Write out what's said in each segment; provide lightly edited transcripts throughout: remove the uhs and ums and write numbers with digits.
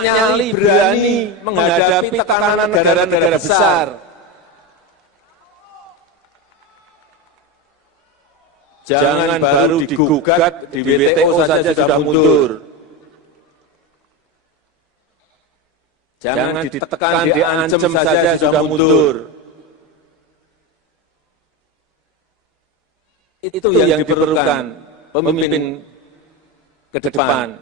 nyali berani menghadapi tekanan negara-negara besar. Jangan baru digugat di WTO saja sudah mundur. Jangan ditekan, diancam saja sudah mundur. Itu yang diperlukan pemimpin ke depan.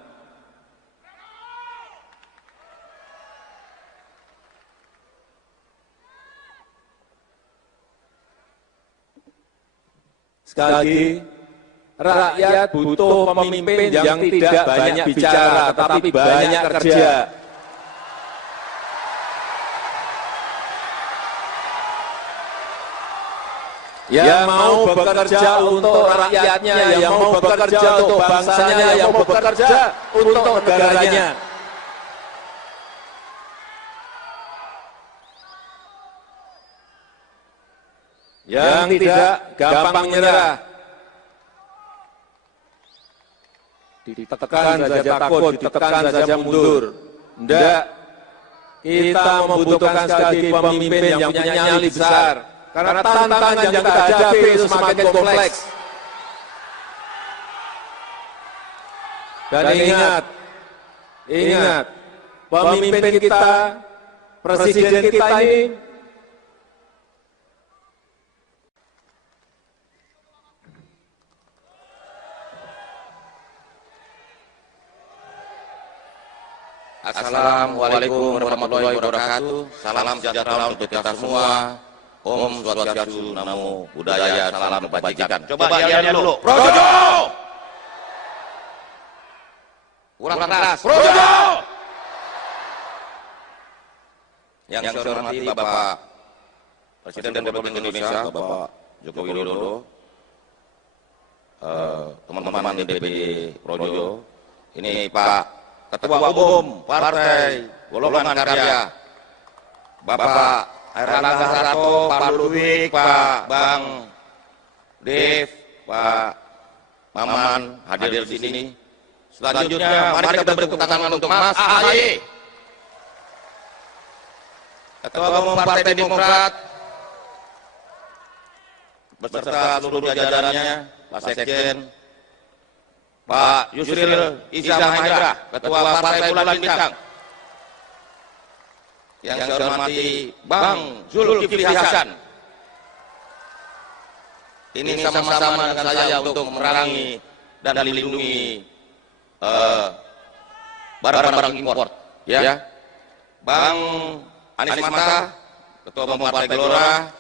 Sekali lagi, rakyat butuh pemimpin yang tidak banyak bicara, tetapi banyak kerja. Yang mau bekerja untuk rakyatnya, yang mau bekerja untuk bangsanya, yang mau bekerja untuk negaranya. Yang tidak gampang menyerah, ditekan saja takut, ditekan saja mundur. Tidak, kita membutuhkan sekali pemimpin yang punya nyali besar. Karena tantangan yang kita hadapi itu semakin kompleks. Dan ingat, pemimpin kita, presiden kita ini Assalamualaikum warahmatullahi wabarakatuh. Salam sejahtera untuk kita semua. Om Swastiastu, Namo Buddhaya, salam kebajikan. Coba lihat dulu. Projo! Kurang keras. Projo! Yang saya hormati Bapak Presiden Republik Indonesia, Bapak Joko Widodo, teman-teman DPD Projo, ini Pak Ketua Umum Partai Golongan Karya, Bapak Airlangga Hartarto, Pak Ludwig, Pak Bang Dev, Pak Maman hadir di sini. Selanjutnya, mari kita beri tepuk tangan untuk Mas AHY, Ketua Umum Partai Demokrat, beserta seluruh jajarannya, Pak Sekjen, Pak Yusril Iza Mahendra, Ketua Partai Bulan Bintang. Yang saya hormati Bang Zulkifli Hasan. Ini sama-sama dengan saya untuk memerangi dan melindungi barang-barang impor. Ya. Bang Anies Mata, Ketua Umum Partai Gelora.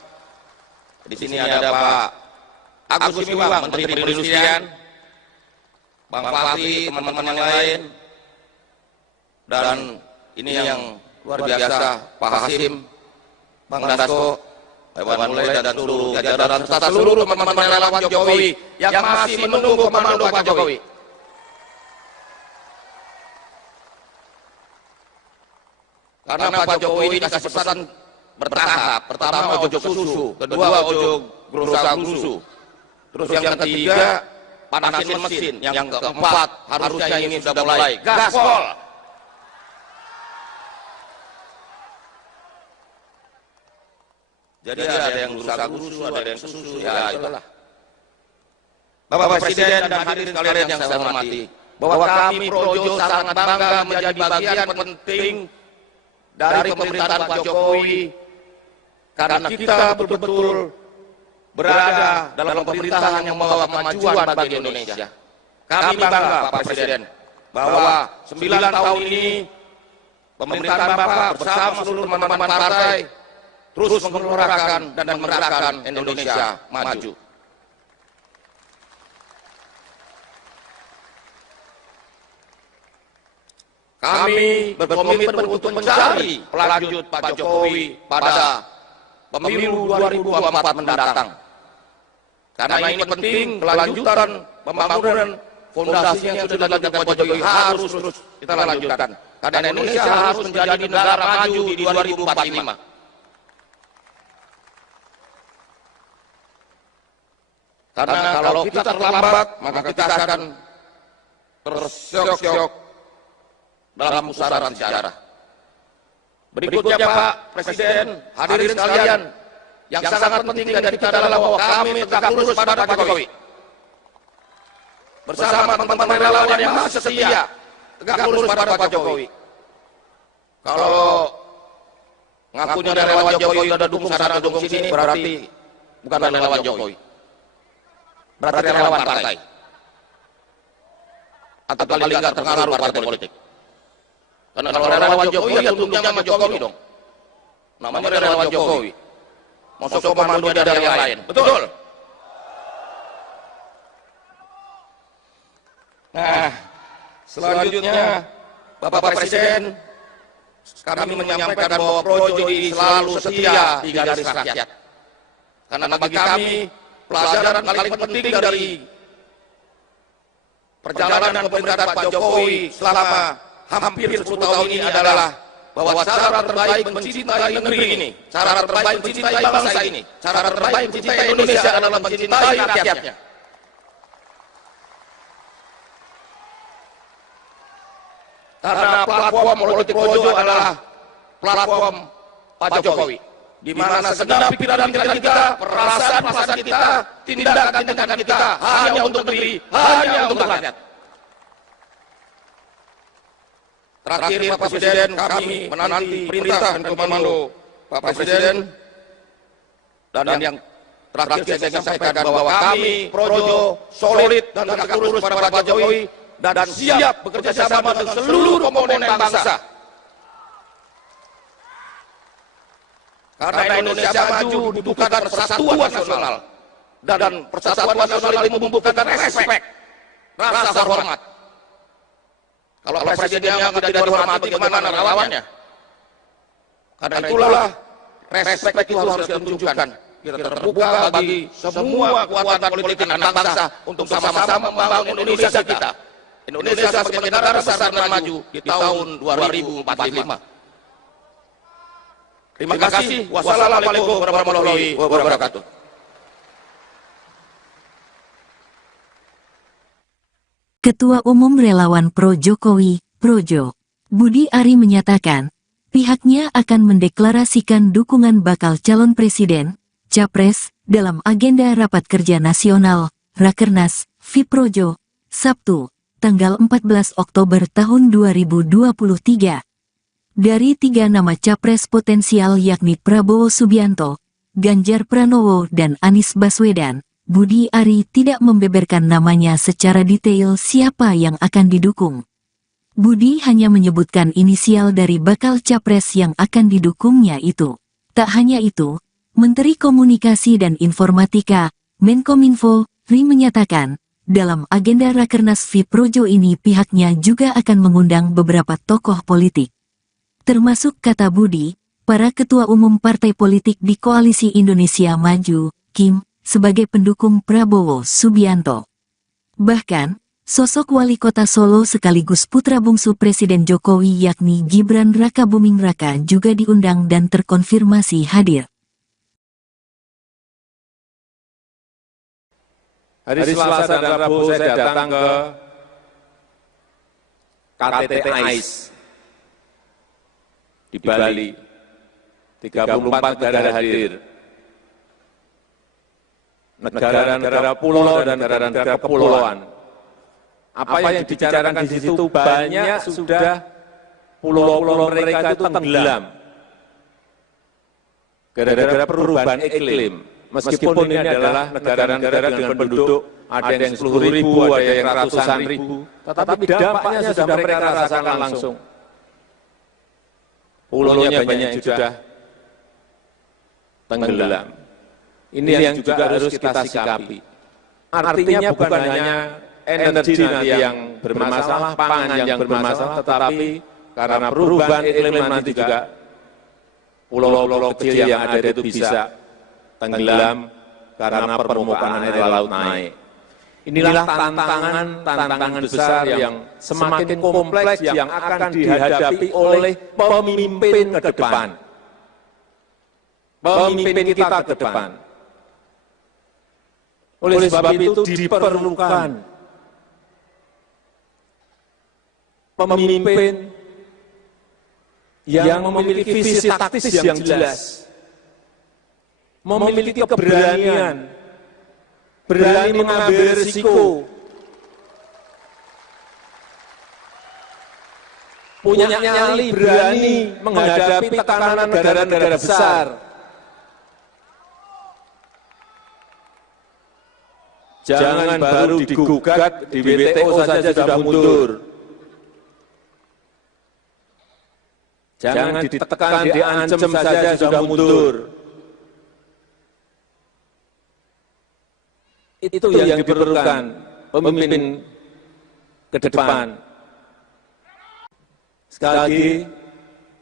Di sini ada Pak Agus Gumiwang, Menteri Perindustrian. Bang Fatih, teman-teman yang lain. Dan ini yang luar biasa, Pak Hasim, Bang Dasko, Iwan Mulai, dan seluruh jajaran serta seluruh teman-teman relawan Jokowi yang masih menunggu komando Pak Jokowi. Karena Pak Jokowi ini kasih pesan bertahap. Pertama ojo susu, kedua ojo gerusa-gerusu, terus yang ketiga panasin mesin, yang keempat harusnya ini sudah mulai gaspol. Jadi ada yang gerusa-gerusu, ada yang susu, ya itulah. Bapak Presiden dan hadirin sekalian yang saya hormati, bahwa kami Projo sangat bangga menjadi bagian penting dari pemerintahan Pak Jokowi, karena kita betul-betul berada dalam pemerintahan yang membawa kemajuan bagi Indonesia. Kami bangga Pak Presiden bahwa 9 tahun ini pemerintahan Bapak bersama seluruh teman-teman partai terus mengelorakan dan menggerakkan Indonesia maju. Kami berkomitmen untuk mencari pelanjut Pak Jokowi pada pemilu 2024 mendatang. Karena ini penting, kelanjutan pembangunan fondasi yang sudah dilakukan Pak Jokowi harus terus kita lanjutkan. Karena Indonesia harus menjadi negara maju di 2045. Karena kalau kita terlambat, maka kita akan tersyok-syok dalam pusaran sejarah. Berikutnya Pak Presiden, hadirin sekalian, yang sangat penting dari kita adalah bahwa kami tegak lurus pada Pak Jokowi. Bersama teman-teman relawan yang masih setia, tegak lurus pada Pak Jokowi. Kalau ngakunya relawan Jokowi udah dukung sana dukung sini, berarti bukan relawan Jokowi. Berarti relawan partai. Atau paling nggak terpengaruh partai politik. Karena kalau relawan Jokowi ya tunduknya sama Jokowi dong. Namanya relawan Jokowi. Masuk komando dari yang lain. Betul? Nah, selanjutnya Bapak Presiden, kami menyampaikan bahwa Projo selalu setia di garis rakyat. Karena bagi kami, pelajaran paling penting dari perjalanan pemerintahan Pak Jokowi selama hampir 10 tahun ini adalah bahwa cara terbaik mencintai negeri ini, cara terbaik mencintai bangsa ini, cara terbaik mencintai Indonesia adalah mencintai rakyatnya. Karena platform politik Projo adalah platform Pak Jokowi, di mana segenap pikiran kita, perasaan kita, tindakan kita hanya untuk negeri, hanya untuk rakyat. Terakhir Pak Presiden, kami menanti perintah dan komando Pak Presiden, dan yang terakhir saya ingin sampaikan bahwa kami Projo solid dan tegak lurus pada Pak Jokowi dan siap bekerja sama dengan seluruh komponen bangsa. Karena Indonesia maju dibutuhkan persatuan nasional, dan persatuan nasional itu membutuhkan respek, rasa hormat. Kalau presidennya tidak dihormati, bagaimana relawannya? Karena itulah respek itu harus kita tunjukkan. Kita terbuka bagi semua kekuatan politik anak bangsa untuk sama-sama membangun Indonesia kita. Indonesia sebagai negara besar dan maju di tahun 2045. Terima kasih. Wassalamualaikum warahmatullahi wabarakatuh. Ketua Umum Relawan Pro Jokowi, Projo, Budi Ari menyatakan, pihaknya akan mendeklarasikan dukungan bakal calon presiden, Capres, dalam agenda Rapat Kerja Nasional, Rakernas, Fiprojo, Sabtu, tanggal 14 Oktober tahun 2023. Dari 3 nama Capres potensial yakni Prabowo Subianto, Ganjar Pranowo dan Anies Baswedan, Budi Ari tidak membeberkan namanya secara detail siapa yang akan didukung. Budi hanya menyebutkan inisial dari bakal capres yang akan didukungnya itu. Tak hanya itu, Menteri Komunikasi dan Informatika, Menkominfo, Ri menyatakan, dalam agenda Rakernas Fiprojo ini pihaknya juga akan mengundang beberapa tokoh politik. Termasuk kata Budi, para ketua umum partai politik di Koalisi Indonesia Maju, Kim, sebagai pendukung Prabowo Subianto. Bahkan, sosok wali kota Solo sekaligus putra bungsu Presiden Jokowi yakni Gibran Rakabuming Raka juga diundang dan terkonfirmasi hadir. Hari Selasa dan Rabu saya datang ke KTT AIS di Bali. 34 negara hadir. Negara-negara pulau dan negara-negara kepulauan. Apa yang dibicarakan di situ banyak sudah pulau-pulau mereka itu tenggelam gara-gara perubahan iklim. Meskipun ini adalah negara-negara dengan penduduk ada yang 10.000, ada yang ratusan ribu, tetapi dampaknya sudah mereka rasakan langsung. Pulaunya banyak yang sudah tenggelam. Ini yang juga harus kita sikapi. Artinya bukan hanya energi nanti yang bermasalah, pangan yang bermasalah, tetapi karena perubahan iklim nanti juga pulau-pulau kecil yang ada itu bisa tenggelam karena permukaan air laut naik. Inilah tantangan besar yang semakin kompleks yang akan dihadapi oleh pemimpin ke depan. Pemimpin kita ke depan. Oleh sebab itu diperlukan pemimpin yang memiliki visi taktis yang jelas, memiliki keberanian, berani mengambil risiko, punya nyali, berani menghadapi tekanan negara-negara besar. Jangan baru digugat di WTO saja sudah mundur. Jangan ditekan, diancam saja sudah mundur. Itu yang diperlukan pemimpin ke depan. Sekali lagi,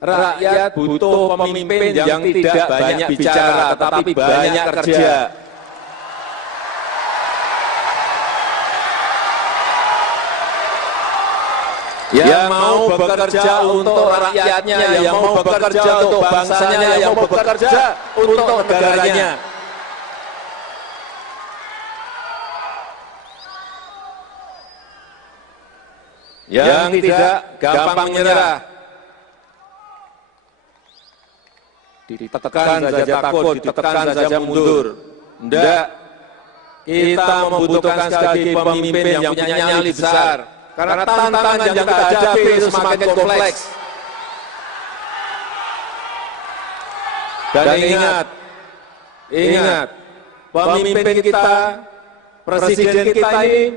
rakyat butuh pemimpin yang tidak banyak bicara, tetapi banyak kerja. Yang mau bekerja untuk rakyatnya, yang mau bekerja untuk bangsanya, yang mau bekerja untuk negaranya. Yang tidak gampang menyerah, ditekan saja takut, ditekan saja mundur. Tidak, kita membutuhkan sekali lagi pemimpin yang punya nyali besar. Karena tantangan yang kita hadapi itu semakin kompleks. Dan ingat, pemimpin kita, presiden kita ini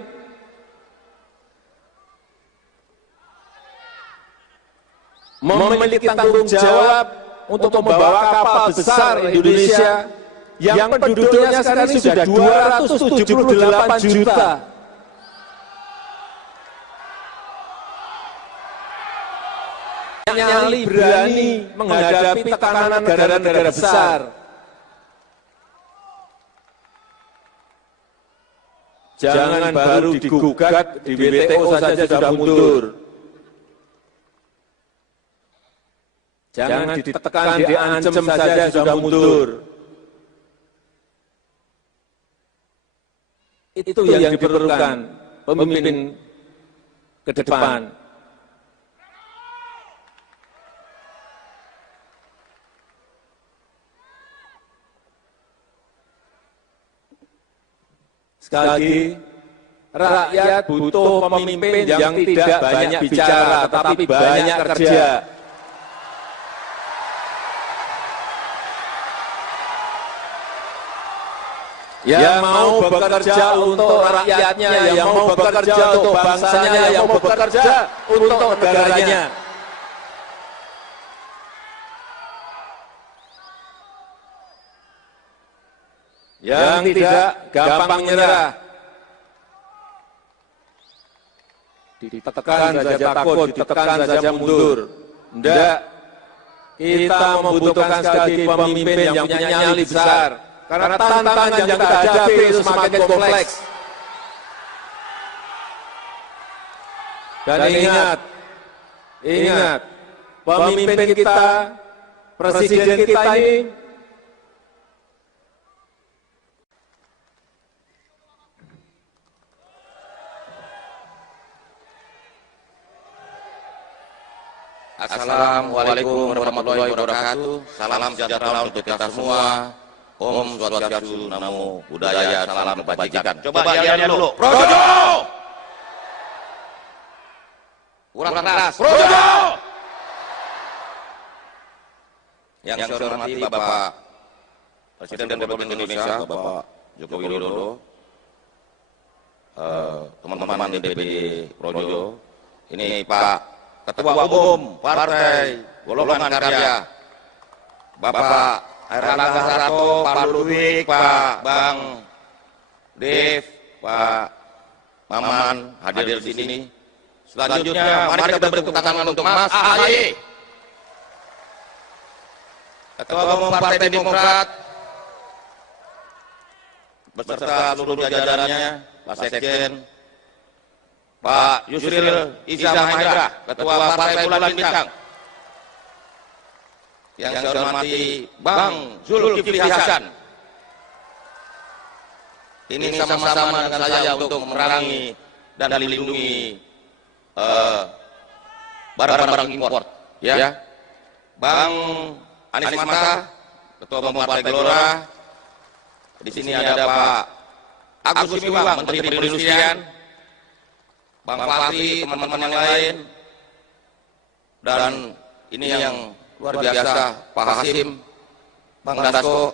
memiliki tanggung jawab untuk membawa kapal besar Indonesia yang penduduknya sekarang ini sudah 278 juta. Nyali, berani menghadapi tekanan negara-negara besar. Jangan baru digugat di WTO saja sudah mundur. Jangan ditekan, diancam saja sudah mundur. Itu yang diperlukan pemimpin ke depan. Sekali lagi, rakyat butuh pemimpin yang tidak banyak bicara, tetapi banyak kerja. Yang mau bekerja untuk rakyatnya, yang mau bekerja untuk bangsanya, yang mau bekerja untuk negaranya. Yang tidak gampang menyerah, ditekan saja takut, ditekan saja mundur. Tidak, kita membutuhkan sekali lagi pemimpin yang punya nyali besar. Karena tantangan yang kita hadapi itu semakin kompleks. Dan ingat, pemimpin kita, presiden kita ini Assalamualaikum warahmatullahi wabarakatuh. Salam sejahtera untuk kita semua. Om Swastiastu, Namo Buddhaya, salam kebajikan. Coba diam dulu. Projo! Kurang keras. Projo! Yang saya hormati Bapak Presiden Republik Indonesia, Bapak Joko Widodo, teman-teman DPD Projo, ini Pak Ketua Umum Partai Golongan Karya, Bapak Erlangga Hartarto, Pak Ludwig, Pak Bang Dev, Pak Maman hadir di sini. Selanjutnya, mari kita beri tepuk tangan untuk Mas AHY, Ketua Umum Partai Demokrat, beserta seluruh jajarannya, Pak Sekjen, Pak Yusril Iza Mahendra, Ketua Partai Bulan Bintang. Yang saya hormati Bang Zulkifli Hasan. Ini sama-sama dengan saya untuk memerangi dan melindungi barang-barang impor, ya. Bang Anies Mata, Ketua Umum Partai Gelora. Di sini ada Pak Agus Gumiwang, Menteri Perindustrian, Bang Fahri, teman-teman yang lain, dan ini yang luar biasa, Pak Hasim, Bang Dasko,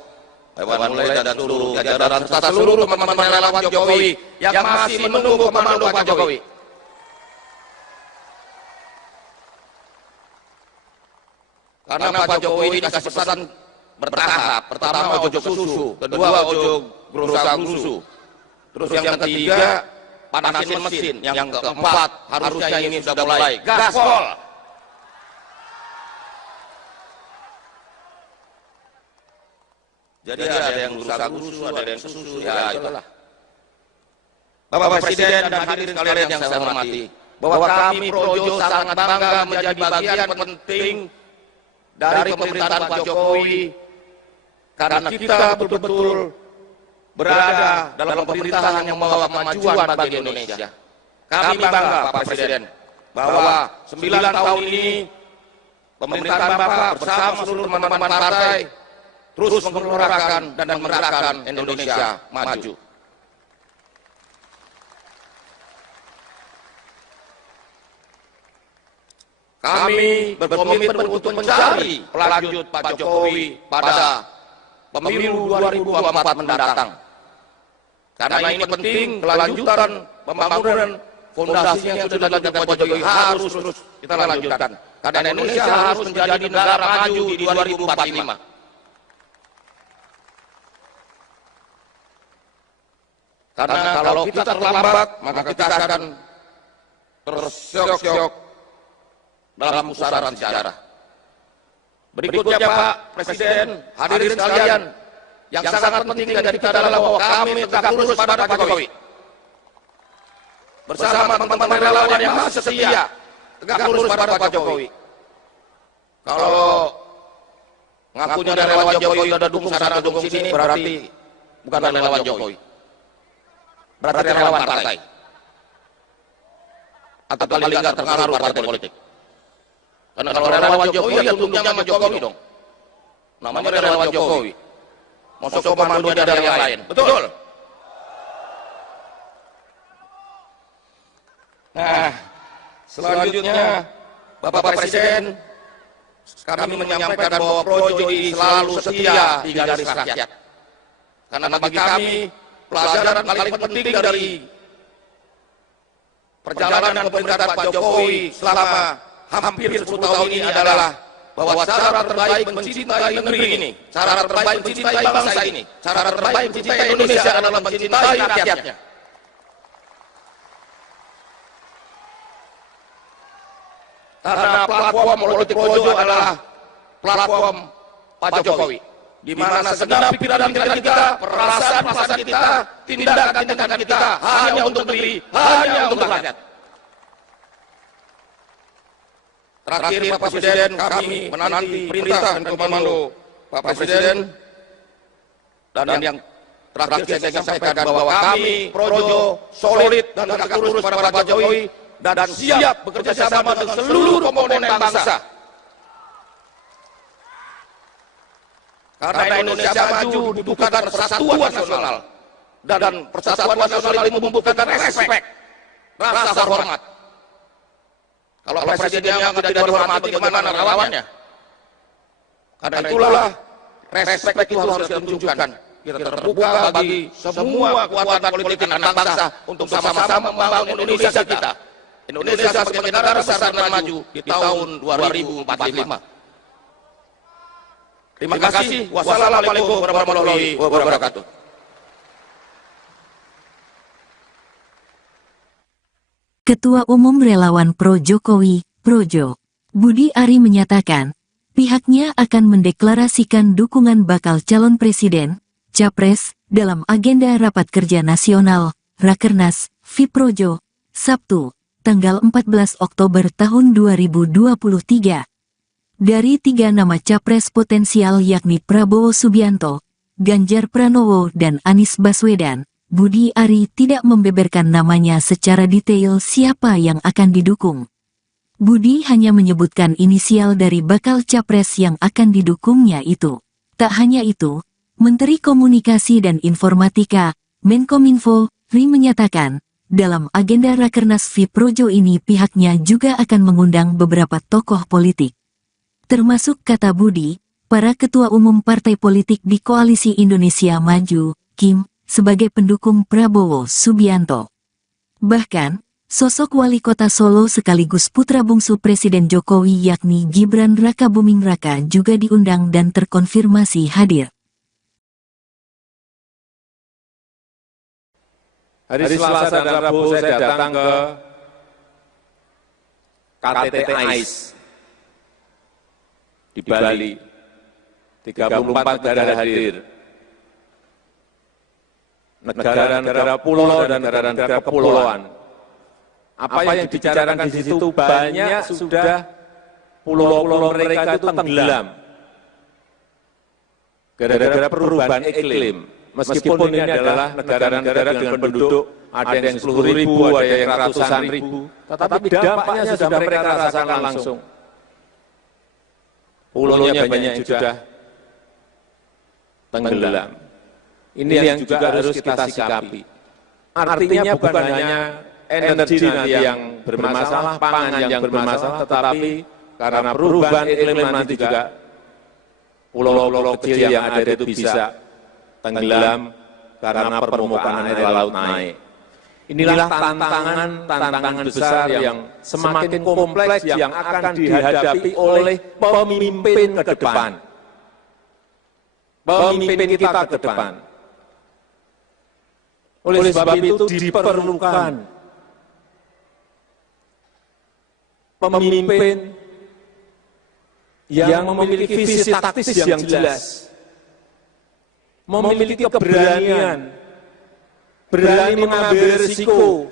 Pak Mulai, dan seluruh jajaran serta seluruh teman-teman relawan Jokowi yang masih menunggu komando Pak Jokowi. Karena Pak Jokowi ini kasih pesan bertahap. Pertama ojo susu, kedua ojo gerusa-gerusu, terus yang ketiga panasin mesin, yang keempat harusnya ini sudah mulai gaspol. Jadi ada yang gerusa-gerusu, ada yang susu, ya itulah. Bapak Presiden dan hadirin sekalian yang saya hormati, bahwa kami Projo sangat bangga menjadi bagian penting dari pemerintahan Pak Jokowi, karena kita betul-betul berada dalam pemerintahan yang membawa kemajuan bagi Indonesia. Kami bangga Pak Presiden bahwa 9 tahun ini pemerintahan Bapak bersama seluruh teman-teman partai terus menggelorakan dan menggerakkan Indonesia maju. Kami berkomitmen untuk mencari pelanjut Pak Jokowi pada pemilu 2024 mendatang. Karena ini penting, kelanjutan pembangunan fondasinya yang sudah dilakukan Pak Jokowi harus terus kita lanjutkan. Karena Indonesia harus menjadi negara maju di 2045. Karena kalau kita terlambat, maka kita akan tersyok-syok dalam pusaran sejarah. Berikutnya Pak Presiden, hadirin sekalian, yang sangat penting dari kita adalah bahwa kami tegak lurus pada Pak Jokowi. Bersama teman-teman relawan yang masih setia, tegak lurus pada Pak Jokowi. Kalau ngakunya ada relawan Jokowi, ada dukung sana dukung sini, berarti bukan relawan Jokowi. Berarti relawan partai. Atau paling nggak terpengaruh partai politik. Karena kalau relawan Jokowi ya tunduknya sama Jokowi dong. Namanya relawan Jokowi. Masuk komandonya dari yang lain. Betul? Nah, selanjutnya Bapak Presiden, kami menyampaikan bahwa Projo ini selalu setia di garis rakyat. Karena bagi kami, pelajaran paling penting dari perjalanan pemerintahan Pak Jokowi selama hampir 10 tahun ini adalah bahwa cara terbaik mencintai negeri ini, cara terbaik mencintai bangsa ini, cara terbaik mencintai Indonesia adalah mencintai rakyatnya. Karena platform politik Projo adalah platform Pak Jokowi, di mana segenap pikiran-pikiran kita, perasaan-perasaan kita, tindakan-tindakan kita hanya untuk negeri, hanya untuk rakyat. Terakhir Pak Presiden, kami menanti perintah dan komando Pak Presiden, dan yang terakhir saya ingin sampaikan bahwa kami Projo solid dan tegak lurus pada Pak Jokowi dan siap bekerja sama dengan seluruh komponen bangsa. Karena Indonesia maju dibutuhkan persatuan nasional, dan persatuan nasional ini membutuhkan respek, rasa hormat. Kalau presidennya tidak dihormati, bagaimana relawannya? Karena itulah respek itu harus ditunjukkan. Kita terbuka bagi semua kekuatan politik anak bangsa untuk sama-sama membangun Indonesia kita. Indonesia sebagai negara besar dan maju di tahun 2045. Terima kasih. Wassalamualaikum warahmatullahi wabarakatuh. Ketua Umum Relawan Pro Jokowi, Projo, Budi Ari menyatakan, pihaknya akan mendeklarasikan dukungan bakal calon presiden, Capres, dalam agenda Rapat Kerja Nasional, Rakernas, Fiprojo, Sabtu, tanggal 14 Oktober tahun 2023. Dari 3 nama Capres potensial yakni Prabowo Subianto, Ganjar Pranowo dan Anies Baswedan, Budi Ari tidak membeberkan namanya secara detail siapa yang akan didukung. Budi hanya menyebutkan inisial dari bakal capres yang akan didukungnya itu. Tak hanya itu, Menteri Komunikasi dan Informatika, Menkominfo, Ri menyatakan, dalam agenda Rakernas VIP Projo ini pihaknya juga akan mengundang beberapa tokoh politik. Termasuk kata Budi, para ketua umum partai politik di Koalisi Indonesia Maju, Kim, sebagai pendukung Prabowo Subianto. Bahkan, sosok wali kota Solo sekaligus putra bungsu Presiden Jokowi yakni Gibran Rakabuming Raka juga diundang dan terkonfirmasi hadir. Hari Selasa dan Rabu saya datang ke KTT AIS di Bali. 34 negara hadir. Negara-negara pulau dan negara-negara kepulauan. Apa yang dibicarakan di situ banyak sudah pulau-pulau mereka itu tenggelam. Gara-gara perubahan iklim. Meskipun ini adalah negara-negara dengan penduduk ada yang 10.000, ada yang ratusan ribu, tetapi dampaknya sudah mereka rasakan langsung. Pulaunya banyak yang sudah tenggelam. Ini yang juga harus kita sikapi. Artinya bukan hanya energi nanti yang bermasalah, pangan yang bermasalah, tetapi karena perubahan iklim nanti juga pulau-pulau kecil yang ada itu bisa tenggelam karena permukaan air laut naik. Inilah tantangan besar yang semakin kompleks yang akan dihadapi oleh pemimpin ke depan. Pemimpin kita ke depan. Oleh sebab itu diperlukan pemimpin yang memiliki visi taktis yang jelas, memiliki keberanian, berani mengambil risiko,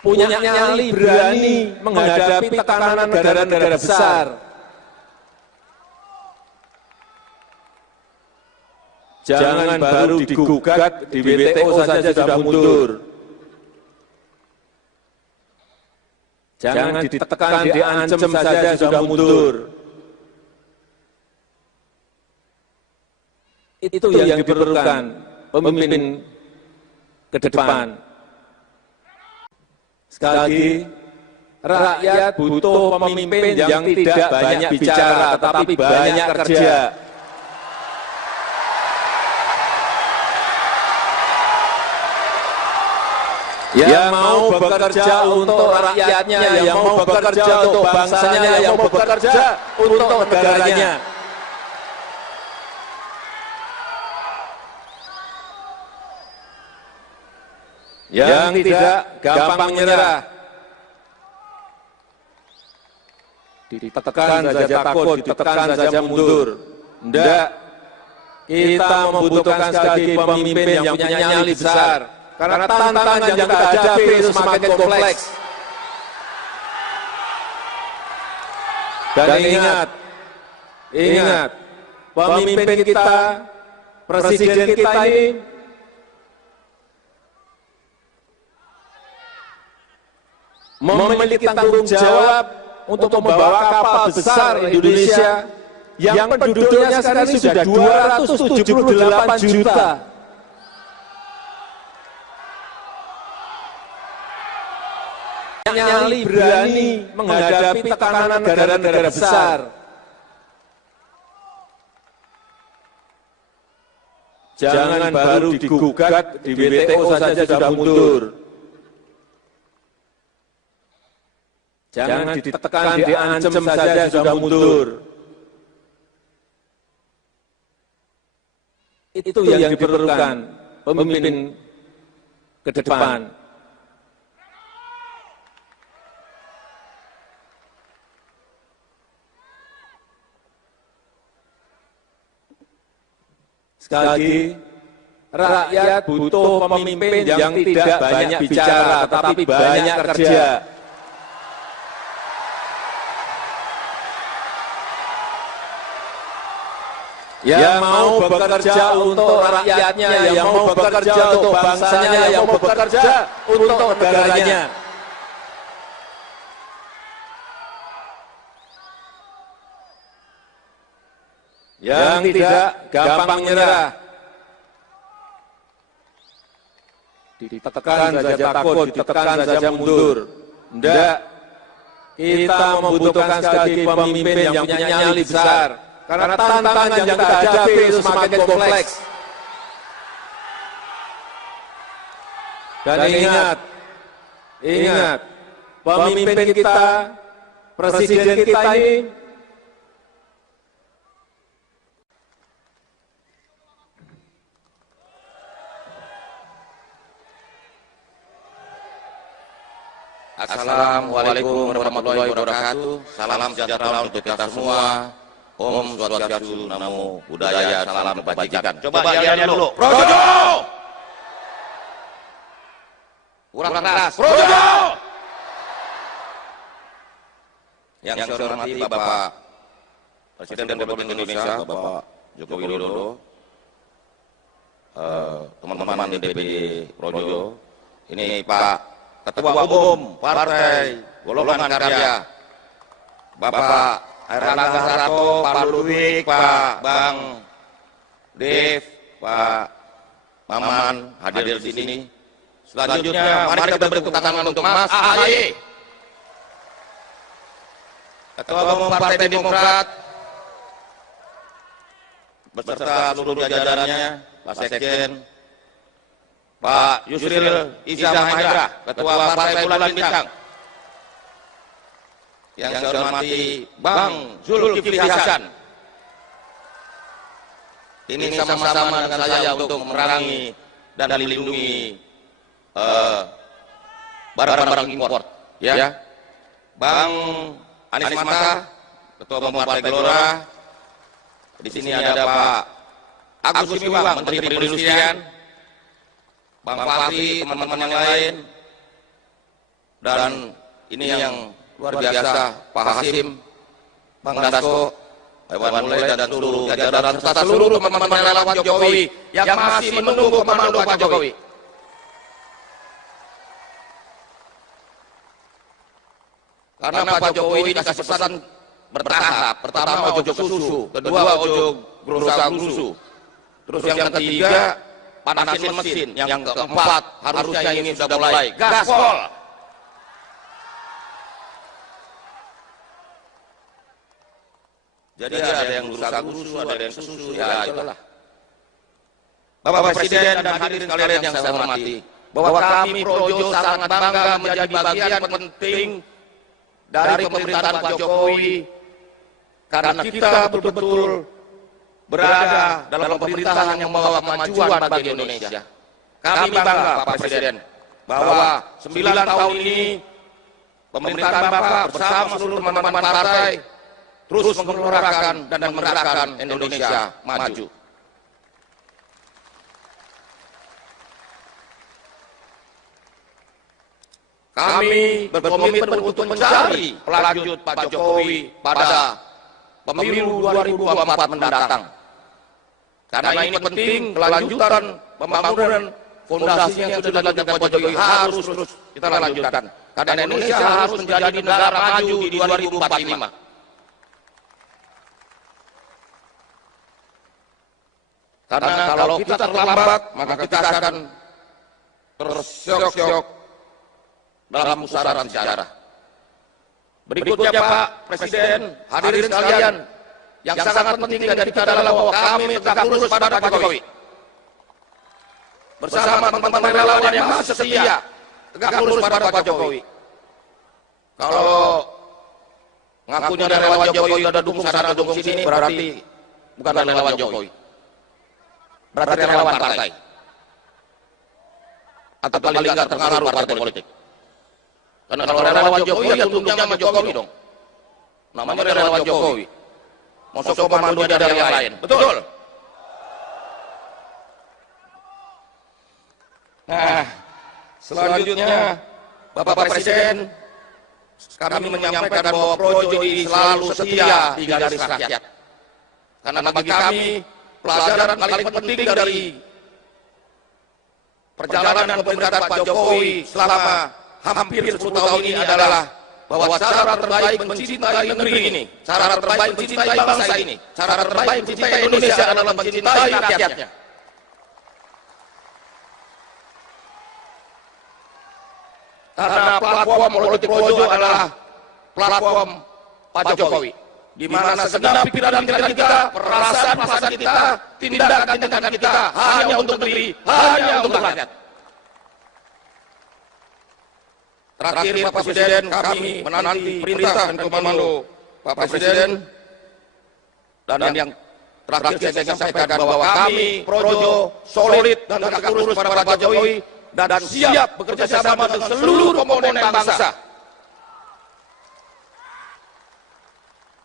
punya nyali, berani menghadapi tekanan negara-negara besar. Jangan baru digugat di WTO saja sudah mundur. Jangan ditekan, diancam saja sudah mundur. Itu yang diperlukan pemimpin ke depan. Sekali lagi, rakyat butuh pemimpin yang tidak banyak bicara, tetapi banyak kerja. Yang mau bekerja untuk rakyatnya, yang mau bekerja untuk bangsanya, yang mau bekerja untuk negaranya. Yang tidak gampang menyerah, ditekan saja takut, ditekan saja mundur. Tidak, kita membutuhkan sekali lagi pemimpin yang punya nyali besar. Karena tantangan yang kita hadapi itu semakin kompleks. Dan ingat, pemimpin kita, presiden kita ini memiliki tanggung jawab untuk membawa kapal besar Indonesia yang penduduknya sekarang ini sudah 278 juta. Nyali, berani menghadapi tekanan negara-negara besar. Jangan baru digugat di WTO saja sudah mundur. Jangan ditekan, diancam saja sudah mundur. Itu yang diperlukan pemimpin ke depan. Sekali lagi, rakyat butuh pemimpin yang tidak banyak bicara, tetapi banyak kerja. yang mau bekerja untuk rakyatnya, yang mau bekerja untuk bangsanya, yang mau bekerja untuk negaranya. Yang tidak gampang menyerah, ditekan saja takut, ditekan saja mundur. Tidak, kita membutuhkan sekali lagi pemimpin yang punya nyali besar. Karena tantangan yang kita hadapi itu semakin kompleks. Dan ingat, pemimpin kita, presiden kita ini Assalamualaikum warahmatullahi wabarakatuh. Salam sejahtera untuk kita semua. Om Swastiastu, Namo Buddhaya, salam kebajikan. Coba lihat dulu. Projo! Kurang keras. Projo! Yang saya hormati Bapak Presiden Republik Indonesia, Bapak Joko Widodo, teman-teman DPD Projo, ini Pak Ketua Umum Partai Golongan Karya, Bapak Airlangga Hartarto, Pak Ludwig, Pak Bang Dev, Pak Maman hadir di sini. Selanjutnya, mari kita beri tepuk tangan untuk Mas AHY, Ketua Umum Partai Demokrat, beserta seluruh jajarannya, Pak Sekjen, Pak Yusril Iza Mahendra, Ketua Partai Bulan Bintang. Yang saya hormati Bang Zulkifli Hasan. Ini sama-sama dengan saya untuk memerangi dan melindungi barang-barang impor. Ya. Bang Anies Mata, Ketua Umum Partai Gelora. Di sini ada Pak Agus Gumiwang, Menteri Perindustrian. Bang Fahri, teman-teman yang lain. Dan ini yang luar biasa, Pak Hasim, Bang Dasko, Iwan Mulai, dan seluruh jajaran serta seluruh teman-teman relawan Jokowi yang masih menunggu komando Pak Jokowi. Karena Pak Jokowi dikasih pesan bertahap. Pertama ojo susu, kedua ojo gerusa-gerusu. Terus yang ketiga panasin mesin, yang keempat harusnya ini sudah mulai gaspol. Jadi ada yang gerusa-gerusu, ada yang susu, ya itulah. Bapak Presiden dan hadirin sekalian yang saya hormati, bahwa kami Projo sangat bangga menjadi bagian penting dari pemerintahan Pak Jokowi, karena kita betul-betul berada dalam pemerintahan yang membawa kemajuan bagi Indonesia. Kami bangga Pak Presiden bahwa 9 tahun ini pemerintahan Bapak bersama seluruh teman-teman partai terus menggelorakan dan menggerakkan Indonesia maju. Kami berkomitmen untuk mencari pelanjut Pak Jokowi pada pemilu 2024 mendatang. Karena ini penting, kelanjutan pembangunan fondasi yang sudah dilakukan Pak Jokowi harus terus kita lanjutkan. Karena Indonesia harus menjadi negara maju di 2045. Karena kalau kita terlambat, maka kita akan tersyok-syok dalam pusaran sejarah. Berikutnya Pak Presiden, hadirin sekalian, yang sangat penting dari kita adalah bahwa kami tegak lurus pada Pak Jokowi. Bersama teman-teman relawan yang masih setia, tegak lurus pada Pak Jokowi. Kalau ngakunya relawan Jokowi ada dukung sana dukung sini, berarti bukan relawan Jokowi. Berarti relawan partai. Atau paling nggak terpengaruh partai politik. Karena kalau relawan Jokowi ya tunduknya sama Jokowi dong. Namanya relawan Jokowi. Masuk komando dari yang lain. Betul? Nah, selanjutnya Bapak Presiden, kami menyampaikan bahwa Projo ini selalu setia di garis rakyat. Karena bagi kami, pelajaran paling penting dari perjalanan pemerintahan Pak Jokowi selama hampir 10 tahun ini adalah bahwa cara terbaik mencintai negeri ini, cara terbaik mencintai bangsa ini, cara terbaik mencintai Indonesia adalah mencintai rakyatnya. Karena platform politik Projo adalah platform Pak Jokowi, di mana segenap pikiran kita, perasaan kita, tindakan kita hanya untuk negeri, hanya untuk rakyat. Terakhir Pak Presiden, kami menanti perintah dan komando Pak Presiden, dan yang terakhir saya ingin sampaikan bahwa kami Projo solid dan tegak lurus pada Pak Jokowi dan siap bekerja sama dengan seluruh komponen bangsa.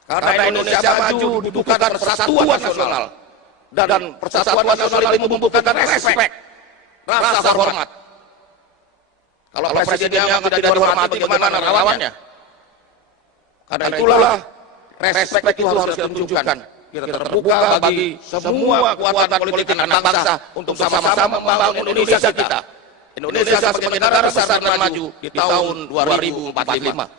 Karena Indonesia maju dibutuhkan persatuan nasional, dan persatuan nasional itu membutuhkan respek, rasa hormat. Kalau presidennya tidak dihormati, bagaimana lawannya? Karena itulah respek itu harus kita tunjukkan. Kita terbuka bagi semua kekuatan politik anak bangsa untuk sama-sama membangun Indonesia kita. Indonesia sebagai negara besar dan maju di tahun 2045.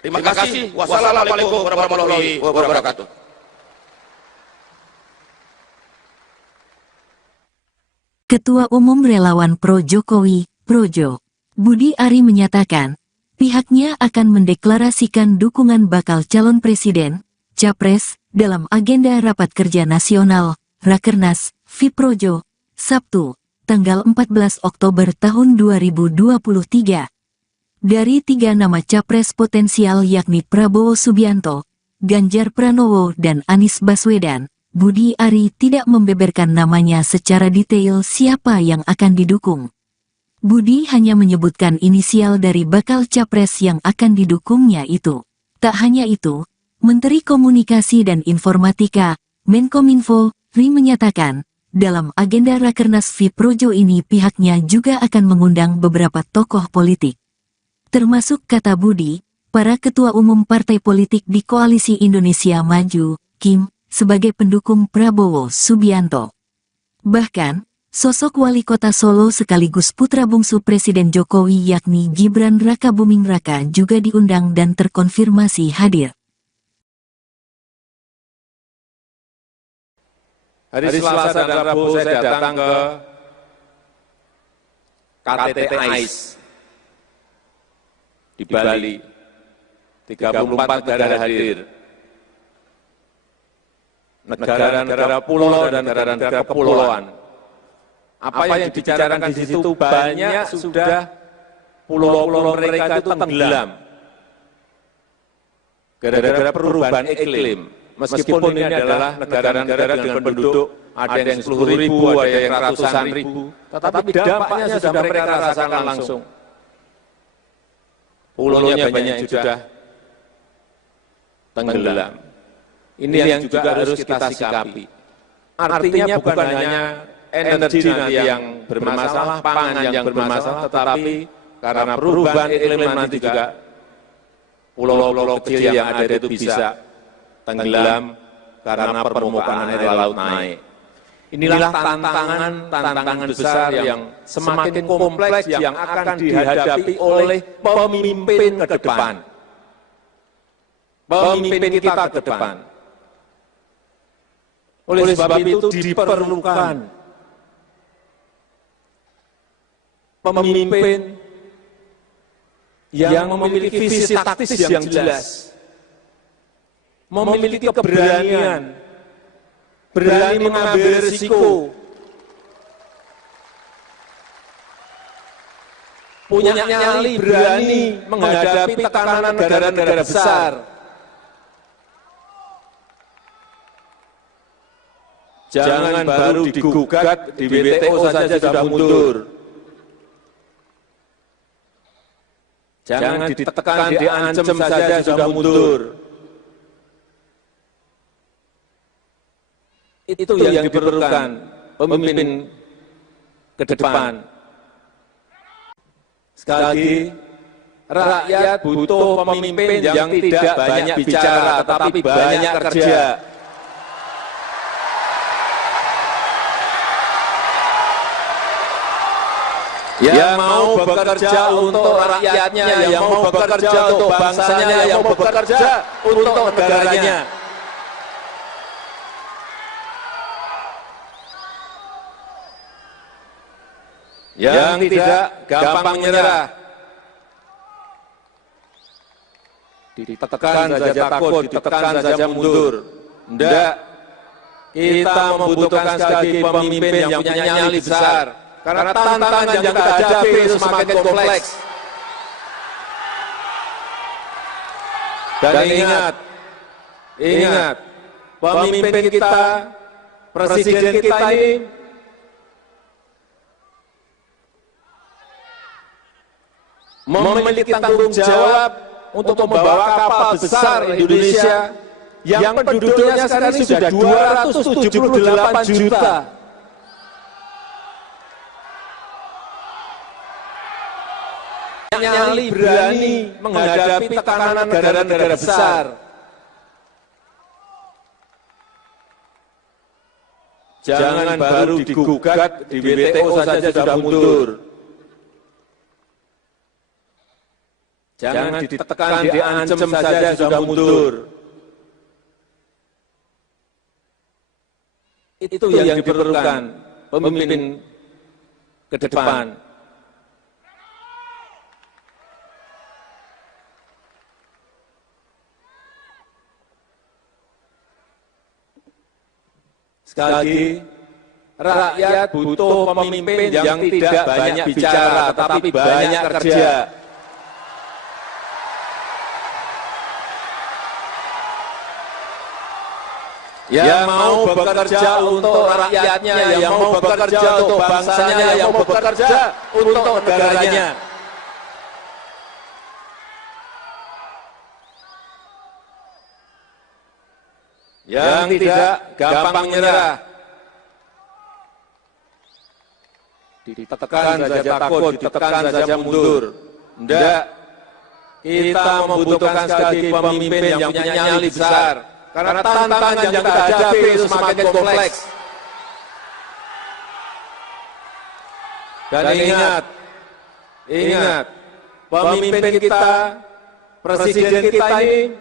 Terima kasih. Wassalamualaikum warahmatullahi wabarakatuh. Ketua Umum Relawan Pro Jokowi, Projo, Budi Ari menyatakan, pihaknya akan mendeklarasikan dukungan bakal calon presiden, Capres, dalam agenda Rapat Kerja Nasional, Rakernas, Fiprojo, Sabtu, tanggal 14 Oktober tahun 2023. Dari 3 nama Capres potensial yakni Prabowo Subianto, Ganjar Pranowo dan Anies Baswedan, Budi Ari tidak membeberkan namanya secara detail siapa yang akan didukung. Budi hanya menyebutkan inisial dari bakal capres yang akan didukungnya itu. Tak hanya itu, Menteri Komunikasi dan Informatika, Menkominfo, Ri menyatakan, dalam agenda Rakernas Fiprojo ini pihaknya juga akan mengundang beberapa tokoh politik. Termasuk kata Budi, para ketua umum partai politik di Koalisi Indonesia Maju, Kim, sebagai pendukung Prabowo Subianto. Bahkan, sosok wali kota Solo sekaligus putra bungsu Presiden Jokowi yakni Gibran Rakabuming Raka juga diundang dan terkonfirmasi hadir. Hari Selasa dan Rabu saya datang ke KTT AIS di Bali. 34 negara hadir. Negara-negara pulau dan negara-negara kepulauan. Apa yang dibicarakan di situ banyak sudah pulau-pulau mereka itu tenggelam. Gara-gara perubahan iklim. Meskipun ini adalah negara-negara dengan penduduk ada yang 10.000, ada yang ratusan ribu, tetapi dampaknya sudah mereka rasakan langsung. Pulaunya banyak yang sudah tenggelam. Ini yang juga harus kita sikapi. Artinya bukan hanya energi nanti yang bermasalah, pangan yang bermasalah, tetapi karena perubahan iklim nanti juga pulau-pulau kecil yang ada itu bisa tenggelam karena permukaan air laut naik. Inilah tantangan besar yang semakin kompleks yang akan dihadapi oleh pemimpin ke depan. Pemimpin kita ke depan. Oleh sebab itu diperlukan pemimpin yang memiliki visi taktis yang jelas, memiliki keberanian, berani mengambil risiko, punya nyali, berani menghadapi tekanan negara-negara besar. Jangan baru digugat di WTO saja sudah mundur. Jangan ditekan, diancam saja sudah mundur. Itu yang diperlukan pemimpin ke depan. Sekali lagi, rakyat butuh pemimpin yang tidak banyak bicara, tetapi banyak kerja. Yang mau bekerja untuk rakyatnya, yang mau bekerja untuk bangsanya, yang mau bekerja untuk negaranya. Yang tidak gampang menyerah, ditekan saja takut, ditekan saja mundur. Tidak, kita membutuhkan sekali lagi pemimpin yang punya nyali besar. Karena tantangan yang kita hadapi itu semakin kompleks. Dan ingat, pemimpin kita, presiden kita ini memiliki tanggung jawab untuk membawa kapal besar Indonesia yang penduduknya sekarang ini sudah 278 juta. Nyali berani menghadapi tekanan negara-negara besar. Jangan baru digugat di WTO saja sudah mundur. Jangan ditekan, diancam saja sudah mundur. Itu yang diperlukan pemimpin ke depan. Sekali lagi, rakyat butuh pemimpin yang tidak banyak bicara, tetapi banyak kerja. Yang mau bekerja untuk rakyatnya, yang mau bekerja untuk bangsanya, yang mau bekerja untuk negaranya. Yang tidak gampang menyerah, ditekan saja takut, ditekan saja mundur. Tidak, kita membutuhkan sekali lagi pemimpin yang punya nyali besar. Karena tantangan yang kita hadapi itu semakin kompleks. Dan ingat, pemimpin kita, presiden kita ini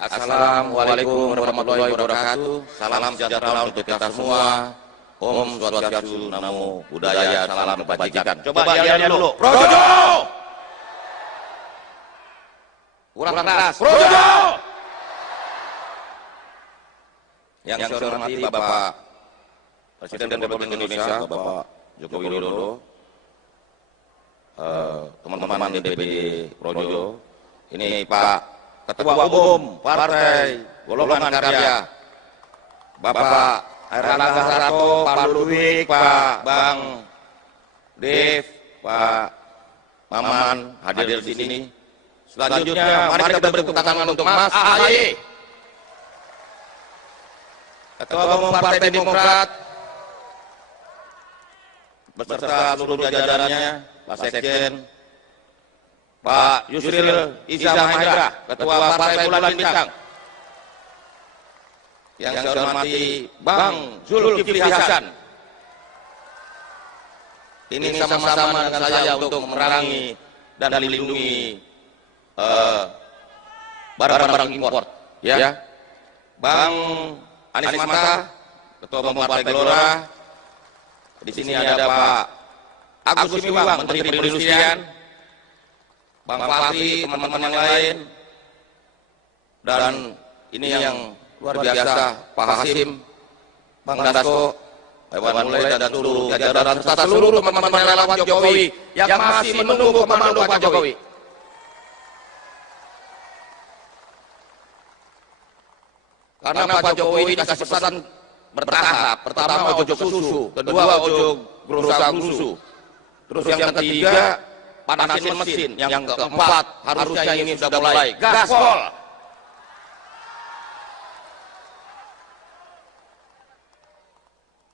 Assalamualaikum warahmatullahi wabarakatuh. Salam sejahtera untuk kita semua. Om Swastiastu, Namo Buddhaya, salam kebajikan. Coba yel dulu. Projo! Kurang keras. Projo! Yang saya hormati Bapak Presiden Republik Indonesia, Bapak Joko Widodo, teman-teman DPD Projo, ini Pak Ketua Umum Partai Golongan Karya, Bapak Erlangga Hartarto, Pak Ludwig, Pak Bang Dev, Pak Maman hadir di sini. Selanjutnya, mari kita beri tepuk tangan untuk Mas AHY, Ketua Umum Partai Demokrat, beserta seluruh jajarannya, Pak Sekjen, Pak Yusril Iza Mahendra, Ketua Partai Bulan Bintang. Yang saya hormati Bang Zulkifli Hasan. Ini sama-sama dengan saya untuk memerangi dan melindungi barang-barang impor. Ya, Bang Anies Mata, Ketua Umum Partai Gelora. Di sini ada Pak Agus Miwang, Menteri Perindustrian, Bang Fahri, teman-teman yang lain, dan ini yang luar biasa, Pak Hasim, Bang Dasko, Hewan Mulai, dan seluruh jajaran serta seluruh teman-teman relawan Jokowi yang masih menunggu komando Pak Jokowi. Karena Pak Jokowi ini kasih pesan bertahap. Pertama ojo susu, kedua ojo gerusa-gerusu, terus yang ketiga panasin mesin, yang keempat harusnya ini sudah mulai gaspol.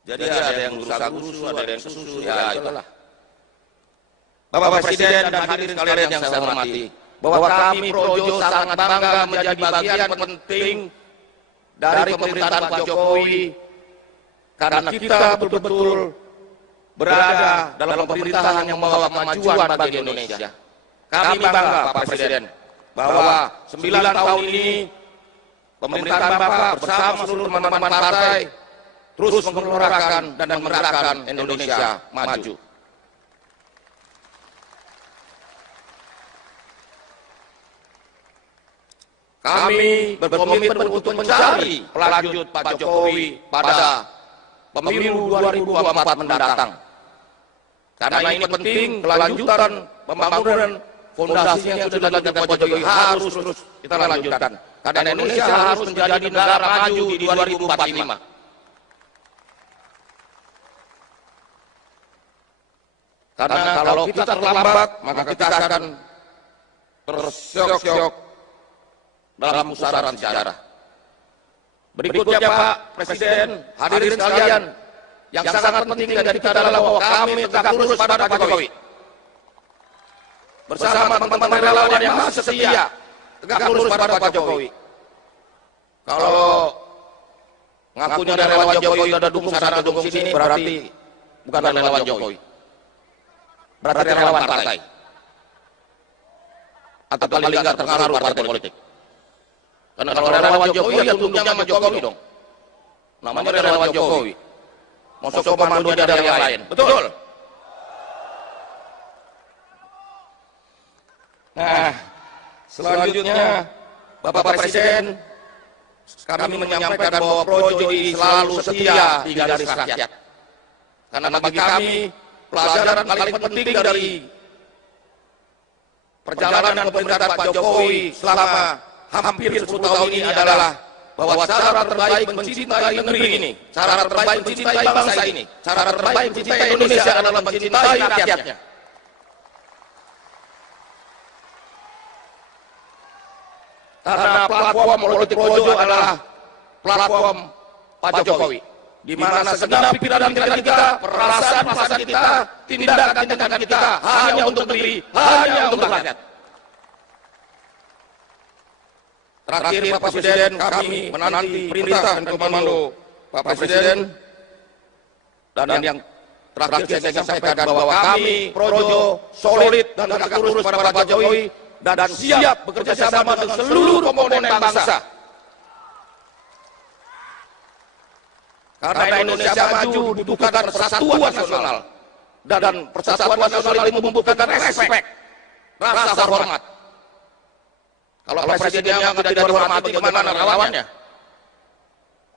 Jadi ada yang rusak-rusuh, ada yang susu, ya itulah. Bapak Presiden dan hadirin sekalian yang saya hormati, bahwa kami Projo sangat bangga menjadi bagian penting dari pemerintahan Pak Jokowi, karena kita betul-betul berada dalam pemerintahan yang membawa kemajuan bagi Indonesia. Kami bangga Pak Presiden bahwa 9 tahun ini pemerintahan Bapak bersama seluruh teman-teman partai terus menggelorakan dan menggerakkan Indonesia maju. Kami berkomitmen untuk mencari pelanjut Pak Jokowi pada pemilu 2024 mendatang. Karena ini penting, kelanjutan pembangunan fondasi yang sudah dilakukan Pak Jokowi harus terus kita lanjutkan. Karena Indonesia harus menjadi negara maju di 2045. Karena kalau kita terlambat, maka kita akan tersyok-syok dalam pusaran sejarah. Berikutnya Pak Presiden, hadirin sekalian, yang sangat penting dari kita adalah bahwa kami tegak lurus pada Pak Jokowi. Bersama teman-teman relawan yang masih setia, tegak lurus pada Pak Jokowi. Kalau ngakunya ada relawan Jokowi ada dukung sana dukung sini, berarti bukan relawan Jokowi. Berarti relawan partai. Atau paling nggak terpengaruh partai politik. Karena kalau relawan Jokowi ya tunduknya sama Jokowi dong. Namanya relawan Jokowi. Masuk komando dari yang lain. Betul? Nah, selanjutnya Bapak Presiden, kami menyampaikan bahwa Projo ini selalu setia di garis rakyat. Karena bagi kami, pelajaran paling penting dari perjalanan pemerintahan Pak Jokowi selama hampir 10 tahun ini adalah bahwa cara terbaik mencintai negeri ini, cara terbaik mencintai bangsa ini, cara terbaik mencintai Indonesia adalah mencintai rakyatnya. Karena platform politik Projo adalah platform Pak Jokowi, di mana segenap pikiran kita, perasaan kita, tindakan kita hanya untuk negeri, hanya untuk rakyat. Terakhir Pak Presiden, kami menanti perintah dan komando Pak Presiden, dan yang terakhir saya ingin sampaikan bahwa kami Projo solid dan tegak lurus pada Pak Jokowi dan siap bekerja sama dengan seluruh komponen bangsa. Karena Indonesia maju dibutuhkan persatuan nasional, dan persatuan nasional itu membutuhkan respek, rasa hormat. Kalau presidennya tidak dihormati, bagaimana relawannya?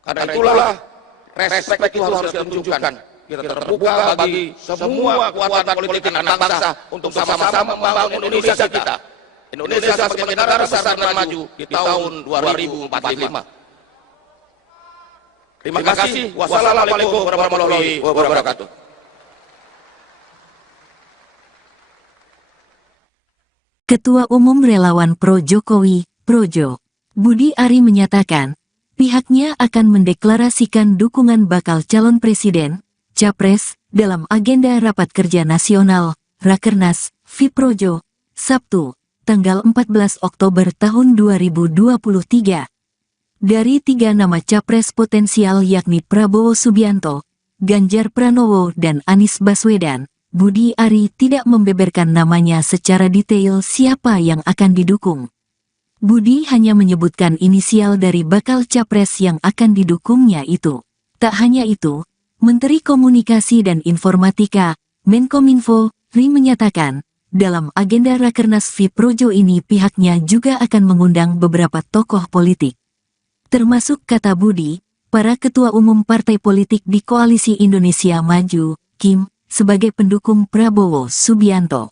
Karena itulah respek itu harus kita tunjukkan. Kita terbuka bagi semua kekuatan politik anak bangsa untuk sama-sama membangun Indonesia kita. Indonesia sebagai negara besar dan maju di tahun 2045. Terima kasih. Wassalamualaikum warahmatullahi wabarakatuh. Ketua Umum Relawan Pro Jokowi, Projo, Budi Ari menyatakan, pihaknya akan mendeklarasikan dukungan bakal calon presiden, Capres, dalam agenda Rapat Kerja Nasional, Rakernas, FIProjo, Sabtu, tanggal 14 Oktober tahun 2023. Dari 3 nama Capres potensial yakni Prabowo Subianto, Ganjar Pranowo dan Anies Baswedan, Budi Ari tidak membeberkan namanya secara detail siapa yang akan didukung. Budi hanya menyebutkan inisial dari bakal capres yang akan didukungnya itu. Tak hanya itu, Menteri Komunikasi dan Informatika, Menkominfo, Ri menyatakan, dalam agenda Rakernas FIProjo ini pihaknya juga akan mengundang beberapa tokoh politik. Termasuk kata Budi, para ketua umum partai politik di Koalisi Indonesia Maju, KIM, sebagai pendukung Prabowo Subianto.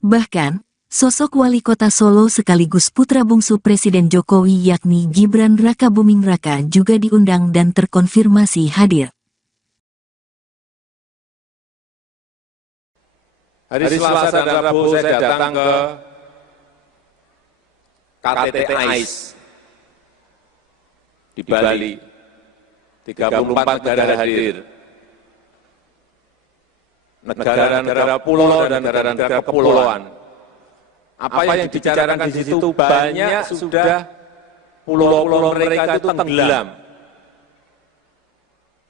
Bahkan, sosok wali kota Solo sekaligus putra bungsu Presiden Jokowi yakni Gibran Rakabuming Raka juga diundang dan terkonfirmasi hadir. Hari Selasa dan Rabu saya datang ke KTT AIS di Bali. 34 negara hadir. negara-negara pulau dan negara-negara kepulauan. Apa yang dibicarakan di situ banyak sudah pulau-pulau mereka itu tenggelam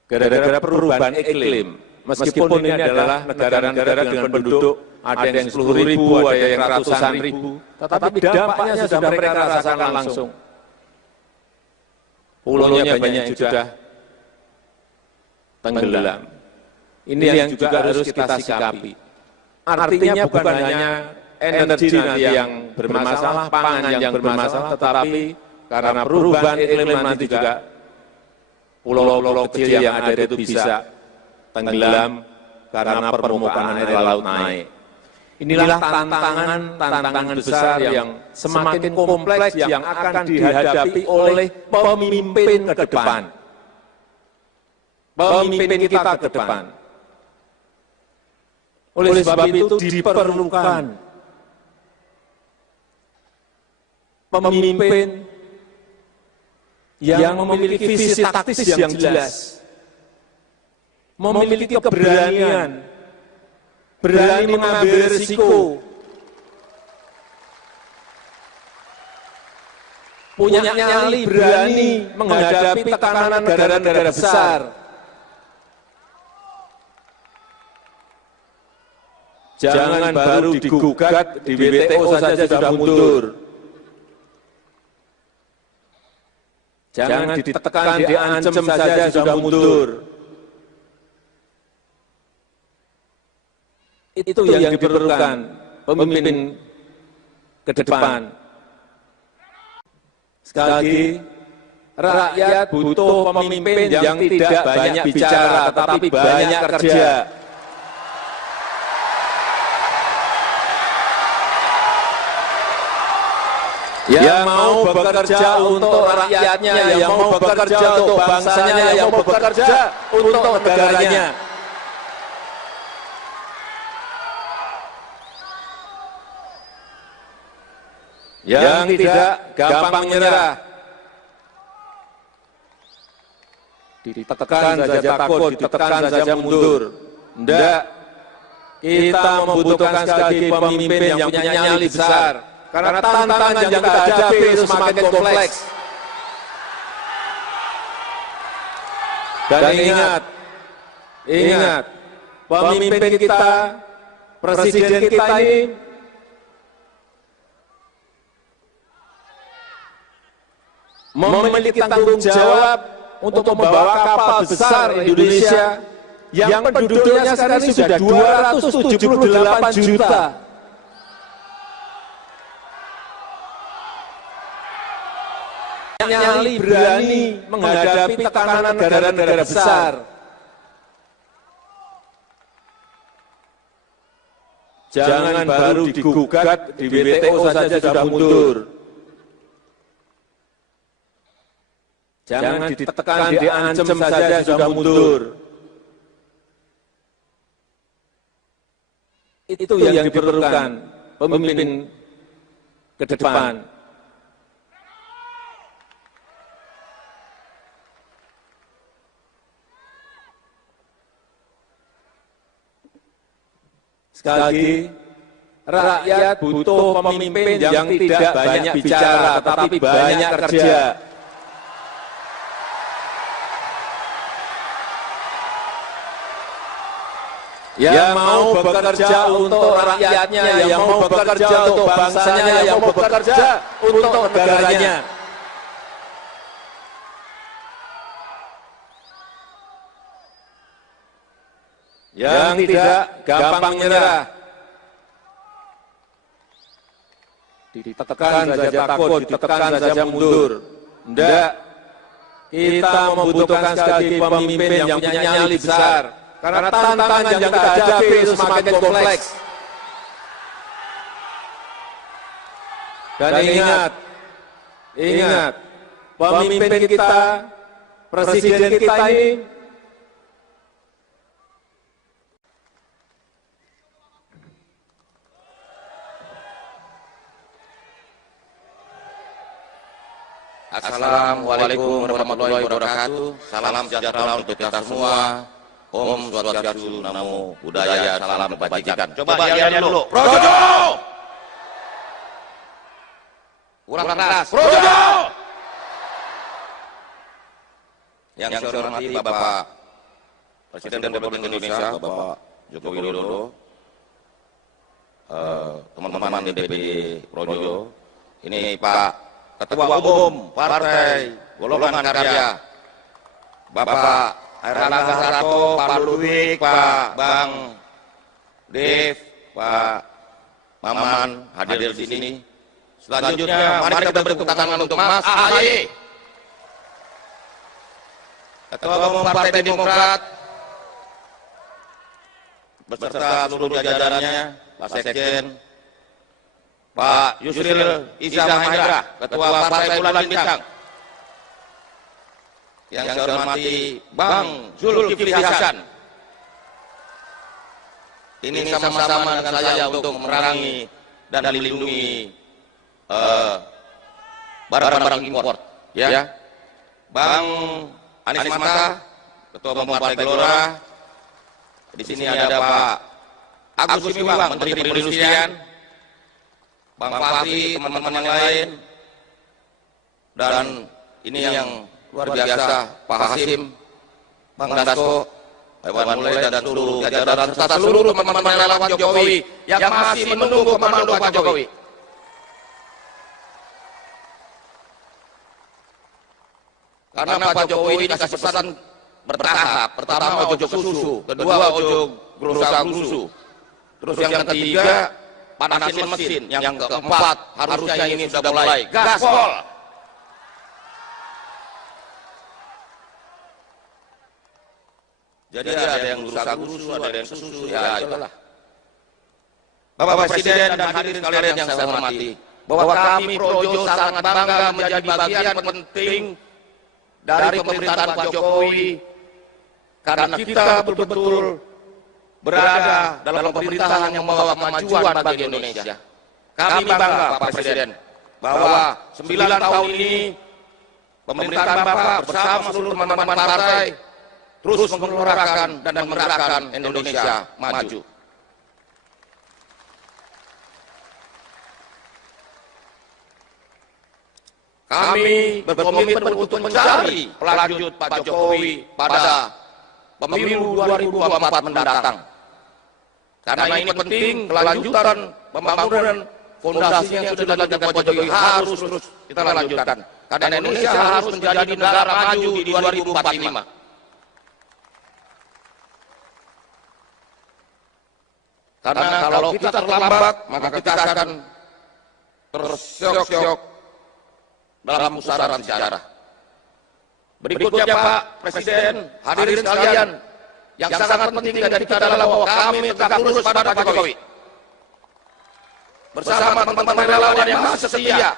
gara-gara perubahan iklim. Meskipun ini adalah negara-negara dengan penduduk ada yang 10.000, ada yang ratusan ribu, tetapi dampaknya sudah mereka rasakan langsung. Pulaunya banyak yang sudah tenggelam. Ini yang juga harus kita sikapi. Artinya bukan hanya energi nanti yang bermasalah, pangan yang bermasalah, tetapi karena perubahan iklim nanti juga pulau-pulau kecil yang ada itu bisa tenggelam karena permukaan air laut naik. Inilah tantangan besar yang semakin kompleks yang akan dihadapi oleh pemimpin ke depan. Pemimpin kita ke depan. Oleh sebab itu diperlukan pemimpin yang memiliki visi taktis yang jelas, memiliki keberanian, berani mengambil risiko, punya nyali, berani menghadapi tekanan negara-negara besar. Jangan baru digugat di WTO saja sudah mundur. Jangan ditekan, diancam saja sudah mundur. Itu yang diperlukan pemimpin ke depan. Sekali lagi, rakyat butuh pemimpin yang tidak banyak bicara, tetapi banyak kerja. Yang mau bekerja untuk rakyatnya, yang mau bekerja untuk bangsanya, yang mau bekerja untuk negaranya. Yang tidak gampang menyerah, ditekan saja takut, ditekan saja mundur. Tidak, kita membutuhkan sekali lagi pemimpin yang punya nyali besar. Karena tantangan yang kita hadapi itu semakin kompleks. Dan ingat, pemimpin kita, presiden kita ini memiliki tanggung jawab untuk membawa kapal besar Indonesia yang penduduknya sekarang ini sudah 278 juta. Nyali, berani menghadapi tekanan negara-negara besar. Jangan baru digugat di WTO saja sudah mundur. Jangan ditekan, diancam saja sudah mundur. Itu yang diperlukan pemimpin ke depan. Sekali lagi, rakyat butuh pemimpin yang tidak banyak bicara, tetapi banyak kerja. Yang mau bekerja untuk rakyatnya, yang mau bekerja untuk bangsanya, yang mau bekerja untuk negaranya. Yang tidak gampang menyerah, ditekan saja takut, ditekan saja mundur. Tidak, kita membutuhkan sekali lagi pemimpin yang punya nyali besar. Karena tantangan yang kita hadapi itu semakin kompleks. Dan ingat, pemimpin kita, presiden kita ini Assalamualaikum warahmatullahi wabarakatuh. Salam sejahtera untuk kita semua. Om Swastiastu, Namo Buddhaya, salam kebajikan. Coba yel dulu. Projo! Kurang keras. Projo! Yang saya hormati Bapak Presiden Republik Indonesia, Bapak Joko Widodo, teman-teman DPD Projo, ini Pak Ketua Umum Partai Golongan Karya, Bapak Airlangga Hartarto, Pak Ludwig, Pak Bang Dev, Pak Maman hadir di sini. Selanjutnya mari kita beri tepuk tangan untuk Mas AHY, Ketua Umum Partai Demokrat, beserta seluruh jajarannya, Pak Sekjen, Pak Yusril Iza Mahendra, Ketua Partai Bulan Bintang. Yang saya hormati Bang Zulkifli Hasan. Ini sama-sama dengan saya untuk memerangi dan melindungi barang-barang impor. Ya. Bang Anies Mata, Ketua Umum Partai Gelora. Di sini ada Pak Agus Gumiwang, Menteri Perindustrian, Bang Fahri, teman-teman yang lain, dan ini yang luar biasa, Pak Hasim, Bang Dasko, Iwan Mulai, dan seluruh jajaran serta seluruh teman-teman relawan Jokowi yang masih menunggu komando Pak Jokowi. Karena Pak Jokowi ini kasih pesan bertahap. Pertama ojo susu, kedua ojo gerusa-gerusu, terus yang ketiga panasin mesin, yang keempat harusnya ini sudah mulai gaspol. Jadi ada yang gerusa-gerusu, ada yang susu, ya itulah. Bapak Presiden dan hadirin sekalian yang saya hormati, bahwa kami Projo sangat bangga menjadi bagian penting dari pemerintahan Pak Jokowi, karena kita betul-betul berada dalam pemerintahan yang membawa kemajuan bagi Indonesia. Kami bangga Pak Presiden bahwa 9 tahun ini pemerintahan Bapak bersama seluruh teman-teman partai terus menggelorakan dan menggerakkan Indonesia maju. Kami berkomitmen untuk mencari pelanjut Pak Jokowi pada pemilu 2024 mendatang. Karena ini penting, kelanjutan pembangunan fondasi yang sudah dilakukan Pak Jokowi harus terus kita lanjutkan. Karena Indonesia harus menjadi negara maju di 2045. Karena kalau kita terlambat, maka kita akan tersyok-syok dalam pusaran sejarah. Berikutnya Pak Presiden, hadirin sekalian, yang sangat penting dari kita adalah bahwa kami tegak lurus pada Pak Jokowi. Bersama teman-teman relawan yang masih setia,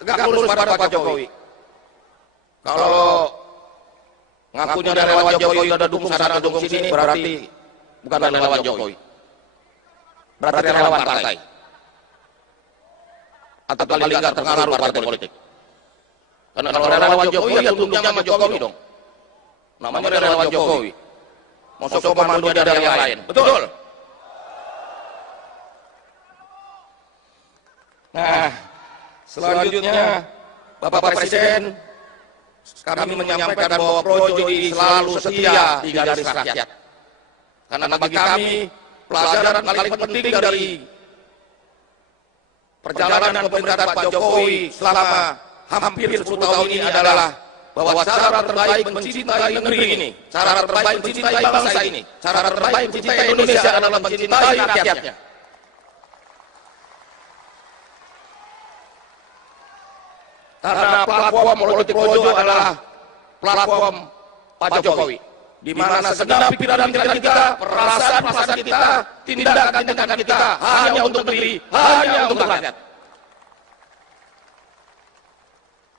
tegak lurus pada Pak Jokowi. Kalau ngakunya relawan Jokowi ada dukung sana dukung sini, berarti bukan relawan Jokowi. Berarti relawan partai. Atau paling nggak terpengaruh partai politik. Karena kalau relawan Jokowi ya tunduknya sama Jokowi dong. Namanya relawan Jokowi. Masuk komando dari yang lain. Betul? Nah, selanjutnya Bapak Presiden, kami menyampaikan bahwa Projo selalu setia di garis rakyat. Karena bagi kami pelajaran paling penting dari perjalanan pemerintahan Pak Jokowi selama hampir 10 tahun ini adalah bahwa cara terbaik mencintai negeri ini, cara terbaik mencintai bangsa ini, cara terbaik mencintai Indonesia adalah mencintai rakyatnya. Karena platform politik Projo adalah platform Pak Jokowi, di mana segenap pikiran-pikiran kita, perasaan-perasaan kita, tindakan-tindakan kita hanya untuk negeri, hanya untuk rakyat.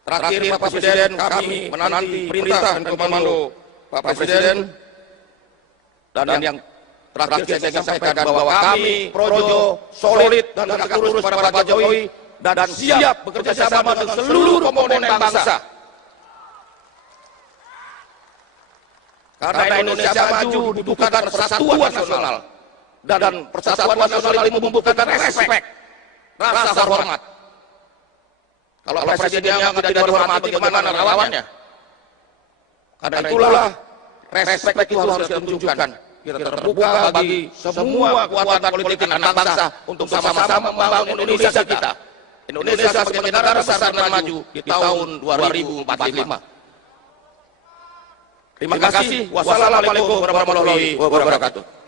Terakhir Pak Presiden, kami menanti perintah dan komando Pak Presiden, dan yang terakhir saya ingin sampaikan bahwa kami Projo solid dan tegak lurus pada Pak Jokowi dan siap bekerja sama dengan seluruh komponen bangsa. Karena Indonesia maju dibutuhkan persatuan nasional. Dan persatuan nasional itu membutuhkan respek, rasa hormat. Kalau presidennya tidak dihormati, bagaimana lawannya? Karena itulah respek itu harus kita tunjukkan. Kita terbuka bagi semua kekuatan politik anak bangsa untuk sama-sama membangun Indonesia kita. Indonesia sebagai negara besar dan maju di tahun 2045. Terima kasih. Wassalamualaikum warahmatullahi wabarakatuh.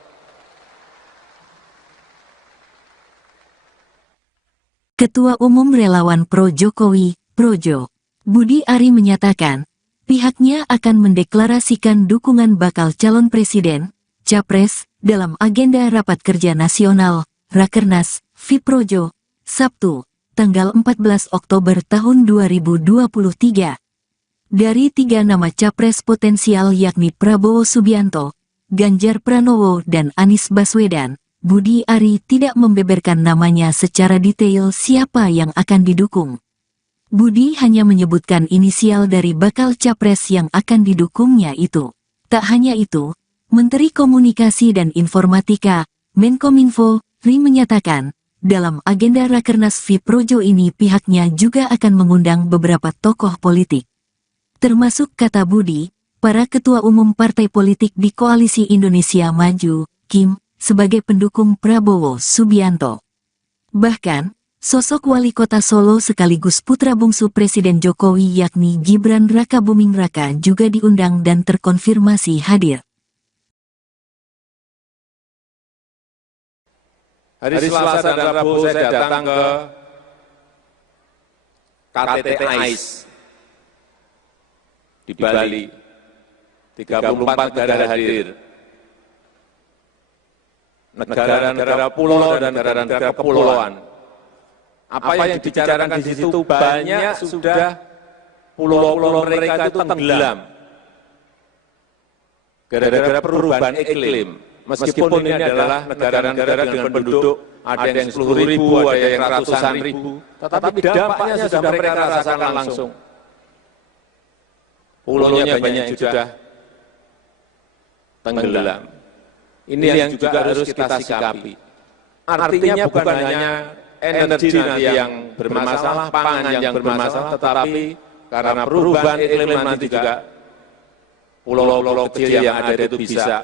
Ketua Umum Relawan Pro Jokowi, Projo, Budi Ari menyatakan, pihaknya akan mendeklarasikan dukungan bakal calon presiden, Capres, dalam agenda Rapat Kerja Nasional, Rakernas, Fiprojo, Sabtu, tanggal 14 Oktober tahun 2023. Dari 3 nama Capres potensial yakni Prabowo Subianto, Ganjar Pranowo dan Anies Baswedan, Budi Ari tidak membeberkan namanya secara detail siapa yang akan didukung. Budi hanya menyebutkan inisial dari bakal Capres yang akan didukungnya itu. Tak hanya itu, Menteri Komunikasi dan Informatika, Menkominfo, Ri menyatakan, dalam agenda Rakernas Fiprojo ini pihaknya juga akan mengundang beberapa tokoh politik. Termasuk kata Budi, para ketua umum partai politik di Koalisi Indonesia Maju, Kim, sebagai pendukung Prabowo Subianto. Bahkan, sosok wali kota Solo sekaligus putra bungsu Presiden Jokowi yakni Gibran Rakabuming Raka juga diundang dan terkonfirmasi hadir. Hari Selasa dan Rabu saya datang ke KTT AIS di Bali. 34 negara hadir. Negara-negara pulau dan negara-negara kepulauan. Apa yang dibicarakan di situ banyak sudah pulau-pulau mereka itu tenggelam. Gara-gara perubahan iklim. Meskipun ini adalah negara-negara dengan penduduk ada yang 10.000, ada yang ratusan ribu, tetapi dampaknya sudah mereka rasakan langsung. Pulaunya banyak yang sudah tenggelam. Ini yang juga harus kita sikapi. Artinya bukan hanya energi nanti yang bermasalah, pangan yang bermasalah, tetapi karena perubahan iklim nanti juga pulau-pulau kecil yang ada itu bisa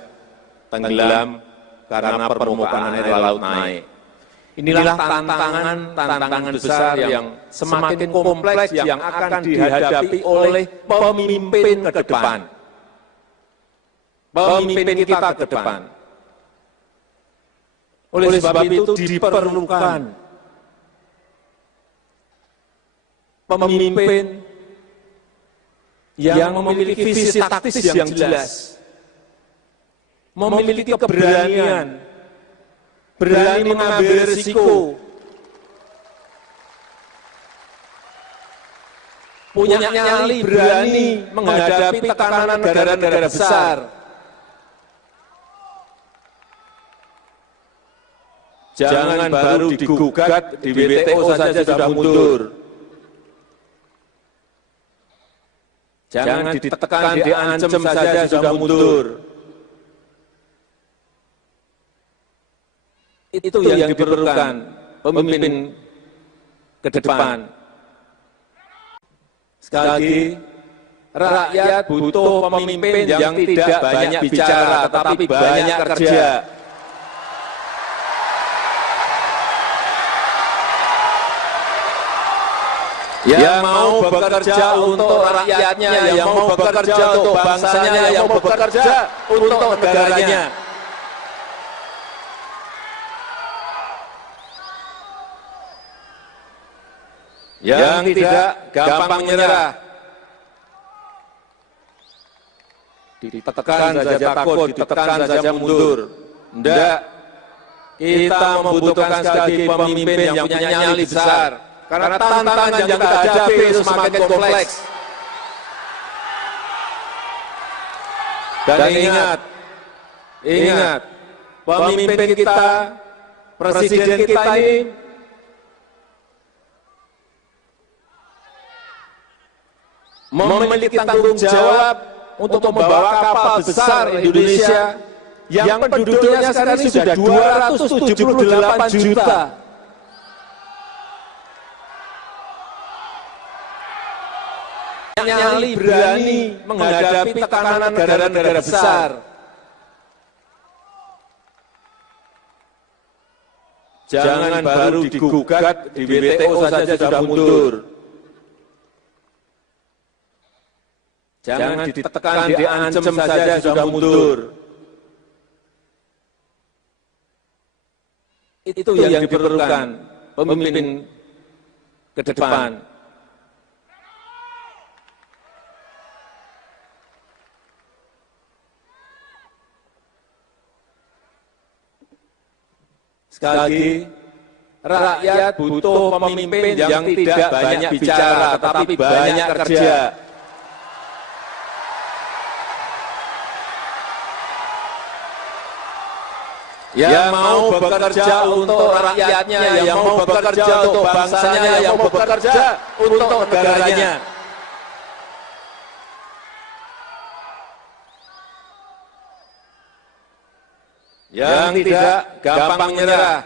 tenggelam karena permukaan air laut naik. Inilah tantangan besar yang semakin kompleks yang akan dihadapi oleh pemimpin ke depan. Pemimpin kita ke depan. Oleh sebab itu diperlukan pemimpin yang memiliki visi taktis yang jelas, memiliki keberanian, berani mengambil risiko, punya nyali, berani menghadapi tekanan negara-negara besar. Jangan baru digugat di WTO saja sudah mundur. Jangan ditekan, diancam saja sudah mundur. Itu yang diperlukan pemimpin ke depan. Sekali lagi, rakyat butuh pemimpin yang tidak banyak bicara, tetapi banyak kerja. Yang mau bekerja untuk rakyatnya, yang mau bekerja untuk bangsanya, yang mau bekerja untuk negaranya. Yang tidak gampang menyerah, ditekan saja takut, ditekan saja mundur. Tidak, kita membutuhkan sekali lagi pemimpin yang punya nyali besar. Karena tantangan yang kita hadapi itu semakin kompleks. Dan ingat, pemimpin kita, presiden kita ini memiliki tanggung jawab untuk membawa kapal besar Indonesia yang penduduknya sekarang ini sudah 278 juta. Nyali berani menghadapi tekanan negara-negara besar. Jangan baru digugat di WTO saja sudah mundur. Jangan ditekan, diancam saja sudah mundur. Itu yang diperlukan pemimpin ke depan. Sekali lagi, rakyat butuh pemimpin yang tidak banyak bicara, tetapi banyak kerja. Yang mau bekerja untuk rakyatnya, yang mau bekerja untuk bangsanya, yang mau bekerja untuk negaranya. Yang tidak gampang menyerah,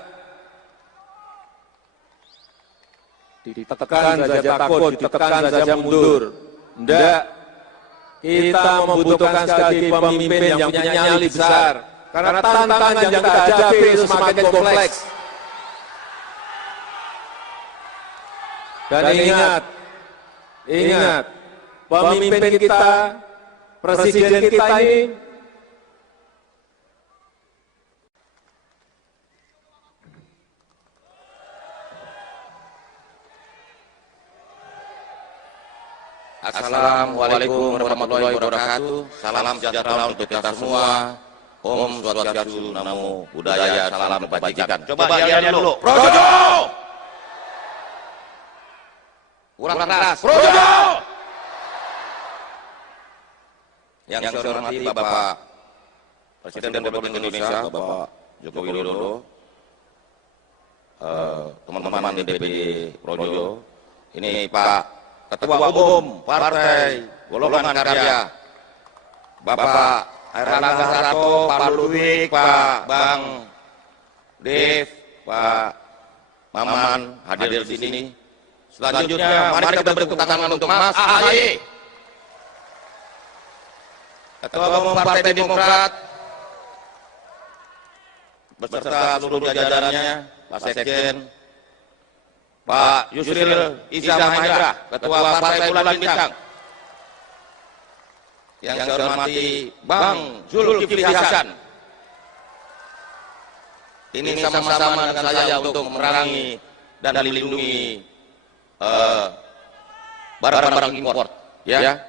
ditekan saja takut, ditekan saja mundur. Tidak, kita membutuhkan sekali lagi pemimpin yang punya nyali besar. Karena tantangan yang kita hadapi itu semakin kompleks. Dan ingat, pemimpin kita, presiden kita ini Assalamualaikum warahmatullahi wabarakatuh. Salam sejahtera untuk kita semua. Om Swastiastu, Namo Buddhaya, salam kebajikan. Coba yel dulu. Projo! Kurang keras. Projo! Yang saya hormati Bapak Presiden Republik Indonesia, Bapak Joko Widodo, teman-teman DPD Projo, ini Pak Ketua Umum Partai Golongan Karya, Bapak Erlangga Hartarto, Pak Ludwig, Pak Bang Dev, Pak Maman hadir di sini. Selanjutnya, mari kita beri tepuk tangan untuk Mas AHY, Ketua Umum Partai Demokrat, beserta seluruh jajarannya, Pak Sekjen, Pak Yusril Iza Mahendra, Ketua Partai Bulan Bintang. Yang saya hormati Bang Zulkifli Hasan. Ini sama-sama dengan saya untuk memerangi dan melindungi barang-barang impor. Ya,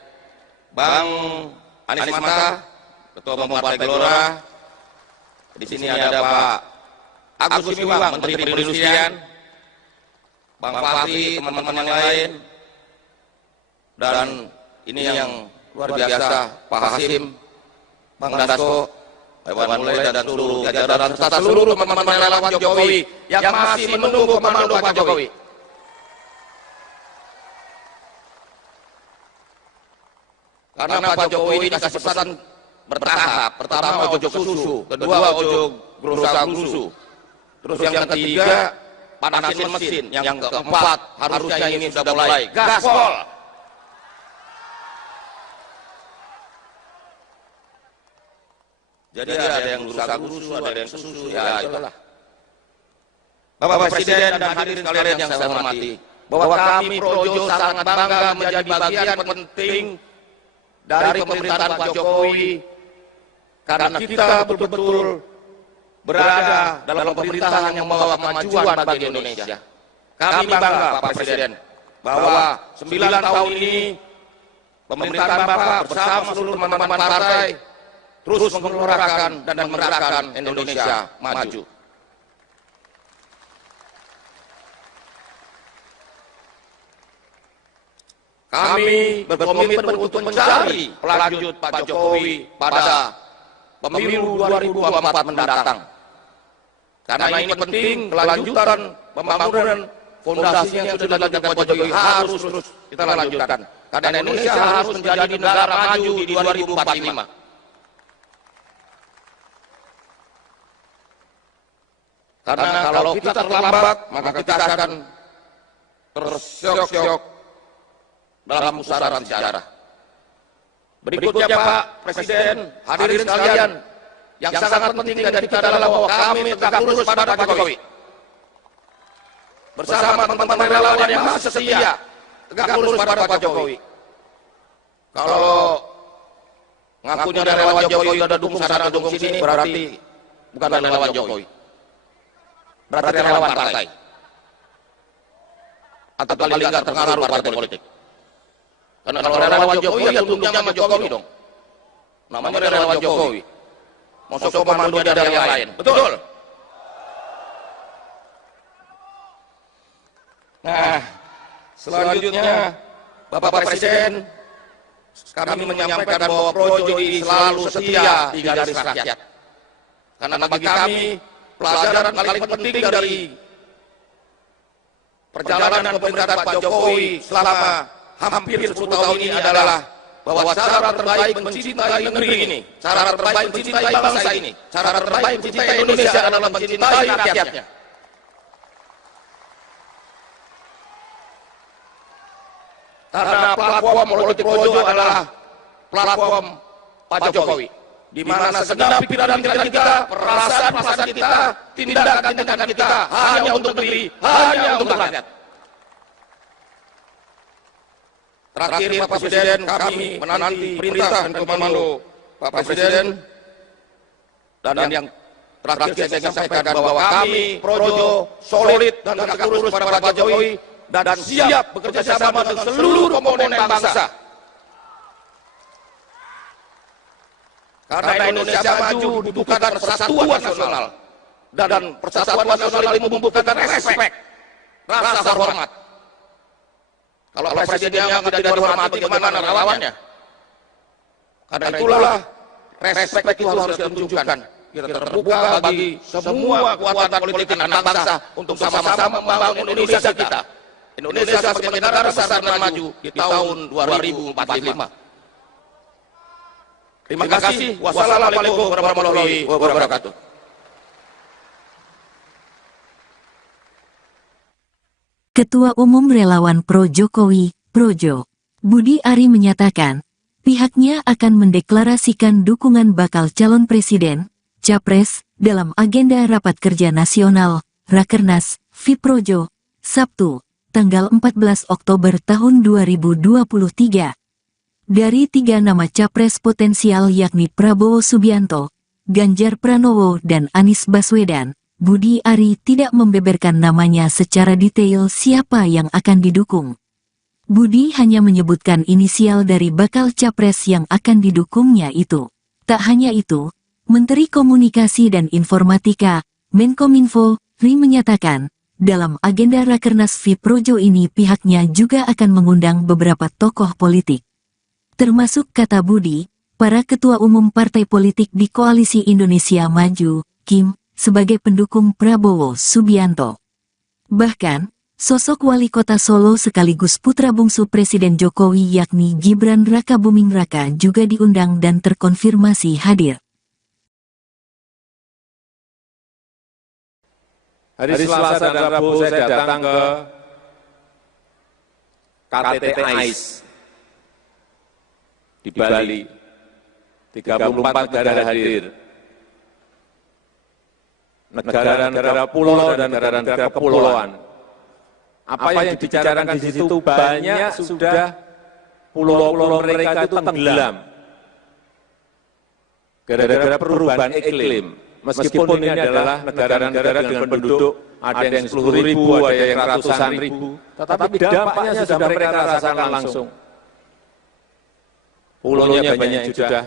Bang Anies Mata, Ketua Umum Partai Gelora. Di sini ada Pak Agus Gumiwang, Menteri Perindustrian. Bang Fahri, teman-teman yang lain, dan ini yang luar biasa, Pak Hasim, Bang Dasko, Hewan Mulai, dan seluruh jajaran serta seluruh teman-teman relawan Jokowi yang masih menunggu komando Pak Jokowi. Karena Pak Jokowi ini kasih pesan bertahap. Pertama ojo susu, kedua ojo gerusa-gerusu, terus yang ketiga panasin mesin, yang keempat harusnya ini sudah mulai gaspol. Jadi ada yang gerusa-gerusu, ada yang susu, ya itulah. Bapak Presiden dan hadirin sekalian yang saya hormati, bahwa kami Projo sangat bangga menjadi bagian penting dari pemerintahan Pak Jokowi, karena kita betul-betul berada dalam pemerintahan yang membawa kemajuan bagi Indonesia. Kami bangga Pak Presiden bahwa 9 tahun ini pemerintahan Bapak bersama seluruh teman-teman partai terus menggelorakan dan menggerakkan Indonesia maju. Kami berkomitmen untuk mencari pelanjut Pak Jokowi pada pemilu 2024 mendatang. Karena ini penting, kelanjutan pembangunan fondasi yang sudah dilakukan Pak Jokowi harus terus kita lanjutkan. Karena Indonesia harus menjadi negara maju di 2045. Karena kalau kita terlambat, maka kita akan tersyok-syok dalam pusaran sejarah. Berikutnya Pak Presiden, hadirin sekalian, yang sangat penting dari kita adalah bahwa kami tegak lurus pada Pak Jokowi. Bersama teman-teman relawan yang masih setia, tegak lurus pada Pak Jokowi. Kalau ngakunya ada relawan Jokowi, ada dukung sana dukung sini, berarti bukan relawan Jokowi. Berarti relawan partai. Atau paling nggak terpengaruh partai politik. Karena kalau relawan Jokowi ya tunduknya sama Jokowi dong. Namanya relawan Jokowi. Masuk komando dari yang lain. Betul? Nah, selanjutnya Bapak Presiden, kami menyampaikan bahwa Projo ini selalu setia di garis rakyat. Karena bagi kami, pelajaran paling penting dari perjalanan pemerintahan Pak Jokowi selama hampir 10 tahun ini adalah bahwa cara terbaik mencintai negeri ini, cara terbaik mencintai bangsa ini, cara terbaik mencintai Indonesia adalah mencintai rakyatnya. Karena platform politik Projo adalah platform Pak Jokowi, di mana segenap pikiran kita, perasaan kita, tindakan kita hanya untuk negeri, hanya untuk rakyat. Terakhir Pak Presiden, kami menanti perintah dan komando Pak Presiden, dan yang terakhir saya ingin sampaikan bahwa kami Projo solid dan tegak lurus pada Pak Jokowi dan siap bekerja sama dengan seluruh komponen bangsa. Karena Indonesia maju dibutuhkan persatuan nasional, dan persatuan nasional itu membutuhkan respek, rasa hormat. Kalau presidennya tidak dihormati, bagaimana relawannya? Karena itulah respek itu harus ditunjukkan. Kita terbuka bagi semua kekuatan politik anak bangsa untuk sama-sama membangun Indonesia kita. Indonesia sebagai negara besar dan maju di tahun 2045. Terima kasih. Wassalamualaikum warahmatullahi wabarakatuh. Ketua Umum Relawan Pro Jokowi, Projo, Budi Ari menyatakan, pihaknya akan mendeklarasikan dukungan bakal calon presiden, Capres, dalam agenda Rapat Kerja Nasional, Rakernas, FIProjo, Sabtu, tanggal 14 Oktober tahun 2023. Dari 3 nama Capres potensial yakni Prabowo Subianto, Ganjar Pranowo dan Anies Baswedan, Budi Ari tidak membeberkan namanya secara detail siapa yang akan didukung. Budi hanya menyebutkan inisial dari bakal capres yang akan didukungnya itu. Tak hanya itu, Menteri Komunikasi dan Informatika, Menkominfo, Ri menyatakan, dalam agenda Rakernas FIProjo ini pihaknya juga akan mengundang beberapa tokoh politik. Termasuk kata Budi, para ketua umum partai politik di Koalisi Indonesia Maju, KIM, sebagai pendukung Prabowo Subianto. Bahkan, sosok wali kota Solo sekaligus putra bungsu Presiden Jokowi yakni Gibran Rakabuming Raka juga diundang dan terkonfirmasi hadir. Hari Selasa dan Rabu saya datang ke KTT AIS di Bali. 34 negara hadir. Negara-negara pulau dan negara-negara kepulauan. Apa yang dibicarakan di situ banyak sudah pulau-pulau mereka itu tenggelam. Gara-gara perubahan iklim. Meskipun ini adalah negara-negara dengan penduduk, ada yang 10.000, ada yang ratusan ribu. Tetapi dampaknya sudah mereka rasakan langsung. Pulaunya banyak yang sudah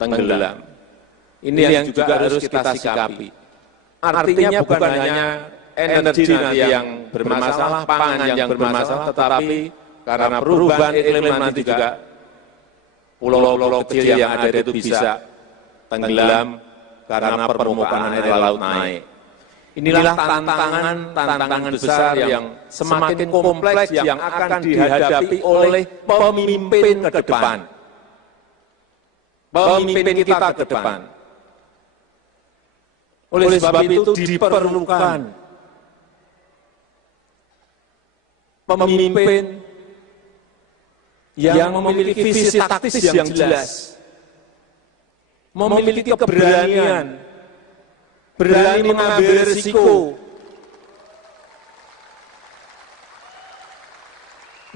tenggelam. Ini yang juga harus kita sikapi. Artinya bukan hanya energi nanti yang bermasalah, pangan yang bermasalah, tetapi karena perubahan iklim nanti juga pulau-pulau kecil yang ada itu bisa tenggelam karena permukaan air laut naik. Inilah tantangan besar yang semakin kompleks yang akan dihadapi oleh pemimpin ke depan. Pemimpin kita ke depan. Oleh sebab itu diperlukan pemimpin yang memiliki visi taktis yang jelas, memiliki keberanian, berani mengambil risiko,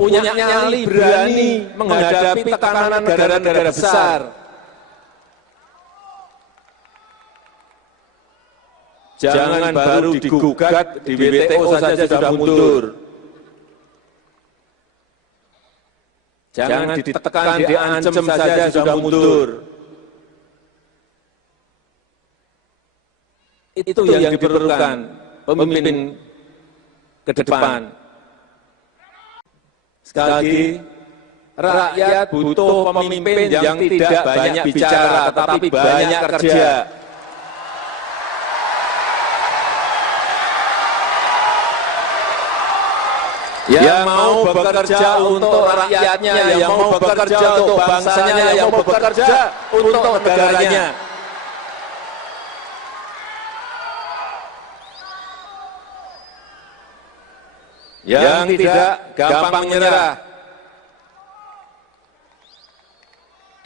punya nyali, berani menghadapi tekanan negara-negara besar. Jangan baru digugat di WTO saja sudah mundur. Jangan ditekan, diancam saja sudah mundur. Itu yang diperlukan pemimpin ke depan. Sekali lagi, rakyat butuh pemimpin yang tidak banyak bicara, tetapi banyak kerja. Yang mau bekerja untuk rakyatnya, yang mau bekerja untuk bangsanya, yang mau bekerja untuk negaranya. Yang tidak gampang menyerah,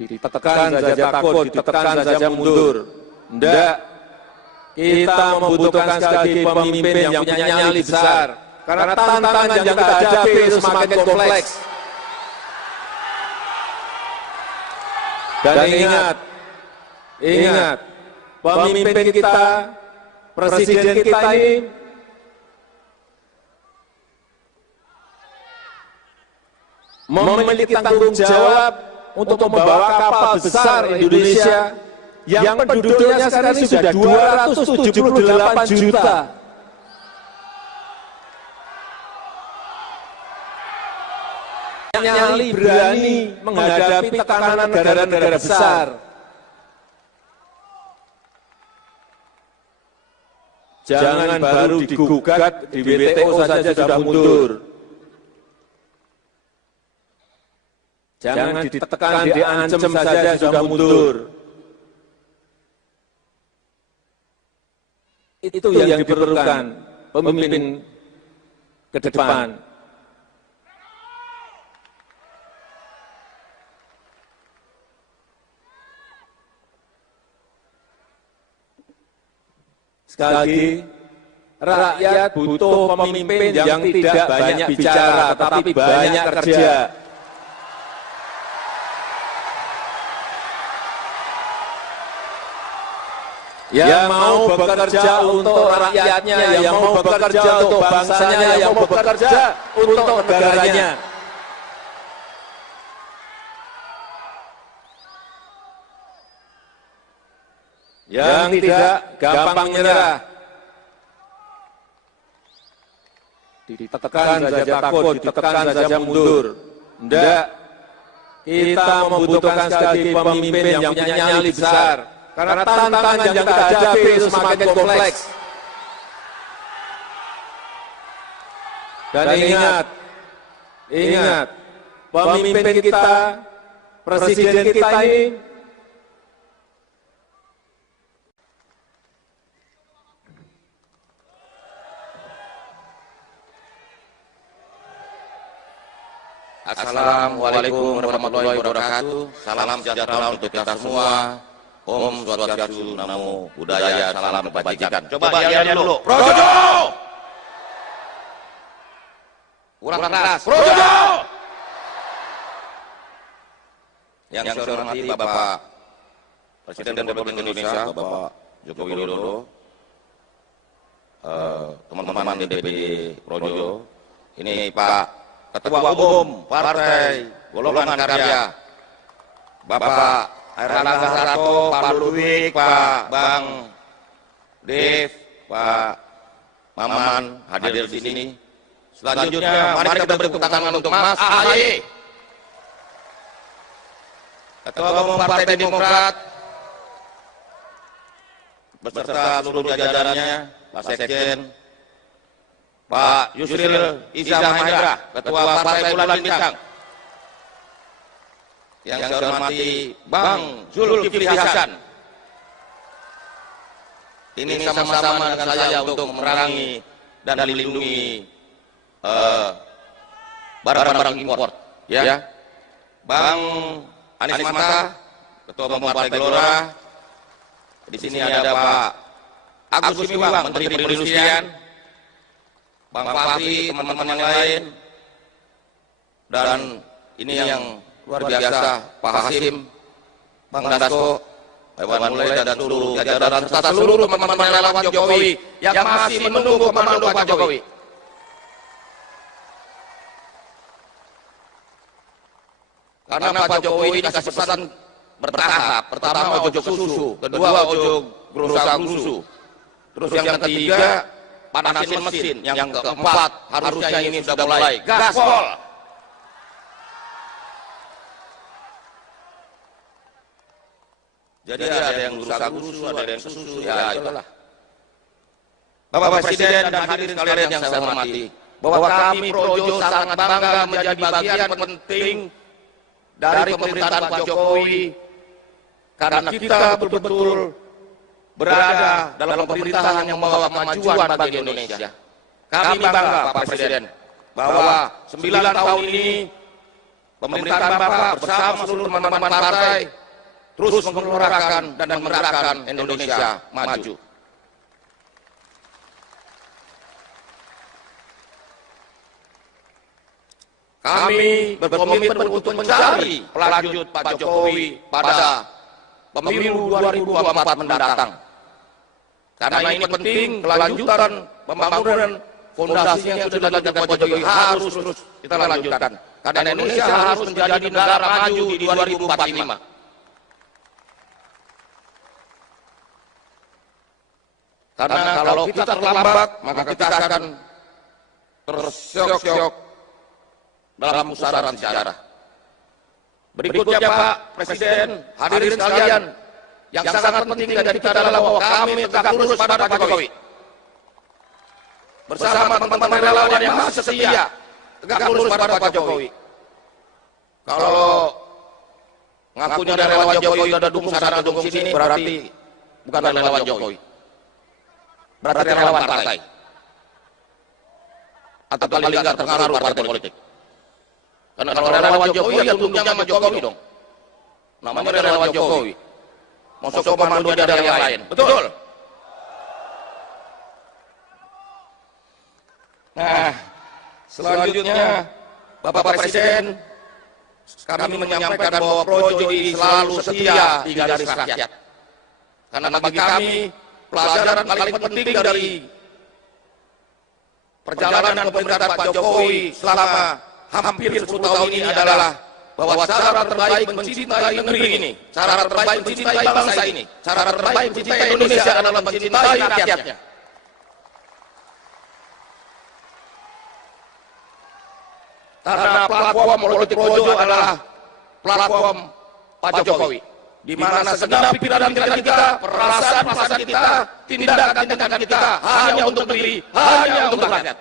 ditekan saja takut, ditekan saja mundur. Tidak, kita membutuhkan sekali lagi pemimpin yang punya nyali besar. Karena tantangan yang kita hadapi itu semakin kompleks. Dan ingat, pemimpin kita, presiden kita ini memiliki tanggung jawab untuk membawa kapal besar Indonesia yang penduduknya sekarang ini sudah 278 juta. Nyali, berani menghadapi tekanan negara-negara besar. Jangan baru digugat di WTO saja sudah mundur. Jangan ditekan, diancam saja sudah mundur. Itu yang diperlukan pemimpin ke depan. Sekali lagi, rakyat butuh pemimpin yang tidak banyak bicara, tetapi banyak kerja. Yang mau bekerja untuk rakyatnya, yang mau bekerja untuk bangsanya, yang mau bekerja untuk negaranya. Yang tidak gampang menyerah, ditekan saja takut, ditekan saja mundur. Tidak, kita membutuhkan sekali lagi pemimpin yang punya nyali besar. Karena tantangan yang kita hadapi itu semakin kompleks. Dan ingat, pemimpin kita, presiden kita ini Assalamualaikum warahmatullahi wabarakatuh. Salam sejahtera untuk kita semua. Om Swastiastu, Namo Buddhaya, salam kebajikan. Coba lihat dulu. Projo! Kurang keras. Projo! Yang saya hormati Bapak Presiden Republik Indonesia, Bapak Joko Widodo, teman-teman DPD Projo, ini Pak Ketua Umum Partai Golongan Karya, Bapak Airlangga Hartarto, Pak Ludwig, Pak Bang Dev, Pak Maman hadir di sini. Selanjutnya, mari kita beri tepuk tangan untuk Mas AHY, Ketua Umum Partai Demokrat, beserta seluruh jajarannya. Pak Sekjen, Pak Yusril Iza Mahendra, Ketua Partai Bulan Bintang. Yang saya hormati Bang Zulkifli Hasan. Ini sama-sama dengan saya untuk memerangi dan melindungi barang-barang impor. Ya. Bang Anies Mata, Ketua Umum Partai Gelora. Di sini ada Pak Agus Miwang, Menteri Perindustrian, Bang Fahri, teman-teman yang lain, dan ini yang luar biasa, Pak Hasim, Bang Dasko, Iwan Mulai, dan seluruh jajaran serta seluruh teman-teman relawan Jokowi yang masih menunggu komando Pak Jokowi. Karena Pak Jokowi ini kasih pesan bertahap. Pertama ojo susu, kedua ojo gerusa-gerusu. Terus yang ketiga panasin mesin, yang keempat harusnya ini sudah mulai gaspol. Jadi ada yang gerusa-gerusu, ada yang susu, ya itulah. Bapak Presiden dan hadirin sekalian yang saya hormati, bahwa kami Projo sangat bangga menjadi bagian penting dari pemerintahan Pak Jokowi, karena kita betul-betul berada dalam pemerintahan yang membawa kemajuan bagi Indonesia. Kami bangga Pak Presiden bahwa 9 tahun ini pemerintahan Bapak bersama seluruh teman-teman partai terus menggelorakan dan menggerakkan Indonesia maju. Kami berkomitmen untuk mencari pelanjut Pak Jokowi pada pemilu 2024 mendatang. Karena ini penting, kelanjutan pembangunan fondasi yang sudah dilakukan Pak Jokowi harus terus kita lanjutkan. Karena Indonesia harus menjadi negara maju di 2045. Karena kalau kita terlambat, maka kita akan tersyok-syok dalam pusaran sejarah. Berikutnya Pak Presiden, hadirin sekalian, yang sangat penting dari kita adalah bahwa kami tegak lurus pada Pak Jokowi. Bersama teman-teman relawan yang masih setia, tegak lurus pada Pak Jokowi. Kalau ngakunya ada relawan Jokowi, ada dukung sana, dukung sini, berarti bukan relawan Jokowi. Berarti relawan partai. Atau paling nggak terpengaruh partai politik. Karena kalau relawan Jokowi ya tunduknya sama Jokowi dong. Namanya relawan Jokowi. Masuk komando ada yang lain. Betul. Nah, selanjutnya Bapak Presiden, kami menyampaikan bahwa Projo ini selalu setia di garis rakyat. Karena bagi kami pelajaran paling penting dari perjalanan pemerintahan Pak Jokowi selama hampir 10 tahun ini adalah bahwa cara terbaik mencintai negeri ini, cara terbaik mencintai bangsa ini, cara terbaik mencintai Indonesia adalah mencintai rakyatnya. Karena platform politik Projo adalah platform Pak Jokowi, di mana segenap pikiran-pikiran kita, perasaan-perasaan kita, tindakan-tindakan kita hanya untuk negeri, hanya untuk rakyat.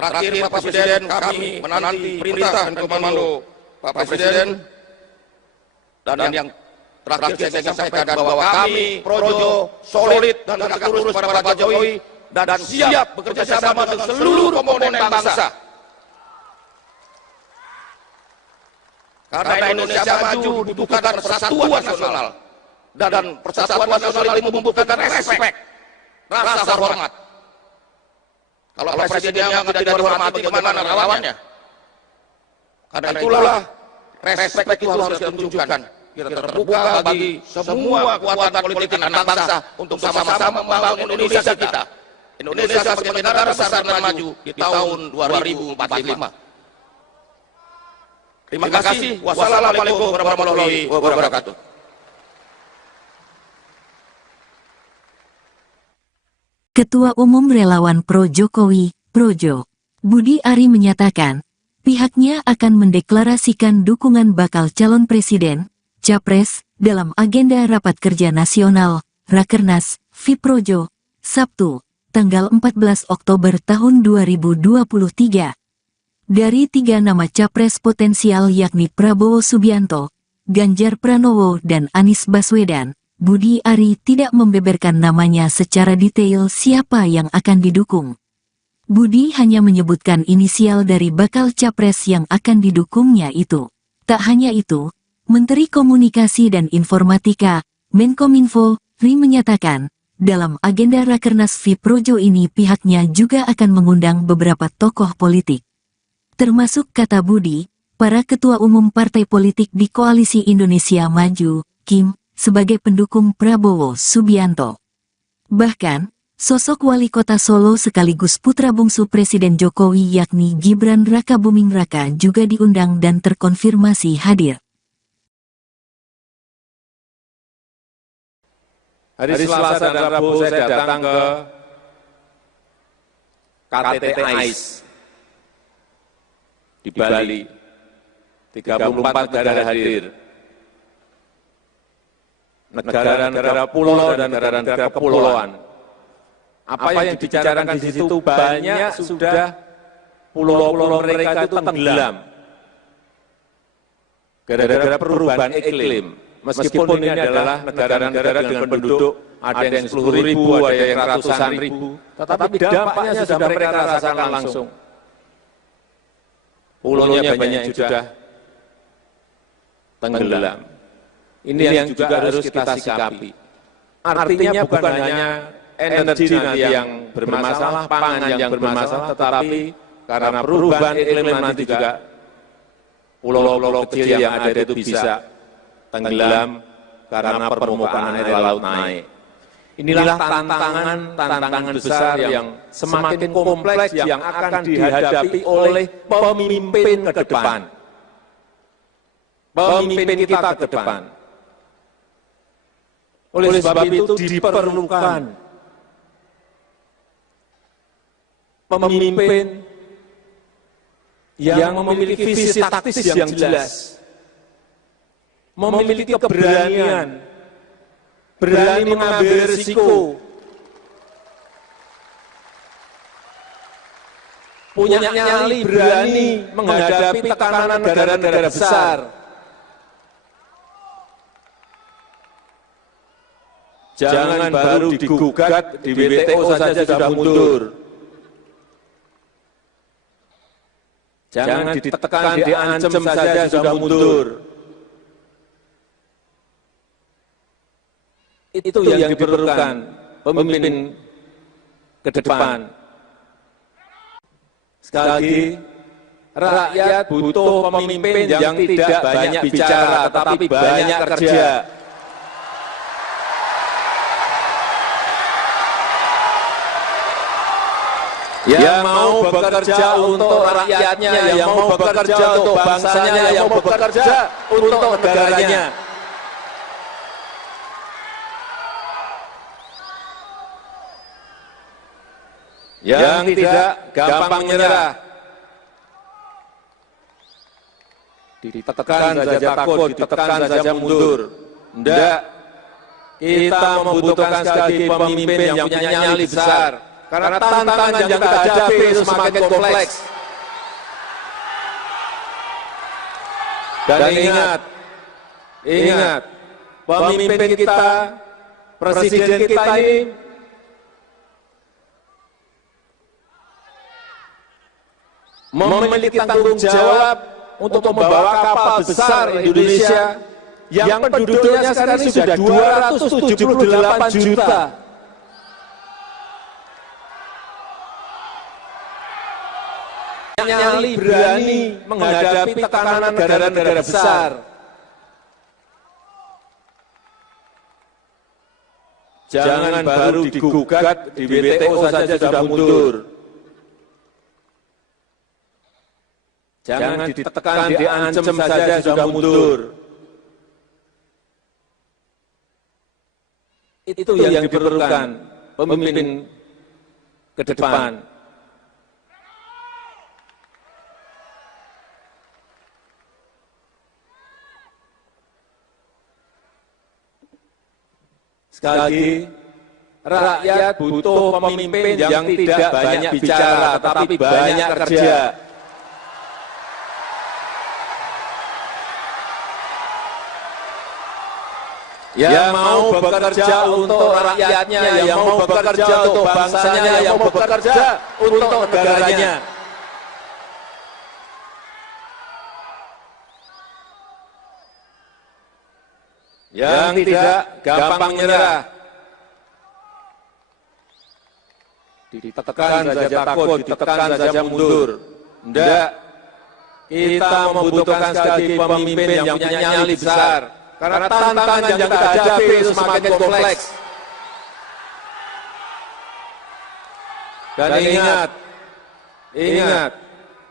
Terakhir Pak Presiden, kami menanti perintah dan komando Pak Presiden, dan yang terakhir saya sampaikan bahwa kami Projo solid dan tegak lurus pada Pak Jokowi dan siap bekerja sama dengan seluruh komponen bangsa. Karena Indonesia maju dibutuhkan persatuan nasional, dan persatuan nasional itu membutuhkan respek, rasa hormat. Kalau presidennya tidak dihormati, bagaimana relawannya? Karena itulah respek itu harus kita tunjukkan. Kita terbuka bagi semua kekuatan politik anak bangsa untuk sama-sama membangun Indonesia kita. Indonesia sebagai negara besar dan maju di tahun 2045. Terima kasih. Wassalamualaikum warahmatullahi wabarakatuh. Ketua Umum Relawan Pro Jokowi, Projo, Budi Ari menyatakan, pihaknya akan mendeklarasikan dukungan bakal calon presiden, capres, dalam agenda Rapat Kerja Nasional, Rakernas, Fiprojo, Sabtu, tanggal 14 Oktober tahun 2023. Dari 3 nama capres potensial yakni Prabowo Subianto, Ganjar Pranowo dan Anies Baswedan, Budi Ari tidak membeberkan namanya secara detail siapa yang akan didukung. Budi hanya menyebutkan inisial dari bakal capres yang akan didukungnya itu. Tak hanya itu, Menteri Komunikasi dan Informatika, Menkominfo, Ri menyatakan, dalam agenda Rakernas Fiprojo ini pihaknya juga akan mengundang beberapa tokoh politik. Termasuk kata Budi, para ketua umum partai politik di Koalisi Indonesia Maju, Kim, sebagai pendukung Prabowo Subianto. Bahkan, sosok wali kota Solo sekaligus putra bungsu Presiden Jokowi yakni Gibran Rakabuming Raka juga diundang dan terkonfirmasi hadir. Hari Selasa dan Rabu saya datang ke KTT AIS di Bali. 34 negara hadir. Negara-negara pulau dan negara-negara kepulauan. Apa yang dibicarakan di situ banyak sudah pulau-pulau mereka itu tenggelam. Gara-gara perubahan iklim. Meskipun ini adalah negara-negara dengan penduduk ada yang 10.000, ada yang ratusan ribu, tetapi dampaknya sudah mereka rasakan langsung. Pulaunya banyak yang sudah tenggelam. Ini yang juga harus kita sikapi. Artinya bukan hanya energi nanti yang bermasalah, pangan yang bermasalah, tetapi karena perubahan iklim nanti juga pulau-pulau kecil yang ada itu bisa tenggelam karena permukaan air laut naik. Inilah tantangan besar yang semakin kompleks yang akan dihadapi oleh pemimpin ke depan. Pemimpin kita ke depan. Oleh sebab itu diperlukan pemimpin yang memiliki visi taktis yang jelas, memiliki keberanian, berani mengambil risiko, punya nyali, berani menghadapi tekanan negara-negara besar. Jangan baru digugat di WTO saja sudah mundur. Jangan ditekan, diancam saja sudah mundur. Itu yang diperlukan pemimpin ke depan. Sekali lagi, rakyat butuh pemimpin yang tidak banyak bicara, tetapi banyak kerja. Yang mau bekerja untuk rakyatnya, yang mau bekerja untuk bangsanya, yang mau bekerja untuk negaranya. Yang tidak gampang menyerah, ditekan saja takut, ditekan saja mundur. Tidak, kita membutuhkan sekali lagi pemimpin yang punya nyali besar. Karena tantangan yang kita hadapi itu semakin kompleks. Dan ingat, pemimpin kita, presiden kita ini memiliki tanggung jawab untuk membawa kapal besar Indonesia yang penduduknya sekarang ini sudah 278 juta. Nyali, berani menghadapi tekanan negara-negara besar. Jangan baru digugat di WTO saja sudah mundur. Jangan ditekan, diancam saja sudah mundur. Itu yang diperlukan pemimpin ke depan. Sekali lagi, rakyat butuh pemimpin yang tidak banyak bicara, tetapi banyak kerja. Yang mau bekerja untuk rakyatnya, yang mau bekerja untuk bangsanya, yang mau bekerja untuk negaranya. Yang tidak gampang menyerah, ditekan saja takut, ditekan saja mundur. Tidak, kita membutuhkan sekali lagi pemimpin yang punya nyali besar. Karena tantangan yang kita hadapi itu semakin kompleks. Dan ingat,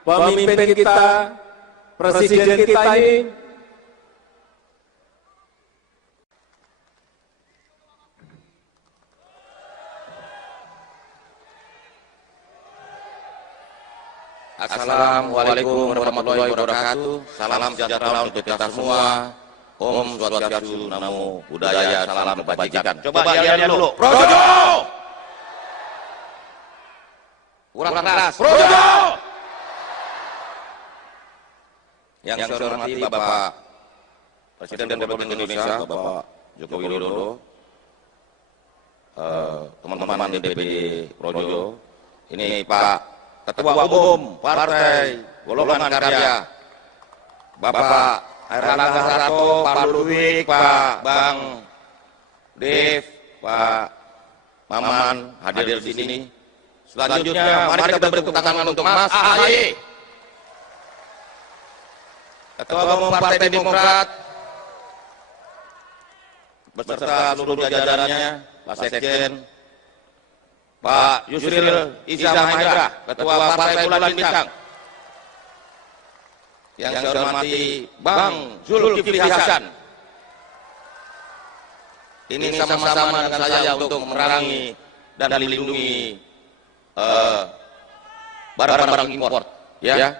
pemimpin kita, presiden kita ini Assalamualaikum warahmatullahi wabarakatuh. Salam sejahtera untuk kita semua. Om Swastiastu, Namo Buddhaya, salam kebajikan. Coba lihat dulu. Projo! Kurang keras. Projo! Yang saya hormati Bapak Presiden Republik Indonesia, Bapak Joko Widodo, teman-teman DPD Projo, ini Pak Ketua Umum Partai Golongan Karya, Bapak Erlangga Hartarto, Pak Ludwig, Pak Bang Dev, Pak Maman hadir di sini. Selanjutnya, mari kita beri tepuk tangan untuk Mas AHY, Ketua Umum Partai Demokrat, beserta seluruh jajarannya, Pak Sekjen, Pak Yusril Iza Mahendra, Ketua Partai Bulan Bintang. Yang saya hormati Bang Zulkifli Hasan. Ini sama-sama dengan saya untuk memerangi dan melindungi barang-barang impor. Ya,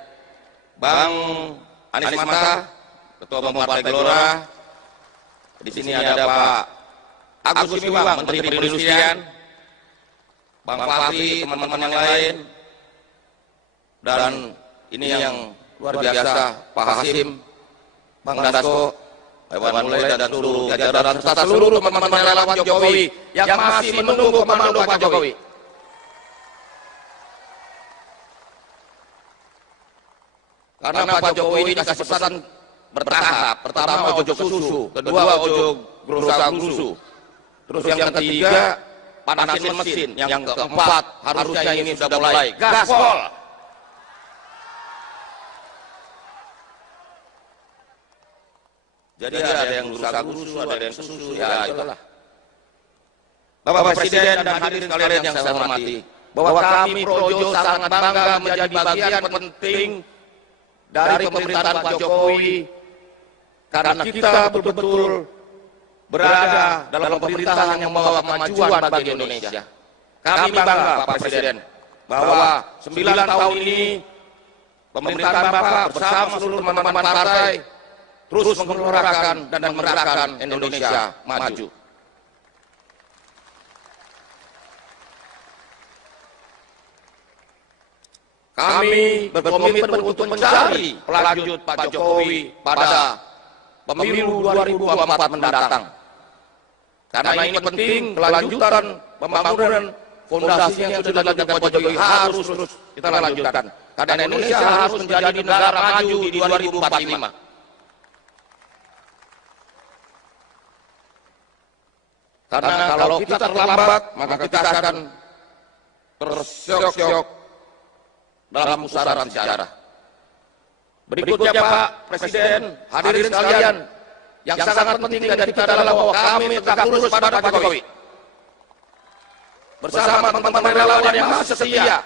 Bang Anies Mata, Ketua Umum Partai Gelora. Di sini ada Pak Agus Gumiwang, Menteri Perindustrian, Bang Fahri, teman-teman yang lain, dan ini yang luar biasa, Pak Hasim, Bang Dasko, Hewan Mulai, dan seluruh jajaran serta seluruh teman-teman relawan Jokowi yang masih menunggu komando Pak Jokowi. Karena Pak Jokowi ini kasih pesan bertahap. Pertama ojo susu, kedua ojo gerusa-gerusu, terus yang ketiga panasin mesin, yang keempat harusnya ini sudah mulai gaspol. Jadi ada yang gerusa-gerusu, ada yang susu, ya itulah. Bapak Presiden dan hadirin sekalian yang saya hormati, bahwa kami Projo sangat bangga menjadi bagian penting dari pemerintahan Pak Jokowi, karena kita betul-betul berada dalam pemerintahan yang membawa kemajuan bagi Indonesia. Kami bangga Pak Presiden bahwa 9 tahun ini pemerintahan Bapak bersama seluruh teman-teman partai terus menggelorakan dan menggerakkan Indonesia maju. Kami berkomitmen untuk mencari pelanjut Pak Jokowi pada pemilu 2024 mendatang. Karena ini penting, kelanjutan pembangunan fondasi yang sudah dilakukan Pak Jokowi harus terus kita lanjutkan. Karena Indonesia harus menjadi negara maju di 2045. Karena kalau kita terlambat, maka kita akan tersyok-syok dalam pusaran sejarah. Berikutnya Pak Presiden, hadirin sekalian, yang sangat penting dari kita adalah bahwa kami tegak lurus pada Pak Jokowi. Bersama teman-teman relawan yang masih setia,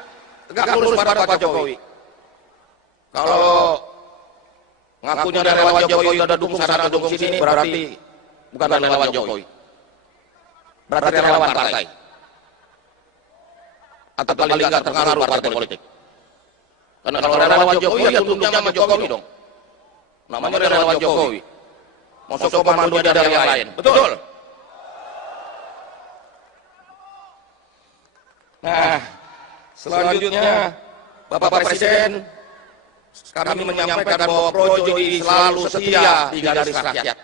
tegak lurus pada Pak Jokowi. Kalau ngakunya relawan Jokowi ada dukung sana dukung sini, berarti bukan relawan Jokowi. Berarti relawan partai. Atau paling nggak terpengaruh partai politik. Karena kalau relawan Jokowi ya tunduknya sama Jokowi dong. Namanya relawan Jokowi. Masuk komando dari yang lain. Betul? Nah, selanjutnya Bapak Presiden, kami menyampaikan bahwa Projo ini selalu setia di garis rakyat.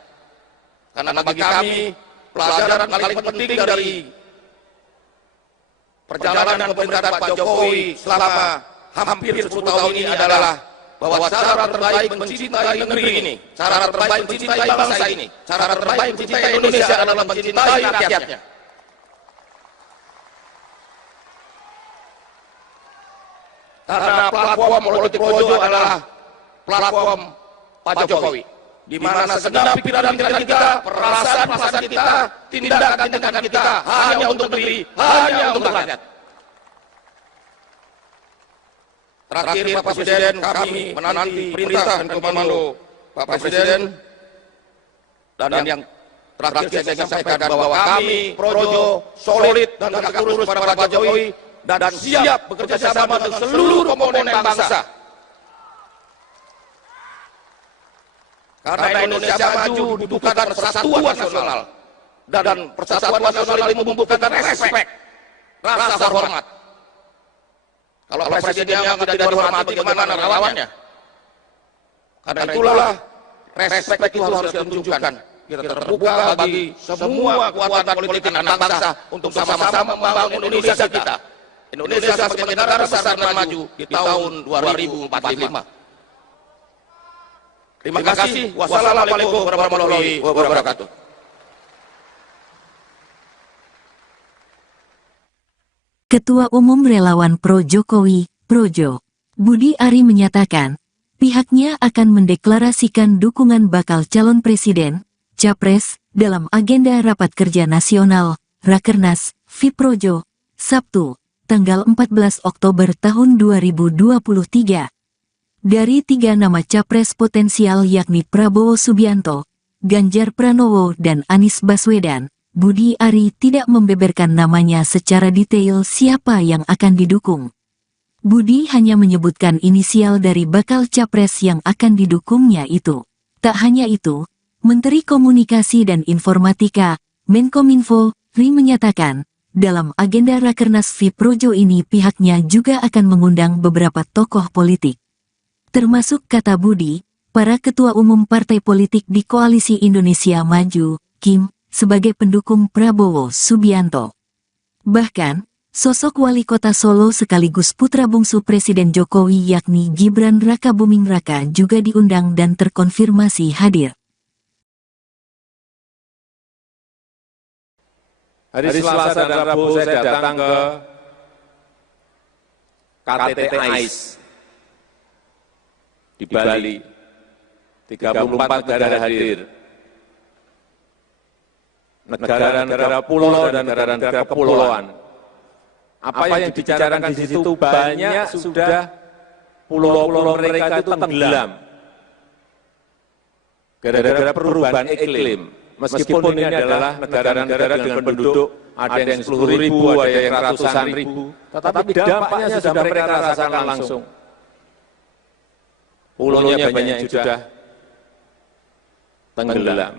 Karena bagi kami, pelajaran paling penting dari perjalanan pemerintahan Pak Jokowi selama hampir 10 tahun ini adalah bahwa cara terbaik mencintai negeri ini, cara terbaik mencintai bangsa ini, cara terbaik mencintai Indonesia adalah mencintai rakyatnya. Karena platform politik Projo adalah platform Pak Jokowi, di mana segenap pikiran kita, perasaan kita, tindakan kita hanya untuk negeri, hanya untuk rakyat. Terakhir Pak Presiden, kami menanti perintah dan komando Pak Presiden, dan yang terakhir saya ingin sampaikan bahwa kami Projo solid dan tegak lurus pada Pak Jokowi dan siap bekerja sama dengan seluruh komponen bangsa. Karena Indonesia maju dibutuhkan persatuan nasional, dan persatuan nasional itu membutuhkan respek, rasa hormat. Kalau presidennya tidak dihormati, bagaimana lawannya? Karena itulah respek itu harus ditunjukkan. Kita terbuka bagi semua kekuatan politik anak bangsa untuk sama-sama membangun Indonesia kita. Indonesia sebagai negara besar dan maju di tahun 2045. Terima kasih. Wassalamualaikum warahmatullahi wabarakatuh. Ketua Umum Relawan Pro Jokowi, Projo, Budi Ari menyatakan, pihaknya akan mendeklarasikan dukungan bakal calon presiden, Capres, dalam agenda Rapat Kerja Nasional, Rakernas, FIProjo, Sabtu, tanggal 14 Oktober tahun 2023. Dari 3 nama Capres potensial yakni Prabowo Subianto, Ganjar Pranowo dan Anies Baswedan, Budi Ari tidak membeberkan namanya secara detail siapa yang akan didukung. Budi hanya menyebutkan inisial dari bakal capres yang akan didukungnya itu. Tak hanya itu, Menteri Komunikasi dan Informatika, Menkominfo, Ri menyatakan, dalam agenda Rakernas FIProjo ini pihaknya juga akan mengundang beberapa tokoh politik. Termasuk kata Budi, para ketua umum partai politik di Koalisi Indonesia Maju, Kim, sebagai pendukung Prabowo Subianto. Bahkan, sosok wali kota Solo sekaligus putra bungsu Presiden Jokowi yakni Gibran Rakabuming Raka juga diundang dan terkonfirmasi hadir. Hari Selasa dan Rabu saya datang ke KTT AIS di Bali. 34 negara hadir. Negara-negara pulau dan negara-negara kepulauan. Apa yang dibicarakan di situ banyak sudah pulau-pulau mereka itu tenggelam. Gara-gara perubahan iklim. Meskipun ini adalah negara-negara dengan penduduk, ada yang 10.000, ada yang ratusan ribu. Tetapi dampaknya sudah mereka rasakan langsung. Pulaunya banyak yang sudah tenggelam.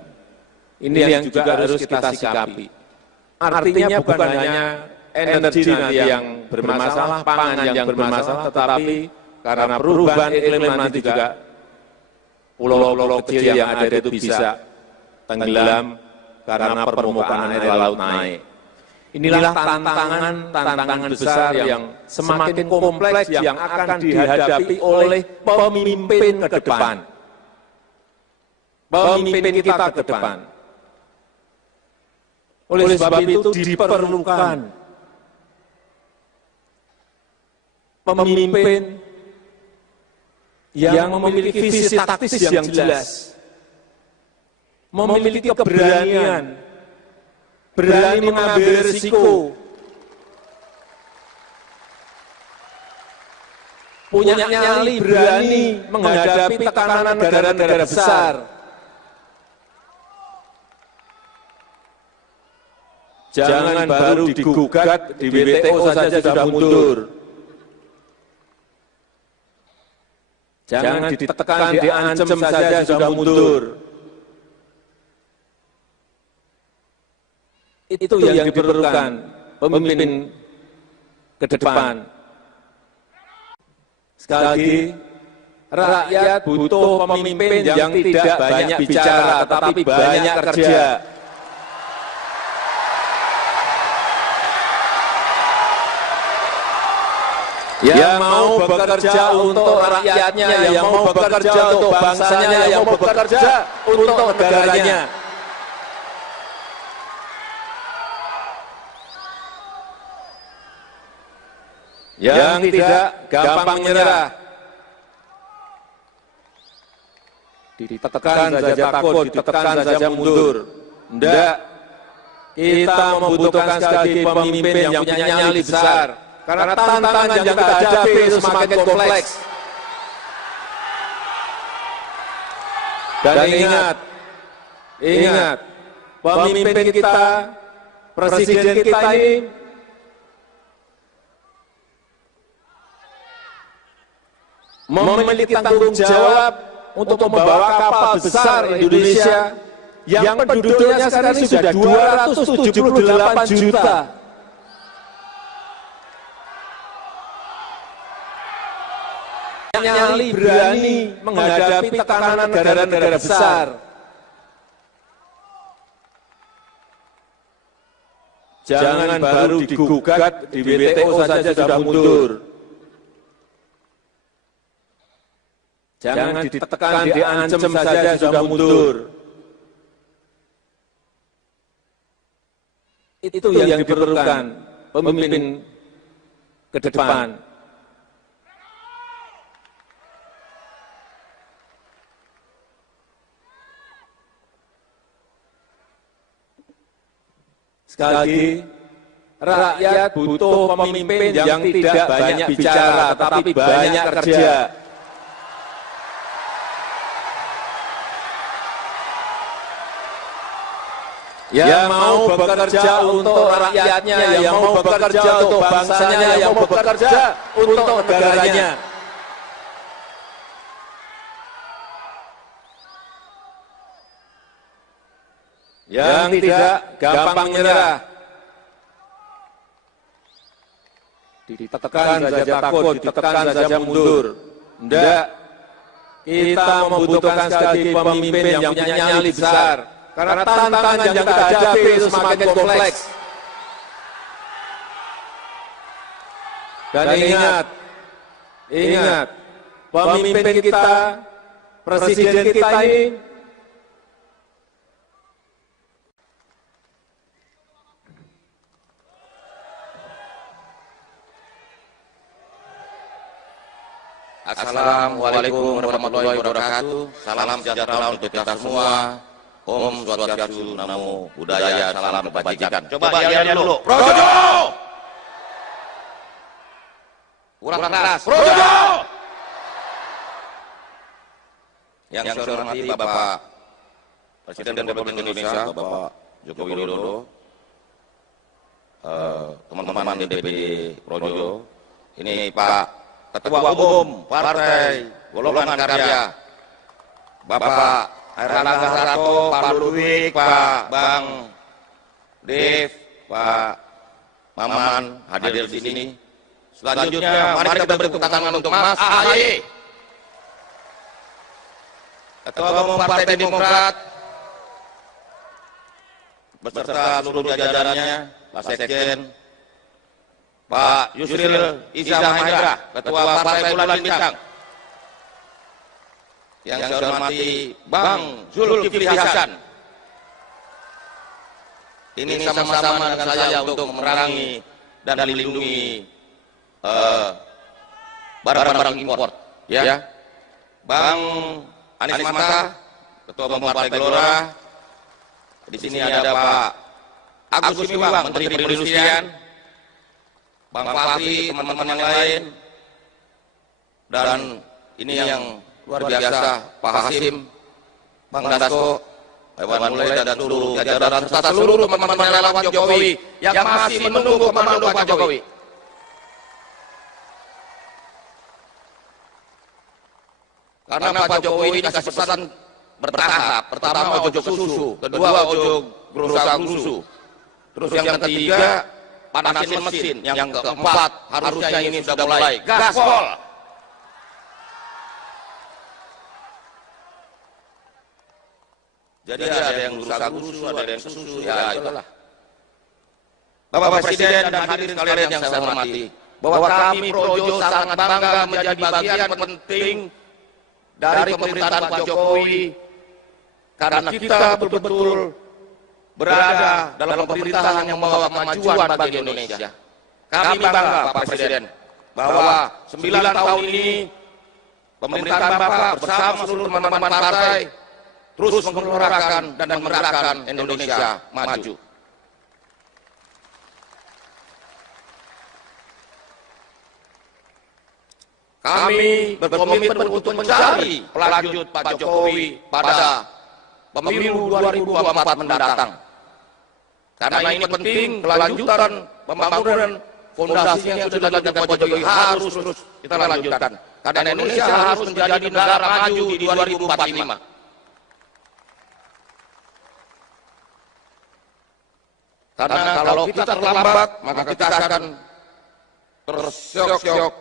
Ini yang juga harus kita sikapi. Artinya bukan hanya energi nanti yang bermasalah, pangan yang bermasalah, tetapi karena perubahan iklim nanti juga pulau-pulau kecil yang ada itu bisa tenggelam karena permukaan air laut naik. Inilah tantangan besar yang semakin kompleks yang akan dihadapi oleh pemimpin ke depan. Pemimpin kita ke depan. Oleh sebab itu diperlukan pemimpin yang memiliki visi taktis yang jelas, memiliki keberanian, berani mengambil risiko, punya nyali, berani menghadapi tekanan negara-negara besar. Jangan baru digugat di WTO saja sudah mundur. Jangan ditekan, diancam saja sudah mundur. Itu yang diperlukan pemimpin ke depan. Sekali lagi, rakyat butuh pemimpin yang tidak banyak bicara, tetapi banyak kerja. Yang mau bekerja untuk rakyatnya, yang mau bekerja untuk bangsanya, yang mau bekerja untuk negaranya. Yang tidak gampang menyerah, ditekan saja takut, ditekan saja mundur. Tidak, kita membutuhkan sekali lagi pemimpin yang punya nyali besar. Karena tantangan yang kita hadapi itu semakin kompleks. Dan ingat, pemimpin kita, presiden kita ini memiliki tanggung jawab untuk membawa kapal besar Indonesia yang penduduknya sekarang ini sudah 278 juta. Nyali berani menghadapi tekanan negara-negara besar. Jangan baru digugat di WTO saja sudah mundur. Jangan ditekan, diancam saja sudah mundur. Itu yang diperlukan pemimpin ke depan. Sekali lagi, rakyat butuh pemimpin yang tidak banyak bicara, tetapi banyak kerja. Yang mau bekerja untuk rakyatnya, yang mau bekerja untuk bangsanya, yang mau bekerja untuk negaranya. Yang tidak gampang menyerah, ditekan saja takut, ditekan saja mundur. Tidak, kita membutuhkan sekali lagi pemimpin yang punya nyali besar. Karena tantangan yang kita hadapi itu semakin kompleks. Dan ingat, pemimpin kita, presiden kita ini Assalamualaikum warahmatullahi wabarakatuh. Salam sejahtera untuk kita semua. Om Swastiastu, Namo Buddhaya, salam kebajikan. Coba lihat dulu. Projo! Kurang keras. Projo! Yang saya hormati Bapak Presiden Republik Indonesia, Bapak Joko Widodo, teman-teman DPD Projo, ini Pak Ketua Umum Partai Golongan Karya, Bapak Airlangga Hartarto, Pak Ludwig, Pak Bang Dev, Pak Maman hadir di sini. Selanjutnya, mari kita beri tepuk tangan untuk Mas AHY, Ketua Umum Partai Demokrat, beserta seluruh jajarannya, Pak Sekjen, Pak Yusril Iza Mahendra, Ketua Partai Bulan Bintang. Yang saya hormati Bang Zulkifli Hasan. Ini sama-sama dengan saya untuk memerangi dan melindungi barang-barang impor. Ya. Bang Anies Mata, Ketua Umum Partai Gelora. Di sini ada Pak Agus Miwang, Menteri Perindustrian. Bang Fahri, teman-teman yang lain. Dan ini yang luar biasa, Pak Hasim, Bang Dasko, Hewan Mulai, dan seluruh jajaran serta seluruh teman-teman relawan Jokowi yang masih menunggu komando Pak Jokowi. Karena Pak Jokowi ini kasih pesan bertahap. Pertama ojo susu, kedua ojo gerusa-gerusu. Terus yang ketiga, panasin mesin. Yang keempat, harusnya ini sudah mulai gaspol. Jadi ada yang rusak-rusuh, ada yang susu, ya itulah. Bapak Presiden dan hadirin sekalian yang saya hormati, bahwa kami Projo sangat bangga menjadi bagian penting dari pemerintahan Pak Jokowi, karena kita betul-betul berada dalam pemerintahan yang membawa kemajuan bagi Indonesia. Kami bangga Pak Presiden bahwa 9 tahun ini pemerintahan Bapak bersama seluruh teman-teman partai terus menggelorakan dan menggerakkan Indonesia maju. Kami berkomitmen untuk mencari pelanjut Pak Jokowi pada pemilu 2024 mendatang. Karena ini penting, kelanjutan pembangunan fondasi yang sudah dilakukan Pak Jokowi harus terus kita lanjutkan. Karena Indonesia harus menjadi negara maju di 2045. Karena kalau kita terlambat, maka kita akan tersyok-syok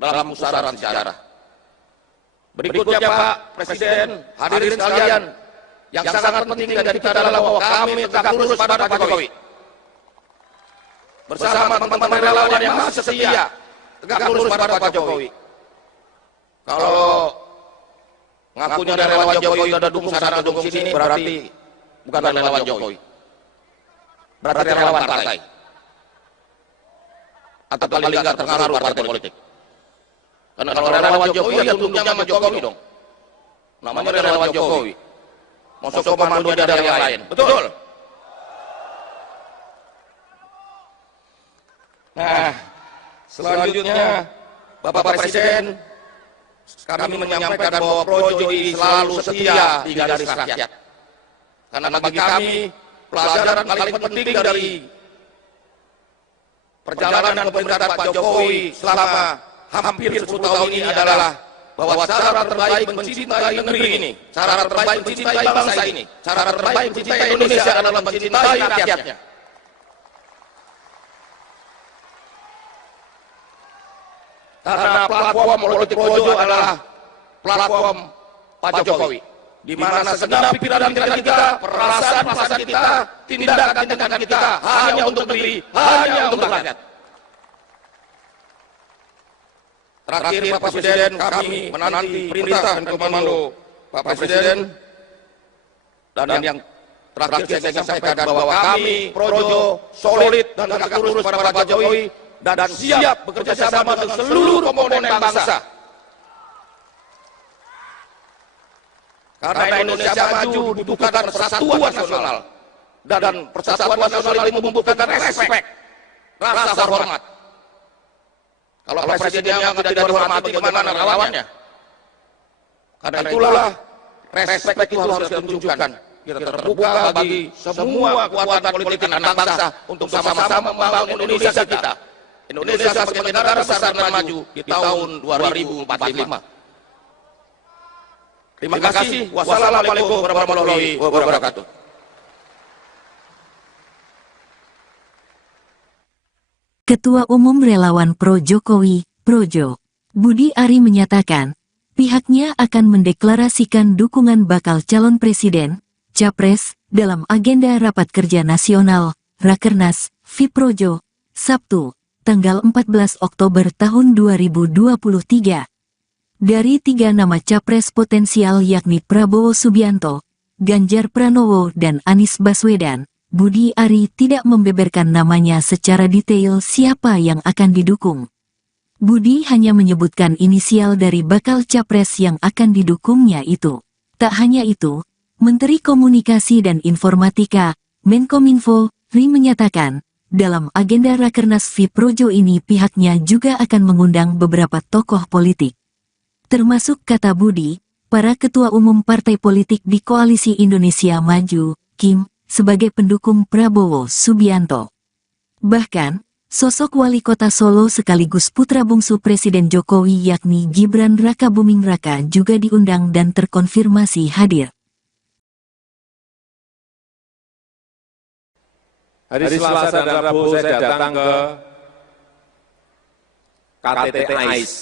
dalam pusaran sejarah. Berikutnya Pak Presiden, hadirin sekalian, yang sangat penting dari kita adalah bahwa kami tegak lurus pada Pak Jokowi. Bersama teman-teman relawan yang masih setia, tegak lurus pada Pak Jokowi. Kalau ngakunya relawan Jokowi ada dukung sana dukung sini, berarti bukan relawan Jokowi. Berarti relawan partai. Atau paling nggak terpengaruh partai politik. Karena kalau relawan Jokowi ya tunduknya sama Jokowi dong. Namanya relawan Jokowi. Masuk komando dari yang lain. Betul? Nah, selanjutnya Bapak Presiden, kami menyampaikan bahwa Projo ini selalu setia di garis rakyat. Karena bagi kami, pelajaran paling penting dari perjalanan pemerintahan Pak Jokowi selama hampir 10 tahun ini adalah bahwa cara terbaik mencintai negeri ini, cara terbaik mencintai bangsa ini, cara terbaik mencintai Indonesia adalah mencintai rakyatnya. Karena platform politik Projo adalah platform Pak Jokowi, di mana segenap pikiran-pikiran kita, perasaan-perasaan kita, tindakan-tindakan kita hanya untuk negeri, hanya untuk rakyat. Terakhir Pak Presiden, kami menanti perintah dan komando Pak Presiden, dan yang terakhir saya ingin sampaikan bahwa kami Projo solid dan tegak lurus pada Pak Jokowi dan siap bekerja sama dengan seluruh komponen bangsa. Karena Indonesia maju dibutuhkan persatuan nasional, dan persatuan nasional ini membutuhkan respek, rasa hormat. Kalau presidennya tidak dihormati, bagaimana relawannya? Karena itulah respek itu harus kita tunjukkan. Kita terbuka bagi semua kekuatan politik anak bangsa untuk sama-sama membangun Indonesia kita. Indonesia sebagai negara besar dan maju di tahun 2045. Terima kasih. Wassalamualaikum warahmatullahi wabarakatuh. Ketua Umum Relawan Pro Jokowi, Projo, Budi Ari menyatakan, pihaknya akan mendeklarasikan dukungan bakal calon presiden, Capres, dalam agenda Rapat Kerja Nasional, Rakernas, Fiprojo, Sabtu, tanggal 14 Oktober tahun 2023. Dari 3 nama Capres potensial yakni Prabowo Subianto, Ganjar Pranowo dan Anies Baswedan, Budi Ari tidak membeberkan namanya secara detail siapa yang akan didukung. Budi hanya menyebutkan inisial dari bakal capres yang akan didukungnya itu. Tak hanya itu, Menteri Komunikasi dan Informatika, Menkominfo, Ri menyatakan, dalam agenda Rakernas Fiprojo ini pihaknya juga akan mengundang beberapa tokoh politik. Termasuk kata Budi, para ketua umum partai politik di Koalisi Indonesia Maju, Kim, sebagai pendukung Prabowo Subianto. Bahkan, sosok wali kota Solo sekaligus putra bungsu Presiden Jokowi yakni Gibran Rakabuming Raka juga diundang dan terkonfirmasi hadir. Hari Selasa dan Rabu saya datang ke KTT AIS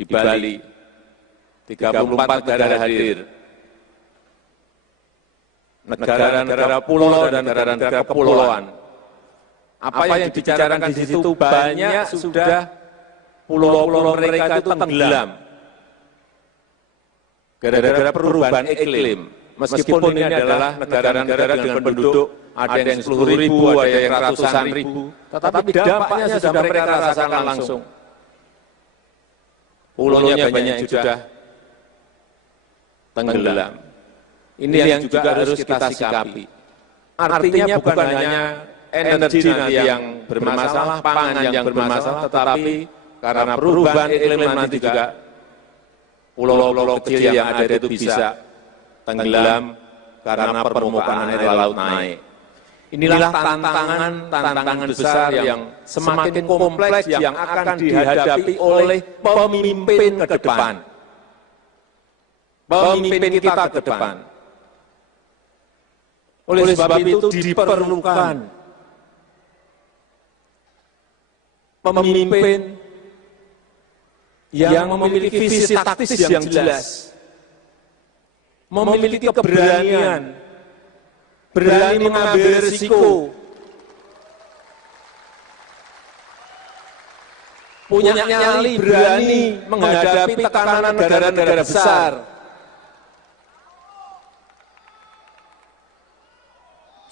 di Bali. 34 negara hadir. Negara-negara pulau dan negara-negara kepulauan. Apa yang dibicarakan di situ banyak sudah pulau-pulau mereka itu tenggelam. Gara-gara perubahan iklim. Meskipun ini adalah negara-negara dengan penduduk ada yang 10.000, ada yang ratusan ribu, tetapi dampaknya sudah mereka rasakan langsung. Pulaunya banyak yang sudah tenggelam. Ini yang juga harus kita sikapi. Artinya bukan hanya energi nanti yang bermasalah, pangan yang bermasalah, tetapi karena perubahan iklim nanti juga pulau-pulau kecil yang ada itu bisa tenggelam karena permukaan air laut naik. Inilah tantangan besar yang semakin kompleks yang akan dihadapi oleh pemimpin ke depan. Pemimpin kita ke depan. Oleh sebab itu diperlukan pemimpin yang memiliki visi taktis yang jelas, memiliki keberanian, berani mengambil risiko, punya nyali berani menghadapi tekanan negara-negara besar.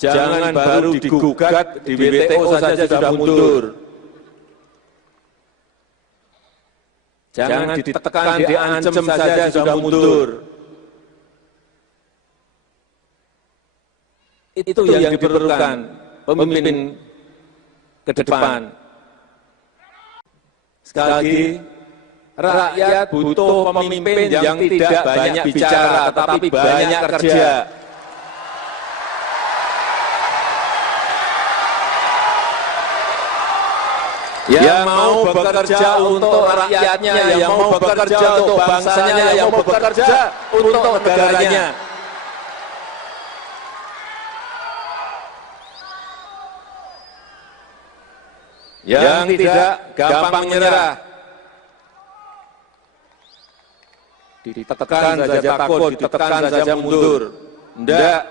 Jangan baru digugat di WTO saja sudah mundur. Jangan ditekan, diancam saja sudah mundur. Itu yang diperlukan pemimpin ke depan. Sekali lagi, rakyat butuh pemimpin yang tidak banyak bicara, tetapi banyak kerja. Yang mau bekerja untuk rakyatnya, yang mau bekerja untuk bangsanya, yang mau bekerja untuk negaranya. Yang tidak gampang menyerah, ditekan saja takut, ditekan saja mundur. Tidak,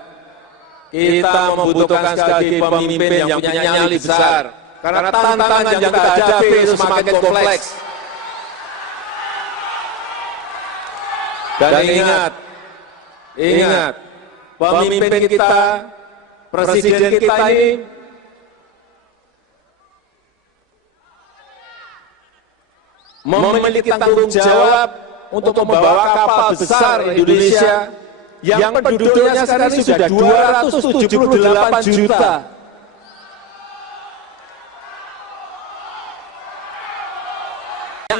kita membutuhkan sekali lagi pemimpin yang punya nyali besar. Karena tantangan yang kita hadapi itu semakin kompleks. Dan ingat, pemimpin kita, presiden kita ini memiliki tanggung jawab untuk membawa kapal besar Indonesia yang penduduknya sekarang ini sudah 278 juta.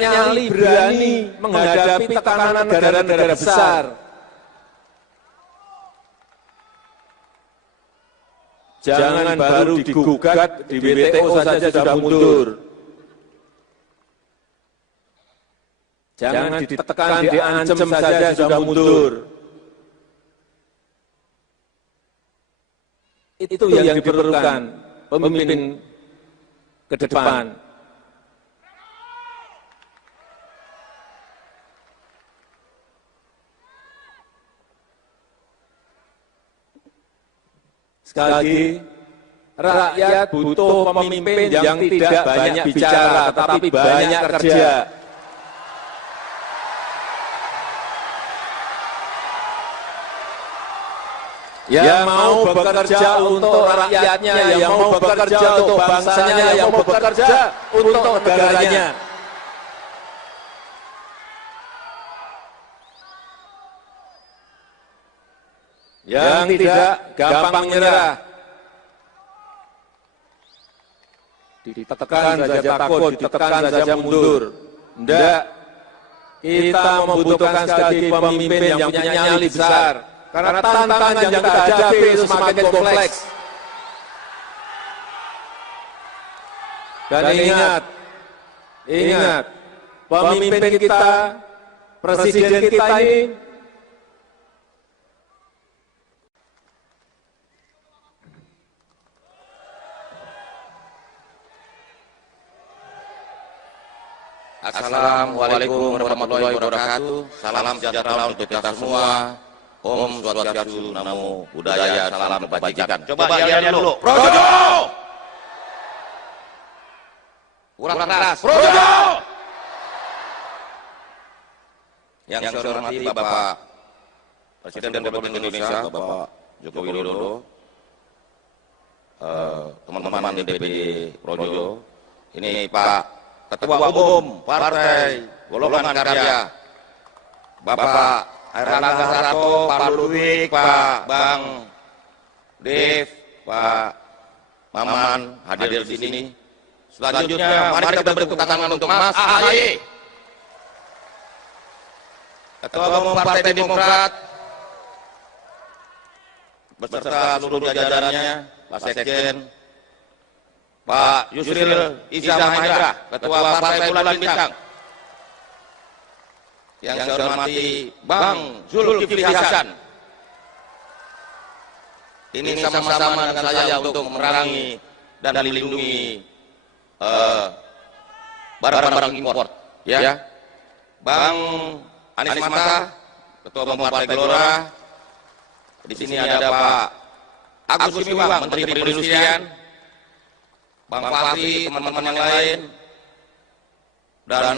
Nyali berani menghadapi tekanan negara-negara besar. Jangan baru digugat di WTO saja sudah mundur. Jangan ditekan, diancam saja sudah mundur. Itu yang diperlukan pemimpin ke depan. Sekali lagi, rakyat butuh pemimpin yang tidak banyak bicara, tetapi banyak kerja. Yang mau bekerja untuk rakyatnya, yang mau bekerja untuk bangsanya, yang mau bekerja untuk negaranya. Yang tidak gampang menyerah, ditekan saja takut, ditekan saja mundur. Tidak, kita membutuhkan sekali lagi pemimpin yang punya nyali besar. Karena tantangan yang kita hadapi itu semakin kompleks. Dan ingat, pemimpin kita, presiden kita ini Assalamualaikum warahmatullahi wabarakatuh. Salam sejahtera untuk kita semua. Om Swastiastu, Namo Buddhaya, salam kebajikan. Coba lihat dulu. Projo! Kurang keras. Projo! Yang saya hormati Bapak Presiden Republik Indonesia, Bapak Joko Widodo, teman-teman DPD Projo, ini Pak Ketua Umum Partai Golongan Karya, Bapak Airlangga Hartarto, Pak Ludwig, Pak Bang Dev, Pak Maman hadir di sini. Selanjutnya, mari kita beri tepuk tangan untuk Mas AHY, Ketua Umum Partai Demokrat, beserta seluruh jajarannya, Pak Sekjen, Pak Yusril Iza Mahendra, Ketua Partai Bulan Bintang. Yang saya hormati Bang Zulkifli Hasan. Ini sama-sama dengan saya untuk memerangi dan melindungi barang-barang impor. Ya. Bang Anies Mata, Ketua Umum Partai Gelora. Di sini ada Pak Agus Gumiwang, Menteri Perindustrian, Bang Fahri, teman-teman yang lain, dan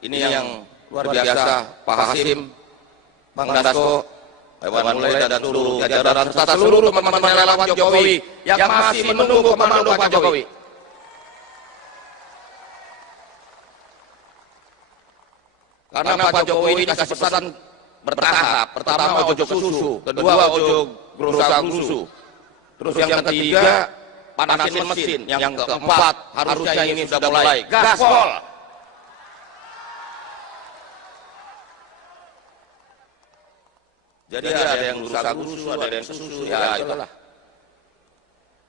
ini yang luar biasa, Pak Hasim, Bang Dasko, Hewan Mulai, dan seluruh jajaran serta seluruh teman-teman relawan Jokowi yang masih menunggu komando Pak Jokowi. Karena Pak Jokowi ini kasih pesan bertahap. Pertama ojo susu, kedua ojo gerusa-gerusu, terus yang ketiga panasin mesin, yang keempat harusnya ini sudah mulai gaspol. Jadi ada yang gerusa-gerusu, ada yang susu, ya itulah.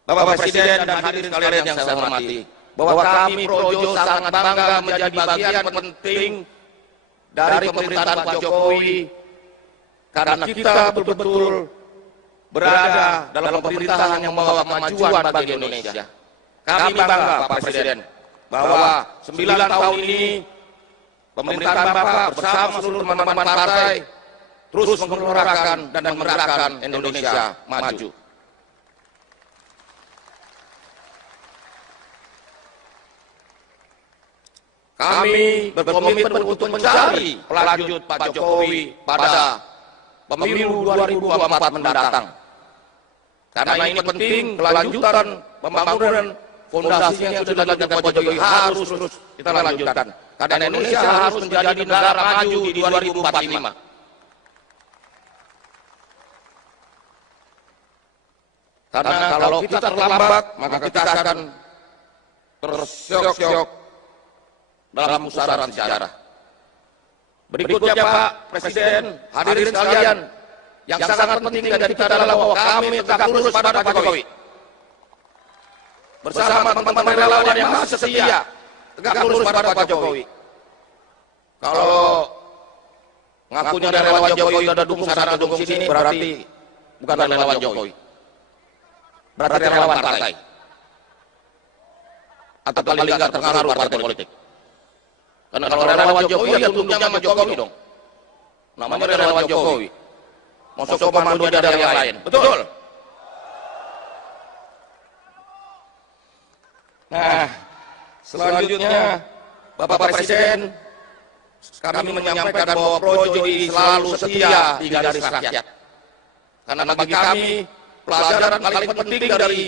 Bapak Presiden dan hadirin sekalian yang saya hormati, bahwa kami Projo sangat bangga menjadi bagian penting dari pemerintahan Pak Jokowi, karena kita betul-betul berada dalam pemerintahan yang membawa kemajuan bagi Indonesia. Kami bangga Pak Presiden bahwa 9 tahun ini pemerintahan Bapak bersama seluruh teman-teman partai terus menggelorakan dan menggerakkan Indonesia maju. Kami berkomitmen untuk mencari pelanjut Pak Jokowi pada pemilu 2024 mendatang. Karena ini penting, kelanjutan pembangunan fondasinya yang sudah dilakukan Pak Jokowi harus terus kita lanjutkan. Karena Indonesia harus menjadi negara maju di 2045. Karena kalau kita terlambat, maka kita akan tersyok-syok dalam pusaran sejarah. Berikutnya Pak Presiden, hadirin sekalian, yang sangat penting dari kita adalah bahwa kami tegak lurus pada Pak Jokowi. Bersama teman-teman relawan yang masih setia, tegak lurus pada Pak Jokowi. Kalau ngakunya relawan Jokowi ada dukung sana dukung sini, berarti bukan relawan Jokowi. Berarti relawan partai. Atau paling nggak terpengaruh partai politik. Karena kalau relawan Jokowi ya tunduknya sama Jokowi dong. Namanya relawan Jokowi. Masuk komando dari yang lain. Betul. Nah, selanjutnya Bapak Presiden, kami menyampaikan bahwa Projo ini selalu setia di garis rakyat. Karena bagi kami pelajaran paling penting dari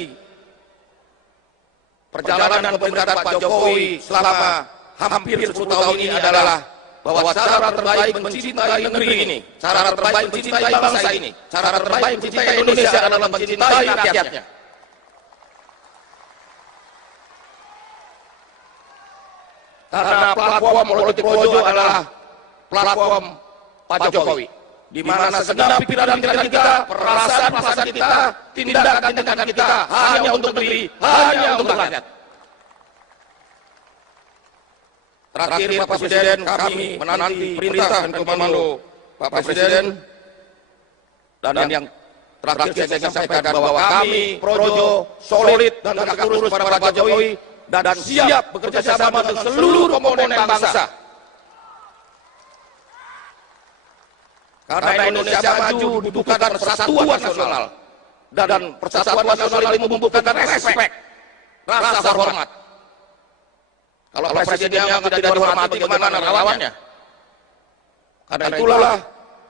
perjalanan pemerintahan Pak Jokowi selama hampir 10 tahun ini adalah bahwa cara terbaik mencintai negeri ini, cara terbaik mencintai bangsa ini, cara terbaik mencintai Indonesia adalah mencintai rakyatnya. Karena platform politik Projo adalah platform Pak Jokowi, di mana segenap pikiran kita, perasaan kita, tindakan kita hanya untuk negeri, hanya untuk rakyat. Terakhir Pak Presiden, kami menanti perintah dan komando Pak Presiden, dan yang terakhir saya ingin sampaikan bahwa kami Projo solid dan tegak lurus pada Pak Jokowi dan siap bekerja sama dengan seluruh komponen bangsa Karena Indonesia maju dibutuhkan persatuan nasional. Dan persatuan nasional itu membutuhkan respek, rasa hormat. Kalau presidennya tidak dihormati, bagaimana lawannya? Karena itulah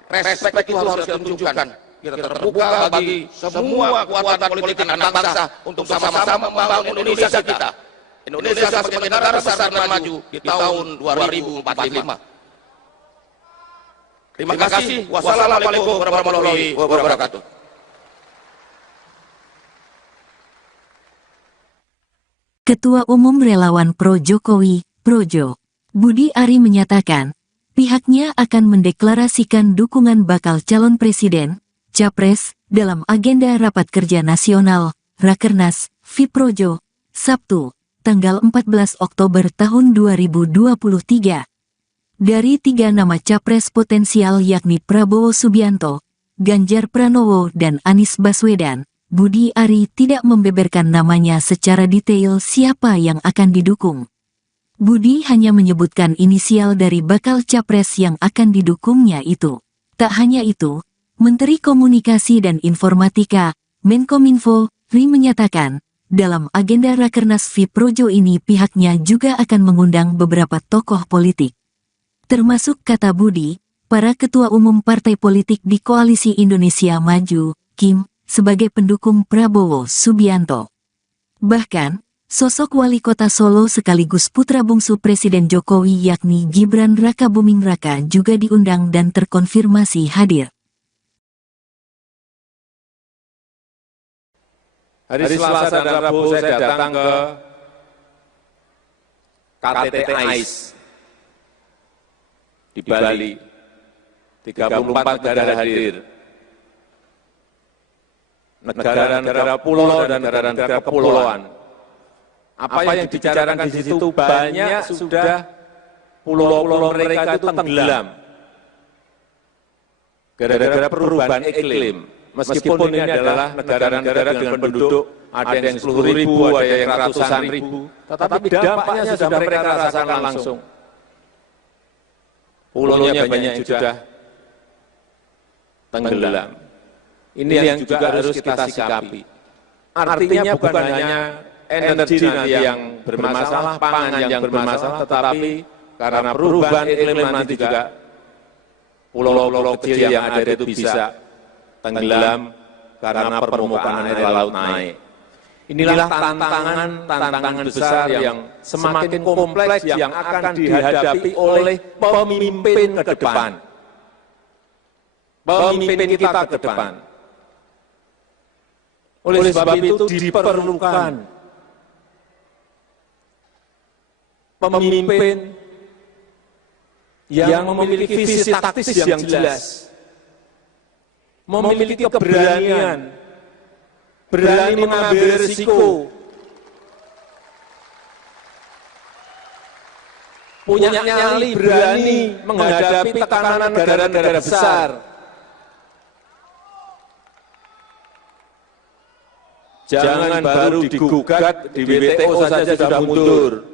respek itu harus ditunjukkan. Kita terbuka bagi semua kekuatan politik anak bangsa untuk sama-sama membangun Indonesia kita. Indonesia sebagai negara besar dan maju di tahun 2045. Terima kasih. Wassalamualaikum warahmatullahi wabarakatuh. Ketua Umum Relawan Pro Jokowi, Projo, Budi Ari menyatakan, pihaknya akan mendeklarasikan dukungan bakal calon presiden, Capres, dalam agenda Rapat Kerja Nasional, Rakernas, Fiprojo, Sabtu, tanggal 14 Oktober tahun 2023. Dari 3 nama Capres potensial yakni Prabowo Subianto, Ganjar Pranowo dan Anies Baswedan, Budi Ari tidak membeberkan namanya secara detail siapa yang akan didukung. Budi hanya menyebutkan inisial dari bakal Capres yang akan didukungnya itu. Tak hanya itu, Menteri Komunikasi dan Informatika, Menkominfo, Ri menyatakan, dalam agenda Rakernas Fiprojo ini pihaknya juga akan mengundang beberapa tokoh politik. Termasuk kata Budi, para ketua umum partai politik di Koalisi Indonesia Maju, Kim, sebagai pendukung Prabowo Subianto. Bahkan, sosok wali kota Solo sekaligus putra bungsu Presiden Jokowi yakni Gibran Rakabuming Raka juga diundang dan terkonfirmasi hadir. Hari Selasa dan Rabu saya datang ke KTT AIS di Bali. 34 negara hadir. Negara-negara pulau dan negara-negara kepulauan. Apa yang dibicarakan di situ banyak sudah pulau-pulau mereka itu tenggelam. Gara-gara perubahan iklim. Meskipun ini adalah negara-negara dengan penduduk ada yang 10.000, ada yang ratusan ribu, tetapi dampaknya sudah mereka rasakan langsung. Pulaunya banyak yang sudah tenggelam. Ini yang juga harus kita sikapi. Artinya bukan hanya energi nanti yang bermasalah, pangan yang bermasalah, tetapi karena perubahan iklim nanti juga pulau-pulau kecil yang ada itu bisa tenggelam karena permukaan air laut naik. Inilah tantangan besar yang semakin kompleks yang akan dihadapi oleh pemimpin ke depan. Pemimpin kita ke depan. Oleh sebab itu diperlukan pemimpin yang memiliki visi taktis yang jelas, memiliki keberanian, berani mengambil risiko, punya nyali, berani menghadapi tekanan negara-negara besar. Jangan baru digugat di WTO saja sudah mundur.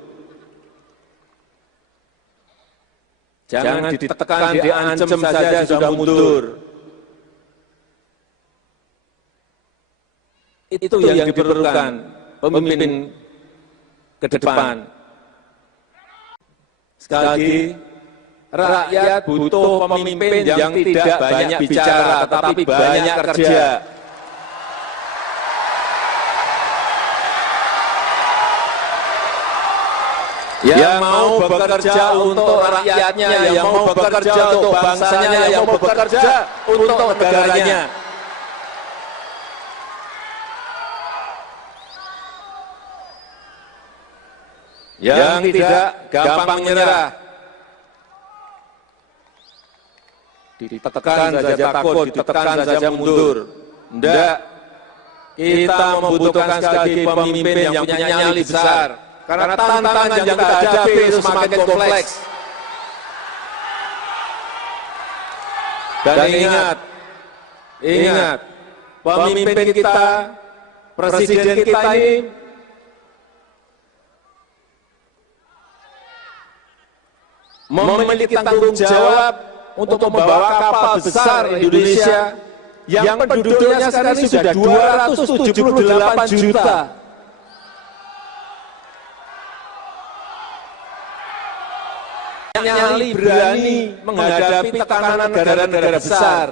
Jangan ditekan, diancam saja sudah mundur. Itu yang diperlukan pemimpin ke depan. Sekali lagi, rakyat butuh pemimpin yang tidak banyak bicara, tetapi banyak kerja. Yang mau bekerja untuk rakyatnya, yang mau bekerja untuk bangsanya, yang mau bekerja untuk negaranya. Yang tidak gampang menyerah, ditekan saja takut, ditekan saja mundur. Tidak, kita membutuhkan sekali lagi pemimpin yang punya nyali besar. Karena tantangan yang kita hadapi itu semakin kompleks. Dan ingat, pemimpin kita, presiden kita ini memiliki tanggung jawab untuk membawa kapal besar Indonesia yang penduduknya sekarang ini sudah 278 juta. Nyali berani menghadapi tekanan negara-negara besar.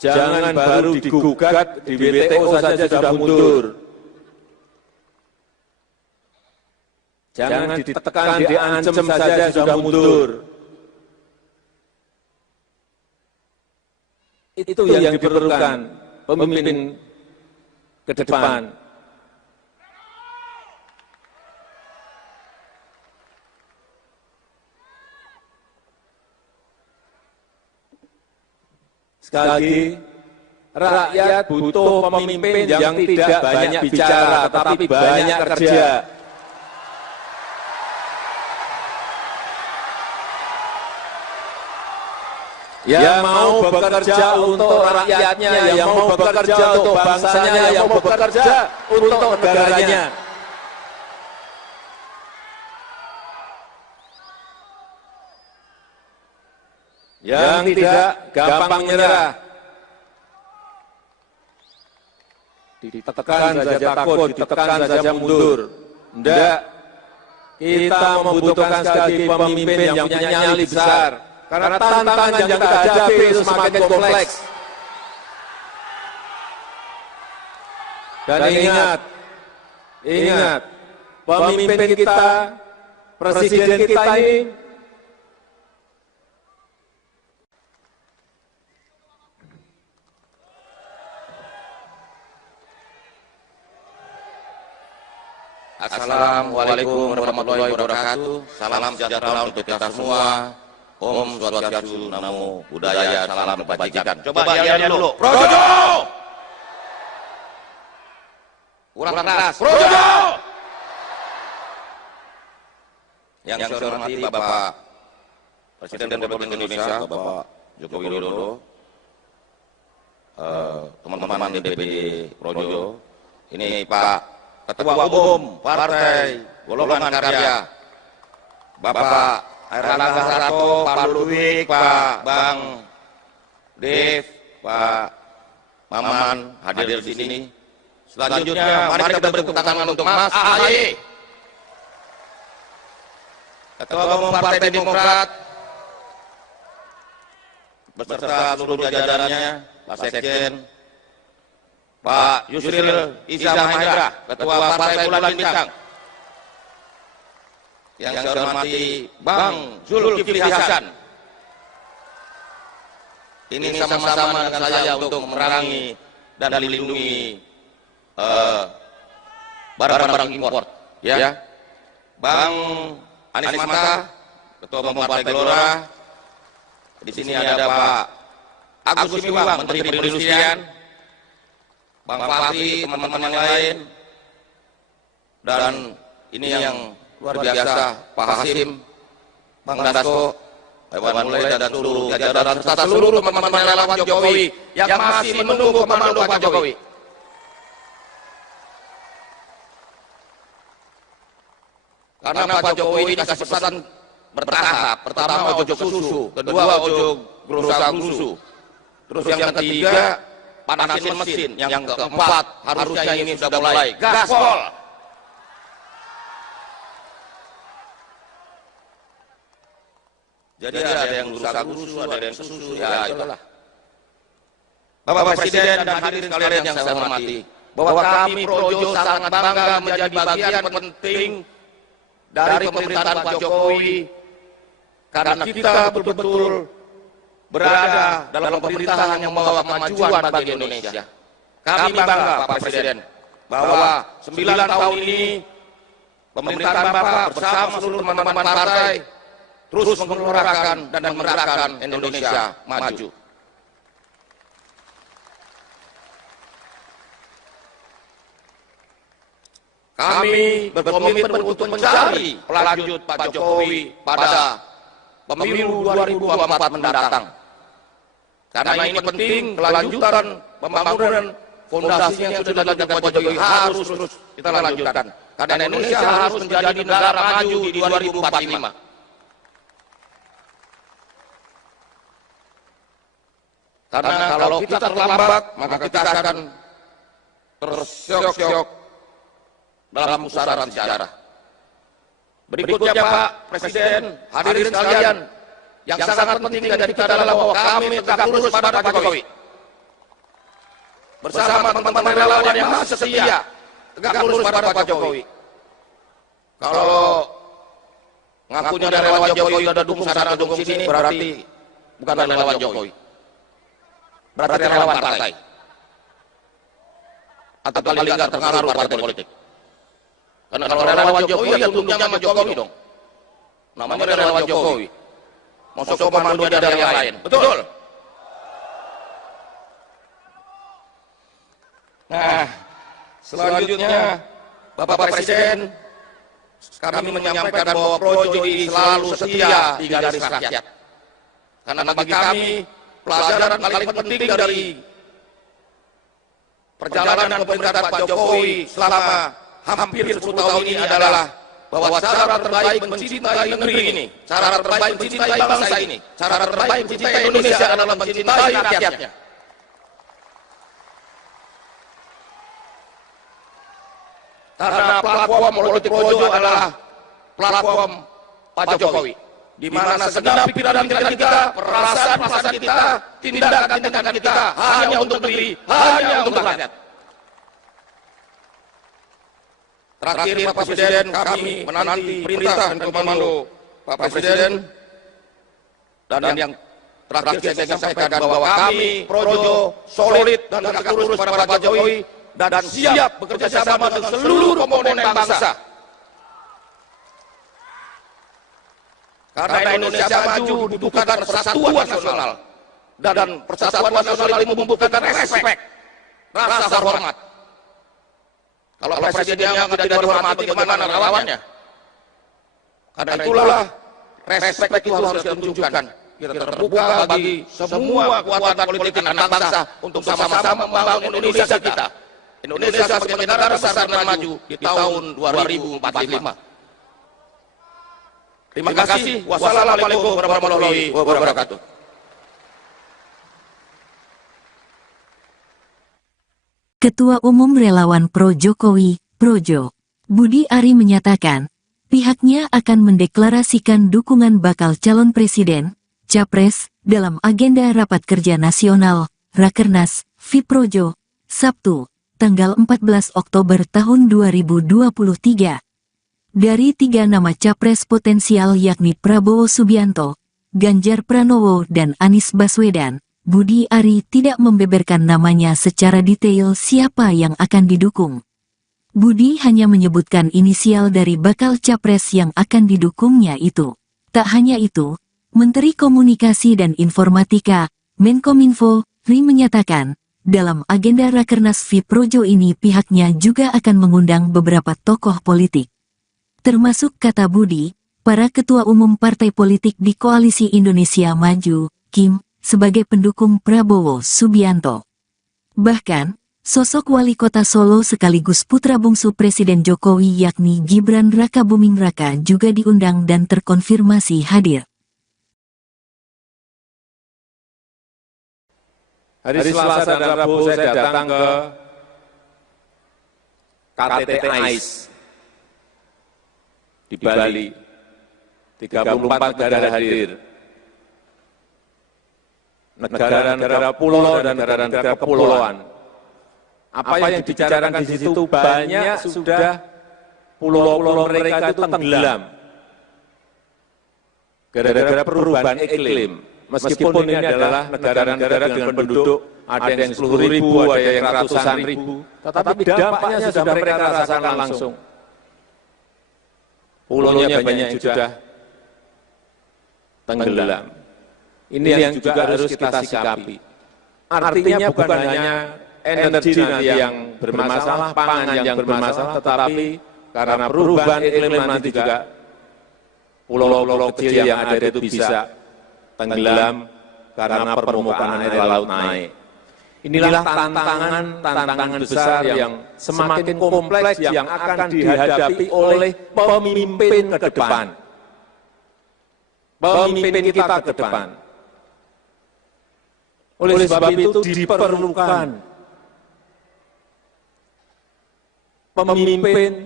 Jangan baru digugat di WTO saja sudah mundur. Jangan ditekan, diancam saja sudah mundur. Itu yang diperlukan pemimpin ke depan. Sekali lagi, rakyat butuh pemimpin yang tidak banyak bicara, tetapi banyak kerja. Yang mau bekerja untuk rakyatnya, yang mau bekerja untuk bangsanya, yang mau bekerja untuk negaranya. Yang tidak gampang menyerah, ditekan saja takut, ditekan saja mundur. Tidak, kita membutuhkan sekali lagi pemimpin yang punya nyali besar, karena tantangan yang kita hadapi itu semakin kompleks. Dan ingat, pemimpin kita, presiden kita ini Assalamualaikum warahmatullahi wabarakatuh. Salam sejahtera untuk kita semua. Om Swastiastu, Namo Buddhaya, salam kebajikan. Coba yel dulu. Projo! Kurang keras. Projo! Yang saya hormati Bapak Presiden Republik Indonesia, Bapak Joko Widodo, teman-teman DPD Projo, ini Pak Ketua Umum Partai Golongan Karya, Bapak Airlangga Hartarto, Pak Ludwig, Pak Bang Dev, Pak Maman hadir di sini. Selanjutnya mari kita beri tepuk tangan untuk Mas AHY, Ketua Umum Partai Demokrat, beserta seluruh jajarannya, Pak Sekjen, Pak Yusril Iza Mahendra, Ketua Partai Bulan Bintang. Yang saya hormati Bang Zulkifli Hasan. Ini sama-sama dengan saya untuk memerangi dan melindungi barang-barang impor. Ya, Bang Anies Mata, Ketua Umum Partai Gelora. Di sini ada Pak Agus Miwang, Menteri Perindustrian. Bang Fahri, teman-teman yang lain, dan ini yang luar biasa, Pak Hasim, Bang Dasko, Hewan Mulai, dan seluruh jajaran serta seluruh teman-teman relawan Jokowi yang masih menunggu komando Pak Jokowi. Karena Pak Jokowi ini kasih pesan bertahap. Pertama ojo susu, kedua ojo gerusa-gerusu, terus yang ketiga panasin mesin, yang keempat harusnya ini sudah mulai gaspol. Jadi ada yang gerusa-gerusu, ada yang susu, ya itulah. Bapak Presiden dan hadirin sekalian yang saya hormati, bahwa kami Projo sangat bangga menjadi bagian penting dari pemerintahan Pak Jokowi, karena kita betul-betul berada dalam pemerintahan yang membawa kemajuan bagi Indonesia. Kami bangga Pak Presiden bahwa 9 tahun ini pemerintahan Bapak bersama seluruh teman-teman partai terus menggelorakan dan menggerakkan Indonesia maju. Kami berkomitmen untuk mencari pelanjut Pak Jokowi pada pemilu 2024 mendatang. Karena ini penting, kelanjutan pembangunan fondasi yang sudah dilakukan Pak Jokowi harus terus kita lanjutkan. Karena Indonesia harus menjadi negara maju di 2045. Karena kalau kita terlambat, maka kita akan tersyok-syok dalam pusaran sejarah. Berikutnya Pak Presiden, hadirin sekalian, yang sangat penting dari kita adalah bahwa kami tegak lurus pada Pak Jokowi. Bersama teman-teman relawan yang masih setia, tegak lurus pada Pak Jokowi. Kalau ngakunya ada relawan Jokowi, ada dukung sana dukung sini, berarti bukan relawan Jokowi. Berarti relawan partai. Atau paling nggak terpengaruh partai politik. Karena kalau relawan Jokowi ya tunduknya sama Jokowi dong. Namanya relawan Jokowi. Masuk komando dari yang lain. Betul? Nah, selanjutnya Bapak Presiden, kami menyampaikan bahwa Projo ini selalu setia di garis rakyat. Karena bagi kami, pelajaran paling penting dari perjalanan pemerintahan Pak Jokowi selama hampir 10 tahun ini adalah bahwa cara terbaik mencintai negeri ini, cara terbaik mencintai bangsa ini, cara terbaik mencintai Indonesia adalah mencintai rakyatnya. Karena platform politik Projo adalah platform Pak Jokowi, di mana segenap pikiran kita, perasaan kita, tindakan kita hanya untuk negeri, hanya untuk rakyat. Terakhir Pak Presiden, kami menanti perintah dan komando Pak Presiden, dan yang terakhir saya ingin sampaikan bahwa kami Projo solid dan tegak lurus pada Pak Jokowi dan siap bekerja sama dengan seluruh komponen bangsa. Karena Indonesia maju dibutuhkan persatuan nasional, dan persatuan nasional itu membutuhkan respek, rasa hormat. Kalau presidennya tidak dihormati, bagaimana relawannya? Karena itulah respek itu harus ditunjukkan. Kita terbuka bagi semua kekuatan politik anak bangsa untuk sama-sama membangun Indonesia kita. Indonesia sebagai negara besar dan maju di tahun 2045. Terima kasih. Wassalamualaikum warahmatullahi wabarakatuh. Ketua Umum Relawan Pro Jokowi, Projo, Budi Ari menyatakan, pihaknya akan mendeklarasikan dukungan bakal calon presiden, Capres, dalam agenda Rapat Kerja Nasional, Rakernas, FIProjo, Sabtu, tanggal 14 Oktober tahun 2023. Dari 3 nama Capres potensial yakni Prabowo Subianto, Ganjar Pranowo dan Anies Baswedan, Budi Ari tidak membeberkan namanya secara detail siapa yang akan didukung. Budi hanya menyebutkan inisial dari bakal capres yang akan didukungnya itu. Tak hanya itu, Menteri Komunikasi dan Informatika, Menkominfo, Ri menyatakan, dalam agenda Rakernas FIProjo ini pihaknya juga akan mengundang beberapa tokoh politik. Termasuk kata Budi, para ketua umum partai politik di Koalisi Indonesia Maju, KIM, sebagai pendukung Prabowo Subianto. Bahkan, sosok wali kota Solo sekaligus putra bungsu Presiden Jokowi yakni Gibran Rakabuming Raka juga diundang dan terkonfirmasi hadir. Hari Selasa dan Rabu saya datang ke KTT AIS di Bali. 34 negara hadir. Negara-negara pulau dan negara-negara kepulauan. Apa yang dibicarakan di situ banyak sudah pulau-pulau mereka itu tenggelam. Gara-gara perubahan iklim. Meskipun ini adalah negara-negara dengan penduduk ada yang 10.000, ada yang ratusan ribu. Tetapi dampaknya sudah mereka rasakan langsung. Pulaunya banyak yang sudah tenggelam. Ini yang juga harus kita sikapi. Artinya bukan hanya energi nanti yang bermasalah, pangan yang bermasalah, tetapi karena perubahan iklim nanti juga pulau-pulau kecil yang ada itu bisa tenggelam karena permukaan air laut naik. Inilah tantangan besar yang semakin kompleks yang akan dihadapi oleh pemimpin ke depan. Pemimpin kita ke depan. Oleh sebab itu diperlukan pemimpin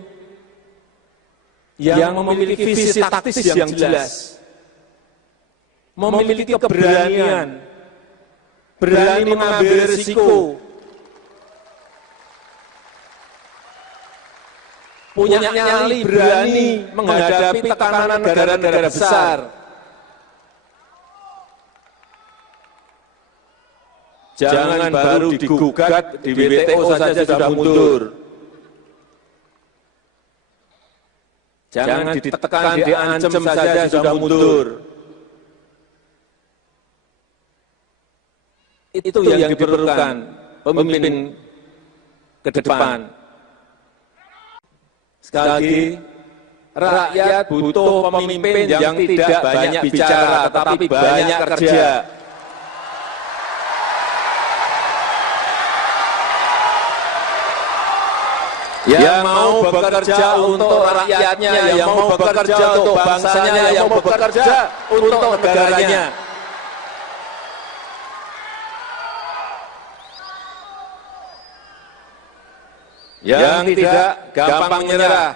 yang memiliki visi taktis yang jelas, memiliki keberanian, berani mengambil risiko, punya nyali, berani menghadapi tekanan negara-negara besar. Jangan baru digugat di WTO saja sudah mundur. Jangan ditekan, diancam saja sudah mundur. Itu yang diperlukan pemimpin ke depan. Sekali lagi, rakyat butuh pemimpin yang tidak banyak bicara, tetapi banyak kerja. Yang mau bekerja untuk rakyatnya, yang mau bekerja untuk bangsanya, yang mau bekerja untuk negaranya. Yang tidak gampang menyerah,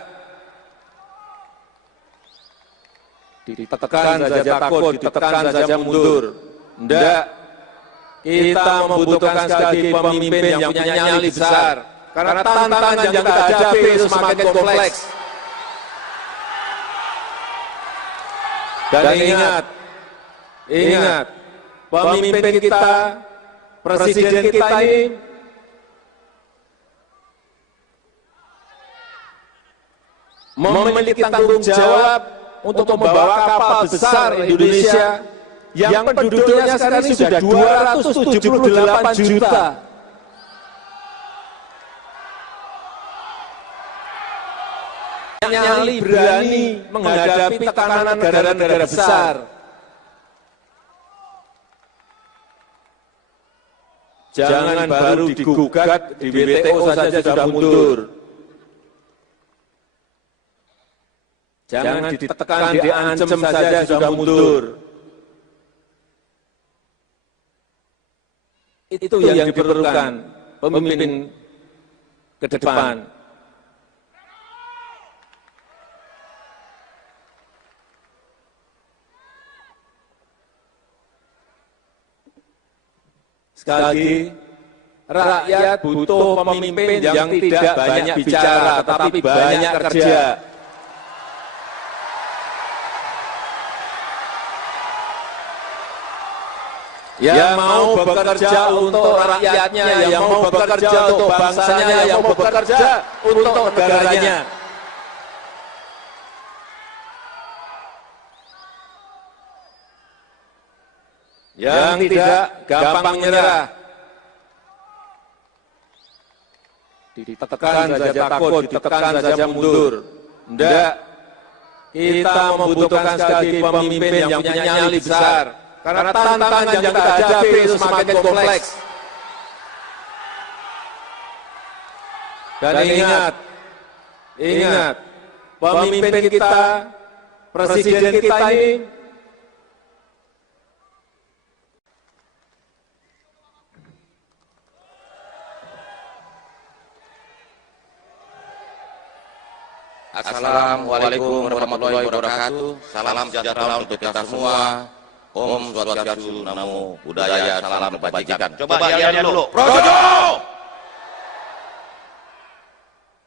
ditekan saja takut, ditekan saja mundur. Tidak, kita membutuhkan sekali lagi pemimpin yang punya nyali besar. Karena tantangan yang kita hadapi itu semakin kompleks. Dan ingat, pemimpin kita, presiden kita ini memiliki tanggung jawab untuk membawa kapal besar Indonesia yang penduduknya sekarang ini sudah 278 juta. Nyali, berani menghadapi tekanan negara-negara besar. Jangan baru digugat di WTO saja sudah mundur. Jangan ditekan, diancam saja sudah mundur. Itu yang diperlukan pemimpin ke depan. Sekali lagi, rakyat butuh pemimpin yang tidak banyak bicara, tetapi banyak kerja. Yang mau bekerja untuk rakyatnya, yang mau bekerja untuk bangsanya, yang mau bekerja untuk negaranya. Yang tidak gampang menyerah, ditekan saja takut, ditekan saja mundur. Tidak, kita membutuhkan sekali lagi pemimpin yang punya nyali besar. Karena tantangan yang kita hadapi itu semakin kompleks. Dan ingat, pemimpin kita, presiden kita ini Assalamualaikum warahmatullahi wabarakatuh. Salam sejahtera untuk kita semua. Om Swastiastu, Namo Buddhaya, salam kebajikan. Coba lihat dulu. Projo!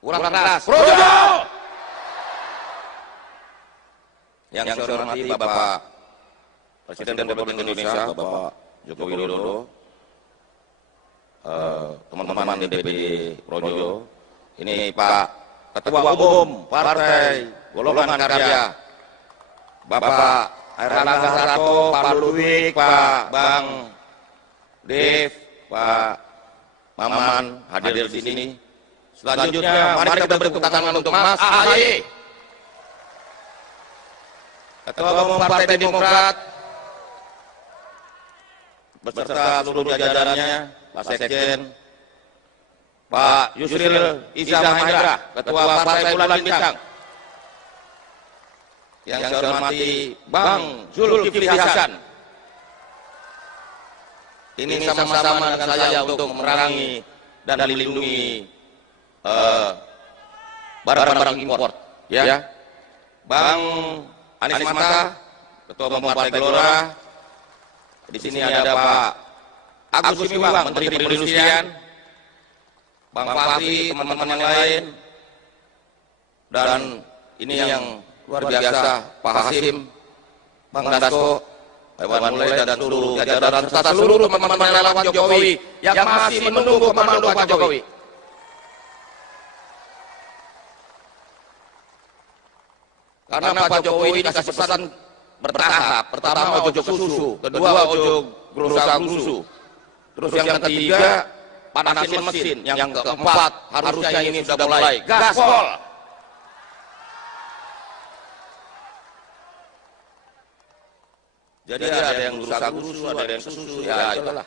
Kurang keras. Projo! Yang saya hormati Bapak Presiden Republik Indonesia, Bapak Joko Widodo, teman-teman DPD Projo, ini Pak Ketua Umum Partai Golongan Karya, Bapak Airlangga Hartarto, Pak Ludwig, Pak Bang Dev, Pak Maman hadir di sini. Selanjutnya, mari kita beri tepuk tangan untuk Mas AHY, Ketua Umum Partai Demokrat, beserta seluruh jajarannya, Pak Sekjen, Pak Yusril Iza Mahendra, Ketua Partai Bulan Bintang, yang saya hormati Bang Zulkifli Hasan. Ini sama-sama dengan saya untuk memerangi dan melindungi barang-barang impor, ya. Bang Anies Mata, Ketua Umum Partai Gelora. Di sini ada Pak Agus Miwang, Menteri Perindustrian, Bang Fahri, teman-teman yang lain, dan ini yang luar biasa, Pak Hasim, Bang Dasko, Iwan Mulai, dan seluruh jajaran serta seluruh teman-teman relawan Jokowi yang masih menunggu komando Pak Jokowi. Karena Pak Jokowi ini kasih pesan bertahap. Pertama ojo susu, kedua ojo gerusa-gerusu, terus yang ketiga panasin mesin, yang keempat harusnya ini sudah mulai gaspol. Jadi ada yang gerusa-gerusu, ada yang susu, ya itulah.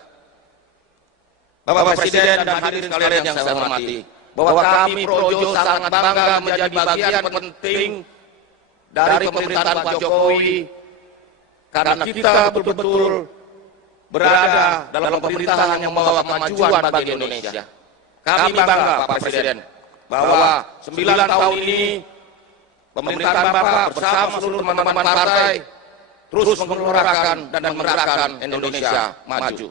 Bapak Presiden dan hadirin sekalian yang saya hormati, bahwa kami Projo sangat bangga menjadi bagian penting dari pemerintahan Pak Jokowi, karena kita betul-betul berada dalam pemerintahan yang membawa kemajuan bagi Indonesia. Kami bangga Pak Presiden bahwa 9 tahun ini pemerintahan Bapak bersama seluruh teman-teman partai terus menggelorakan dan menggerakkan Indonesia maju.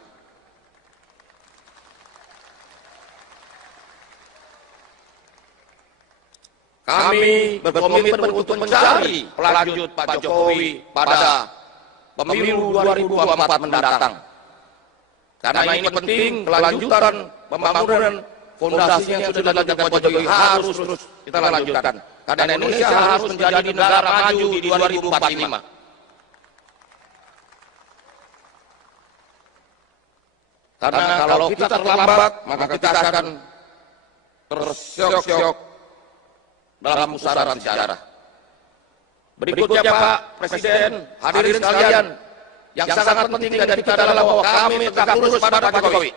Kami berkomitmen untuk mencari pelanjut Pak Jokowi pada pemilu 2024 mendatang. Karena ini penting, kelanjutan pembangunan fondasi yang sudah dilakukan Pak Jokowi harus terus kita lanjutkan. Karena Indonesia harus menjadi negara maju di 2045. Karena kalau kita terlambat, maka kita akan tersyok-syok dalam pusaran sejarah. Berikutnya Pak Presiden, hadirin sekalian, yang sangat penting dari kita adalah bahwa kami tegak lurus pada Pak Jokowi.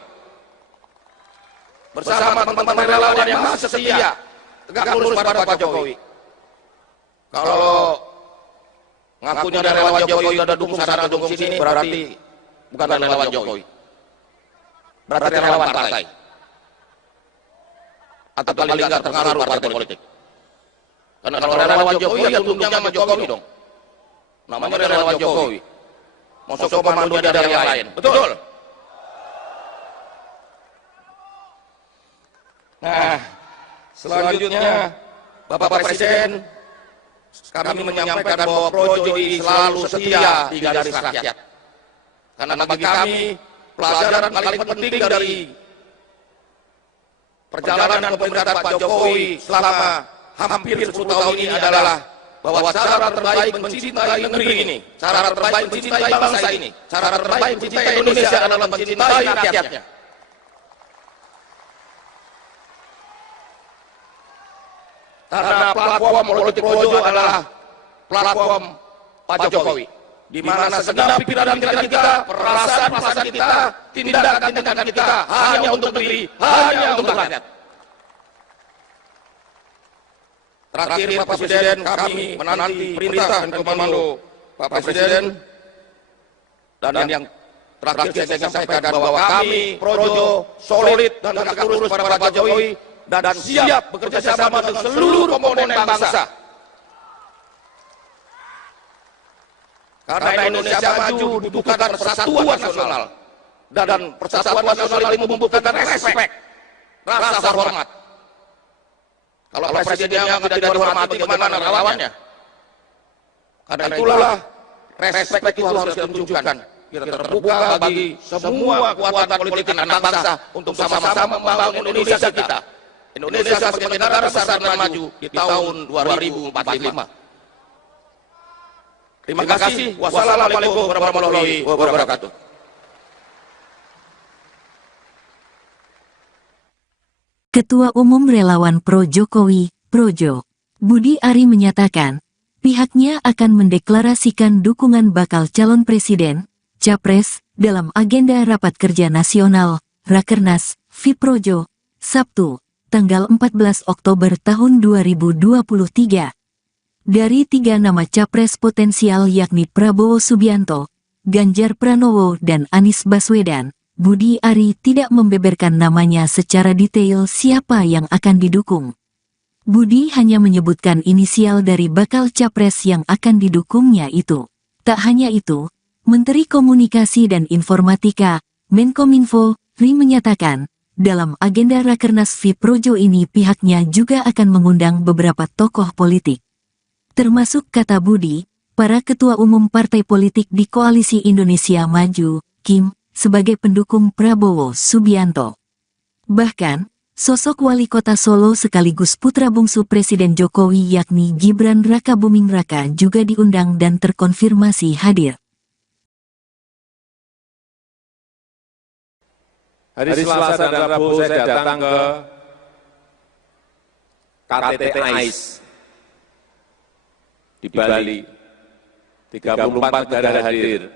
Bersama teman-teman relawan yang masih setia, tegak lurus pada Pak Jokowi. Kalau ngakunya ada relawan Jokowi, ada dukung sana, dukung sini, berarti bukan relawan Jokowi. Berarti relawan partai. Atau paling nggak terpengaruh partai politik. Karena kalau relawan Jokowi ya tunduknya sama Jokowi dong. Namanya relawan Jokowi. Masuk komando dari yang lain. Betul? Nah, selanjutnya Bapak Presiden, kami menyampaikan bahwa Projo ini selalu setia di garis rakyat. Karena bagi kami, pelajaran paling penting dari perjalanan pemerintahan Pak Jokowi selama hampir 10 tahun ini adalah bahwa cara terbaik mencintai negeri ini, cara terbaik mencintai bangsa ini, cara terbaik mencintai Indonesia adalah mencintai rakyatnya. Karena platform politik Projo adalah platform Pak Jokowi, di mana segenap pikiran-pikiran kita, perasaan-perasaan kita, tindakan-tindakan kita hanya untuk negeri, hanya untuk rakyat. Terakhir Pak Presiden, kami menanti perintah dan komando Pak Presiden, dan yang terakhir saya sampaikan bahwa kami Projo solid dan tegak lurus pada Pak Jokowi dan siap bekerja sama dengan seluruh komponen bangsa. Karena Indonesia maju dibutuhkan persatuan nasional, dan persatuan nasional itu membutuhkan respek, rasa hormat. Kalau presidennya tidak dihormati, bagaimana relawannya? Karena itulah respek itu harus kita tunjukkan. Kita terbuka bagi semua kekuatan politik anak bangsa untuk sama-sama membangun Indonesia kita. Indonesia sebagai negara besar dan maju di tahun 2045. Terima kasih. Wassalamualaikum warahmatullahi wabarakatuh. Ketua Umum Relawan Pro Jokowi, Projo, Budi Ari menyatakan, pihaknya akan mendeklarasikan dukungan bakal calon presiden, capres, dalam agenda Rapat Kerja Nasional, Rakernas, Fiprojo, Sabtu, tanggal 14 Oktober tahun 2023. Dari 3 nama capres potensial yakni Prabowo Subianto, Ganjar Pranowo dan Anies Baswedan, Budi Ari tidak membeberkan namanya secara detail siapa yang akan didukung. Budi hanya menyebutkan inisial dari bakal capres yang akan didukungnya itu. Tak hanya itu, Menteri Komunikasi dan Informatika, Menkominfo, Ri menyatakan, dalam agenda Rakernas Fiprojo ini pihaknya juga akan mengundang beberapa tokoh politik. Termasuk kata Budi, para ketua umum partai politik di Koalisi Indonesia Maju, Kim, sebagai pendukung Prabowo Subianto. Bahkan, sosok wali kota Solo sekaligus putra bungsu Presiden Jokowi yakni Gibran Rakabuming Raka juga diundang dan terkonfirmasi hadir. Hari Selasa dan Rabu saya datang ke KTT AIS di Bali. 34 negara hadir.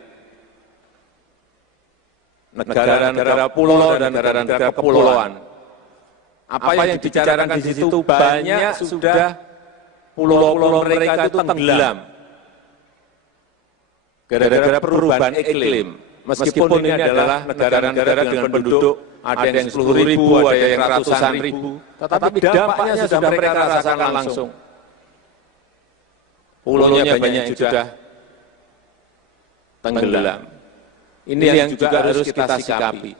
Negara-negara pulau dan negara-negara kepulauan. Apa yang dibicarakan di situ banyak sudah pulau-pulau mereka itu tenggelam. Gara-gara perubahan iklim. Meskipun ini adalah negara-negara dengan penduduk ada yang 10.000, ada yang ratusan ribu, tetapi dampaknya sudah mereka rasakan langsung. Pulaunya banyak yang sudah tenggelam. Ini yang juga harus kita sikapi.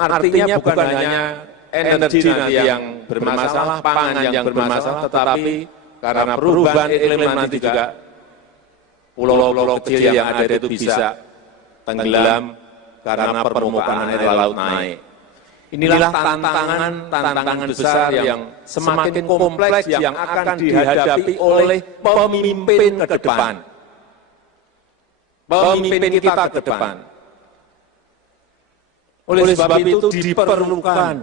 Artinya bukan hanya energi nanti yang bermasalah, pangan yang bermasalah, tetapi karena perubahan iklim nanti juga pulau-pulau kecil yang ada itu bisa tenggelam karena permukaan air laut naik. Inilah tantangan besar yang semakin kompleks yang akan dihadapi oleh pemimpin ke depan. Pemimpin kita ke depan. Oleh sebab itu diperlukan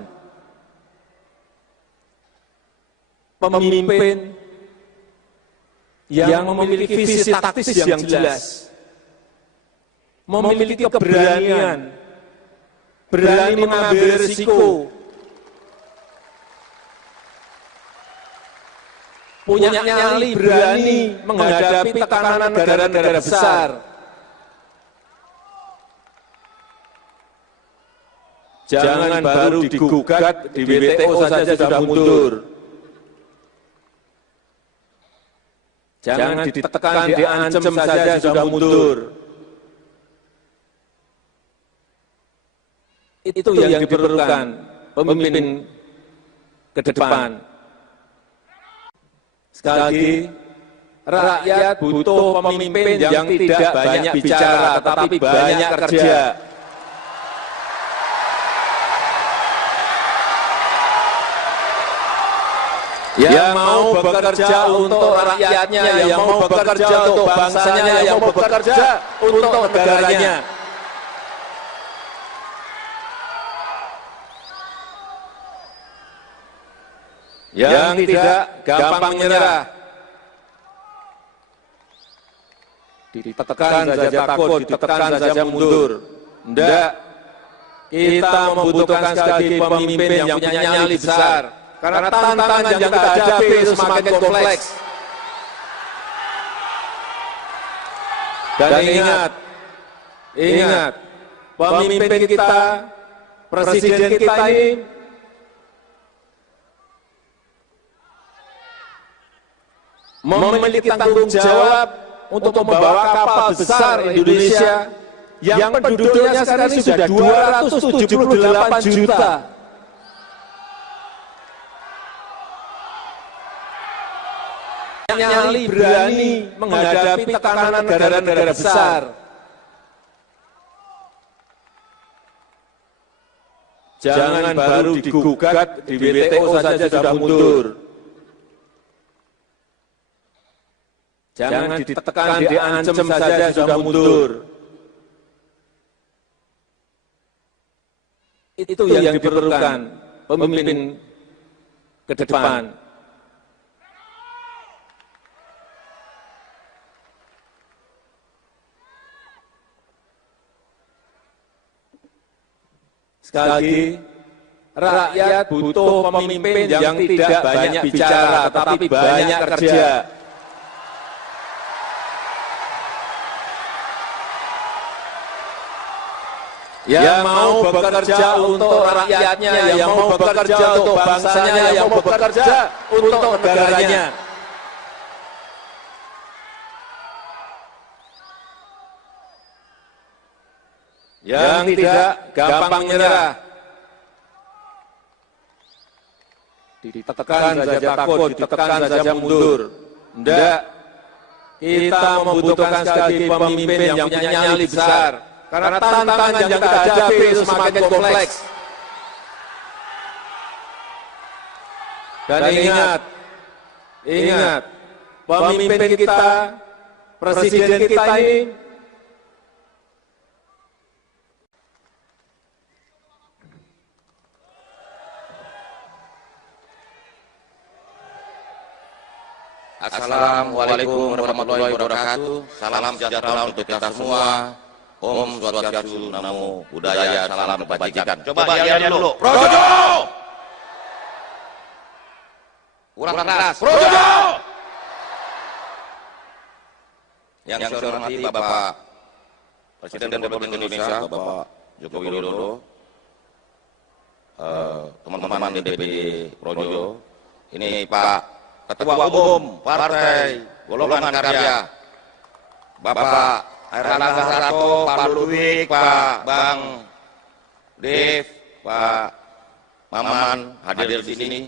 pemimpin yang memiliki visi taktis yang jelas, memiliki keberanian, berani mengambil risiko, punya nyali, berani menghadapi tekanan negara-negara besar. Jangan baru digugat di WTO saja sudah mundur. Jangan ditekan, diancam saja sudah mundur. Itu yang diperlukan pemimpin ke depan. Sekali lagi, rakyat butuh pemimpin yang tidak banyak bicara, tetapi banyak kerja. Yang mau bekerja untuk rakyatnya, yang mau bekerja untuk bangsanya, yang mau bekerja untuk negaranya. Yang tidak gampang menyerah, ditekan saja takut, ditekan saja mundur. Tidak, kita membutuhkan sekali lagi pemimpin yang punya nyali besar. Karena tantangan yang kita hadapi itu semakin kompleks. Dan ingat, pemimpin kita, presiden kita ini memiliki tanggung jawab untuk membawa kapal besar Indonesia yang penduduknya sekarang ini sudah 278 juta. Nyali, berani menghadapi tekanan negara-negara besar. Jangan baru digugat di WTO saja sudah mundur. Jangan ditekan, diancam saja sudah mundur. Itu yang diperlukan pemimpin ke depan. Sekali lagi, rakyat butuh pemimpin yang tidak banyak bicara, tetapi banyak kerja. Yang mau bekerja untuk rakyatnya, yang mau bekerja untuk bangsanya, yang mau bekerja untuk negaranya. Yang tidak gampang menyerah, ditekan saja takut, ditekan saja mundur. Tidak, kita membutuhkan sekali lagi pemimpin yang punya nyali besar. Karena tantangan yang kita hadapi itu semakin kompleks. Dan ingat, pemimpin kita, presiden kita ini Assalamualaikum warahmatullahi wabarakatuh. Salam sejahtera untuk kita semua. Om Swastiastu, Namo Buddhaya, salam kebajikan. Coba lihat dulu. Projo! Kurang keras. Projo! Yang saya hormati Bapak Presiden Republik Indonesia, Bapak Joko Widodo, teman-teman DPD Projo, ini Pak Ketua Umum Partai Golongan Karya, Bapak Erlangga Hartarto, Pak Ludwig, Pak Bang Dev, Pak Maman hadir di sini.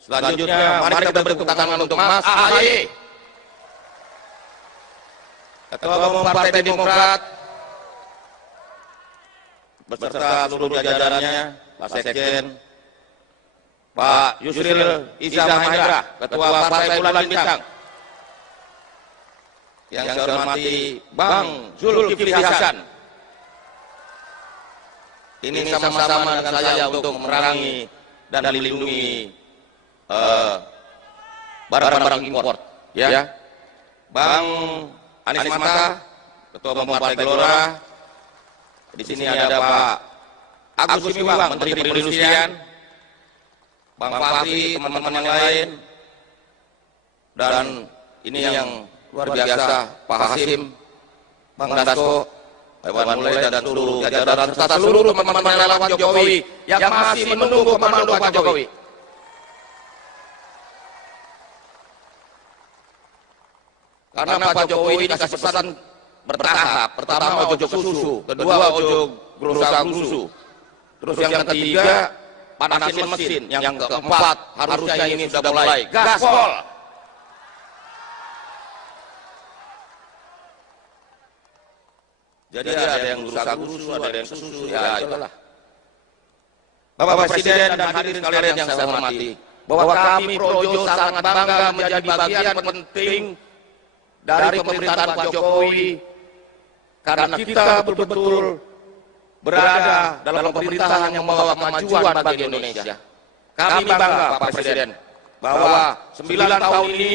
Selanjutnya, mari kita beri tepuk tangan untuk Mas AHY, Ketua Umum Partai Demokrat, beserta seluruh jajarannya, Pak Sekjen, Pak Yusril Iza Mahendra, Ketua Partai Bulan Bintang. Yang saya hormati Bang Zulkifli Hasan. Ini sama-sama dengan saya untuk memerangi dan melindungi barang-barang impor. Ya. Bang Anies Mata, Ketua Umum Partai Gelora. Di sini ada Pak Agus Gumiwang, Menteri Perindustrian. Bang Fahri, teman-teman yang lain. Dan ini yang luar biasa, Pak Hasim, Bang Dasko, Iwan Mulai, dan seluruh jajaran serta seluruh teman-teman relawan Jokowi yang masih menunggu komando Pak Jokowi. Karena Pak Jokowi ini kasih pesan bertahap. Pertama ojo susu, kedua ojo gerusa-gerusu, terus yang ketiga panasin mesin, yang keempat harusnya ini sudah mulai gaspol. Jadi ada yang gerusa-gerusu, ada yang susu, ya itulah. Bapak Presiden dan hadirin sekalian yang saya hormati, bahwa kami Projo sangat bangga menjadi bagian penting dari pemerintahan Pak Jokowi, karena kita betul-betul berada dalam pemerintahan yang membawa kemajuan bagi Indonesia. Kami bangga Pak Presiden bahwa 9 tahun ini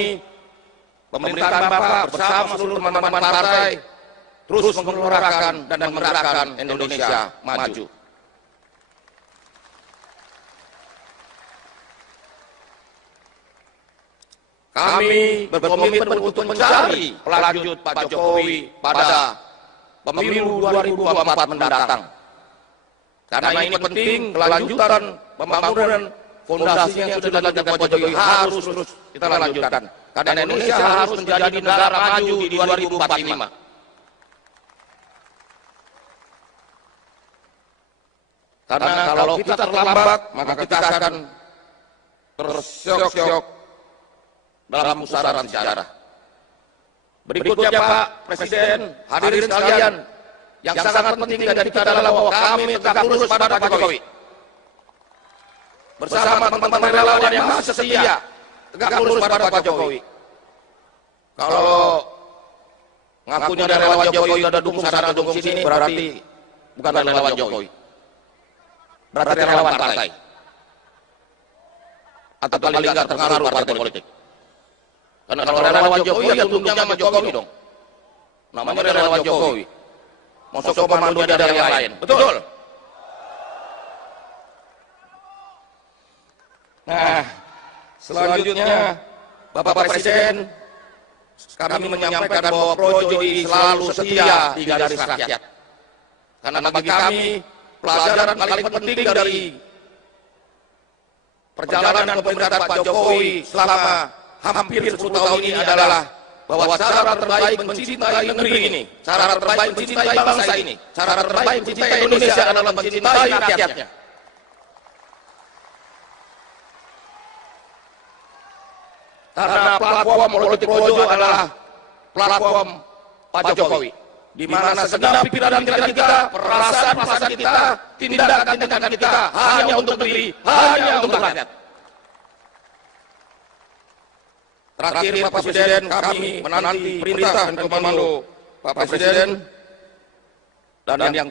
pemerintahan Bapak bersama seluruh teman-teman partai terus menggelorakan dan menggerakkan Indonesia maju. Kami berkomitmen untuk mencari pelanjut Pak Jokowi pada pemilu 2024 mendatang. Karena ini penting, kelanjutan pembangunan fondasi yang sudah dilakukan Pak Jokowi harus terus kita lanjutkan. Karena Indonesia harus menjadi negara maju di 2045. Karena kalau kita terlambat, maka kita akan tersyok-syok dalam pusaran sejarah. Berikutnya Pak Presiden, hadirin sekalian, yang sangat penting dari kita adalah bahwa kami tegak lurus pada Pak Jokowi. Bersama teman-teman relawan yang masih setia, tegak lurus pada Pak Jokowi. Kalau ngakunya dari relawan Jokowi ada dukung sana dukung sini, berarti bukan relawan Jokowi. Berarti relawan partai. Atau paling nggak terpengaruh partai politik. Karena kalau relawan Jokowi ya tunduknya sama Jokowi dong. Namanya relawan Jokowi. Masuk komando dari yang lain. Betul? Nah, selanjutnya Bapak Presiden, kami menyampaikan bahwa Projo ini selalu setia di garis rakyat. Karena bagi kami, pelajaran paling penting dari perjalanan pemerintahan Pak Jokowi selama hampir 10 tahun ini adalah bahwa cara terbaik mencintai negeri ini, cara terbaik mencintai bangsa ini, cara terbaik mencintai Indonesia adalah mencintai rakyatnya. Karena platform politik Projo adalah platform Pak Jokowi, di mana segenap pikiran kita, perasaan kita, tindakan kita hanya untuk negeri, hanya untuk rakyat. Terakhir Pak Presiden, kami menanti perintah dan komando Pak Presiden, dan yang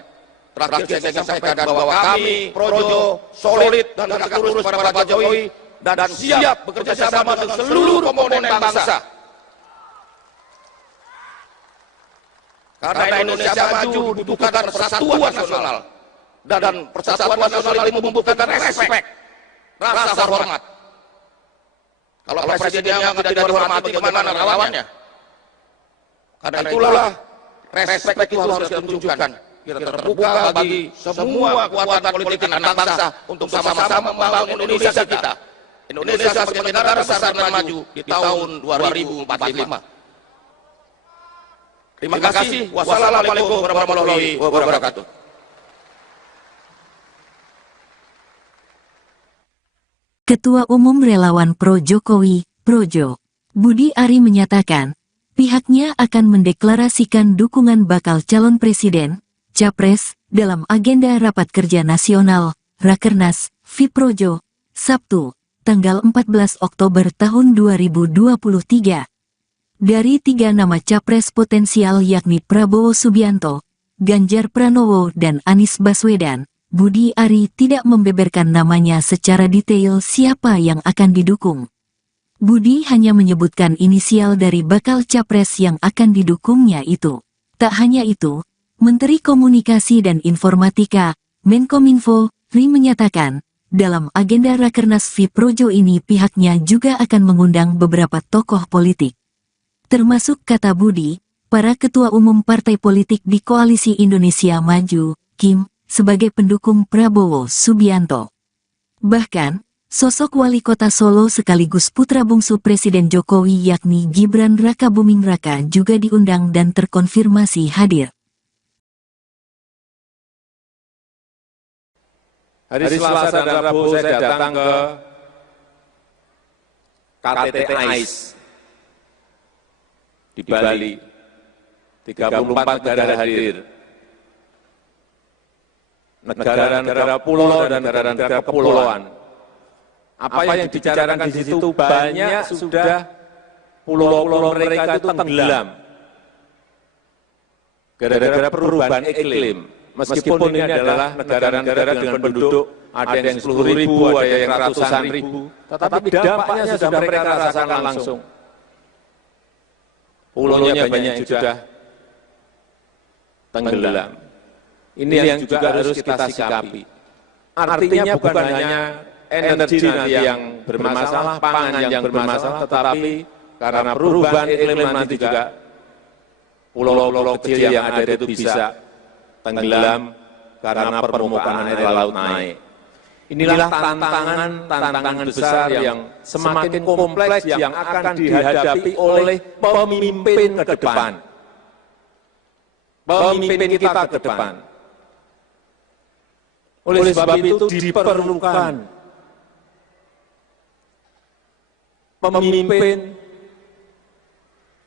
terakhir saya ingin sampaikan bahwa kami Projo solid dan tegak lurus pada Pak Jokowi dan siap bekerja sama dengan seluruh komponen bangsa. Karena Indonesia maju dibutuhkan persatuan nasional, dan persatuan nasional ini membutuhkan respek, rasa hormat. Kalau presidennya tidak dihormati, bagaimana lawannya? Karena itulah respek itu harus kita tunjukkan. Kita terbuka bagi semua kekuatan politik anak bangsa untuk sama-sama membangun Indonesia kita. Indonesia sebagai negara besar dan maju di tahun 2045. Terima kasih. Wassalamualaikum warahmatullahi wabarakatuh. Ketua Umum Relawan Pro Jokowi, Projo, Budi Ari menyatakan, pihaknya akan mendeklarasikan dukungan bakal calon presiden, Capres, dalam agenda Rapat Kerja Nasional, Rakernas, Fiprojo, Sabtu, tanggal 14 Oktober tahun 2023. Dari 3 nama Capres potensial yakni Prabowo Subianto, Ganjar Pranowo dan Anies Baswedan, Budi Ari tidak membeberkan namanya secara detail siapa yang akan didukung. Budi hanya menyebutkan inisial dari bakal capres yang akan didukungnya itu. Tak hanya itu, Menteri Komunikasi dan Informatika, Menkominfo, Ri menyatakan, dalam agenda Rakernas Fiprojo ini pihaknya juga akan mengundang beberapa tokoh politik. Termasuk kata Budi, para ketua umum partai politik di Koalisi Indonesia Maju, Kim, sebagai pendukung Prabowo Subianto. Bahkan, sosok wali kota Solo sekaligus putra bungsu Presiden Jokowi yakni Gibran Rakabuming Raka juga diundang dan terkonfirmasi hadir. Hari Selasa dan Rabu saya datang ke KTT AIS di Bali. 34 negara hadir. Negara-negara pulau dan negara-negara kepulauan. Apa yang dibicarakan di situ banyak sudah pulau-pulau mereka itu tenggelam. Gara-gara perubahan iklim. Meskipun ini adalah negara-negara dengan penduduk ada yang 10.000, ada yang ratusan ribu, tetapi dampaknya sudah mereka rasakan langsung. Pulaunya banyak yang sudah tenggelam. Ini yang juga harus kita sikapi. Artinya bukan hanya energi nanti yang bermasalah, pangan yang bermasalah, tetapi karena perubahan iklim nanti juga pulau-pulau kecil yang ada itu bisa tenggelam karena permukaan air laut naik. Inilah tantangan besar yang semakin kompleks yang akan dihadapi oleh pemimpin ke depan. Pemimpin kita ke depan. Oleh sebab itu diperlukan pemimpin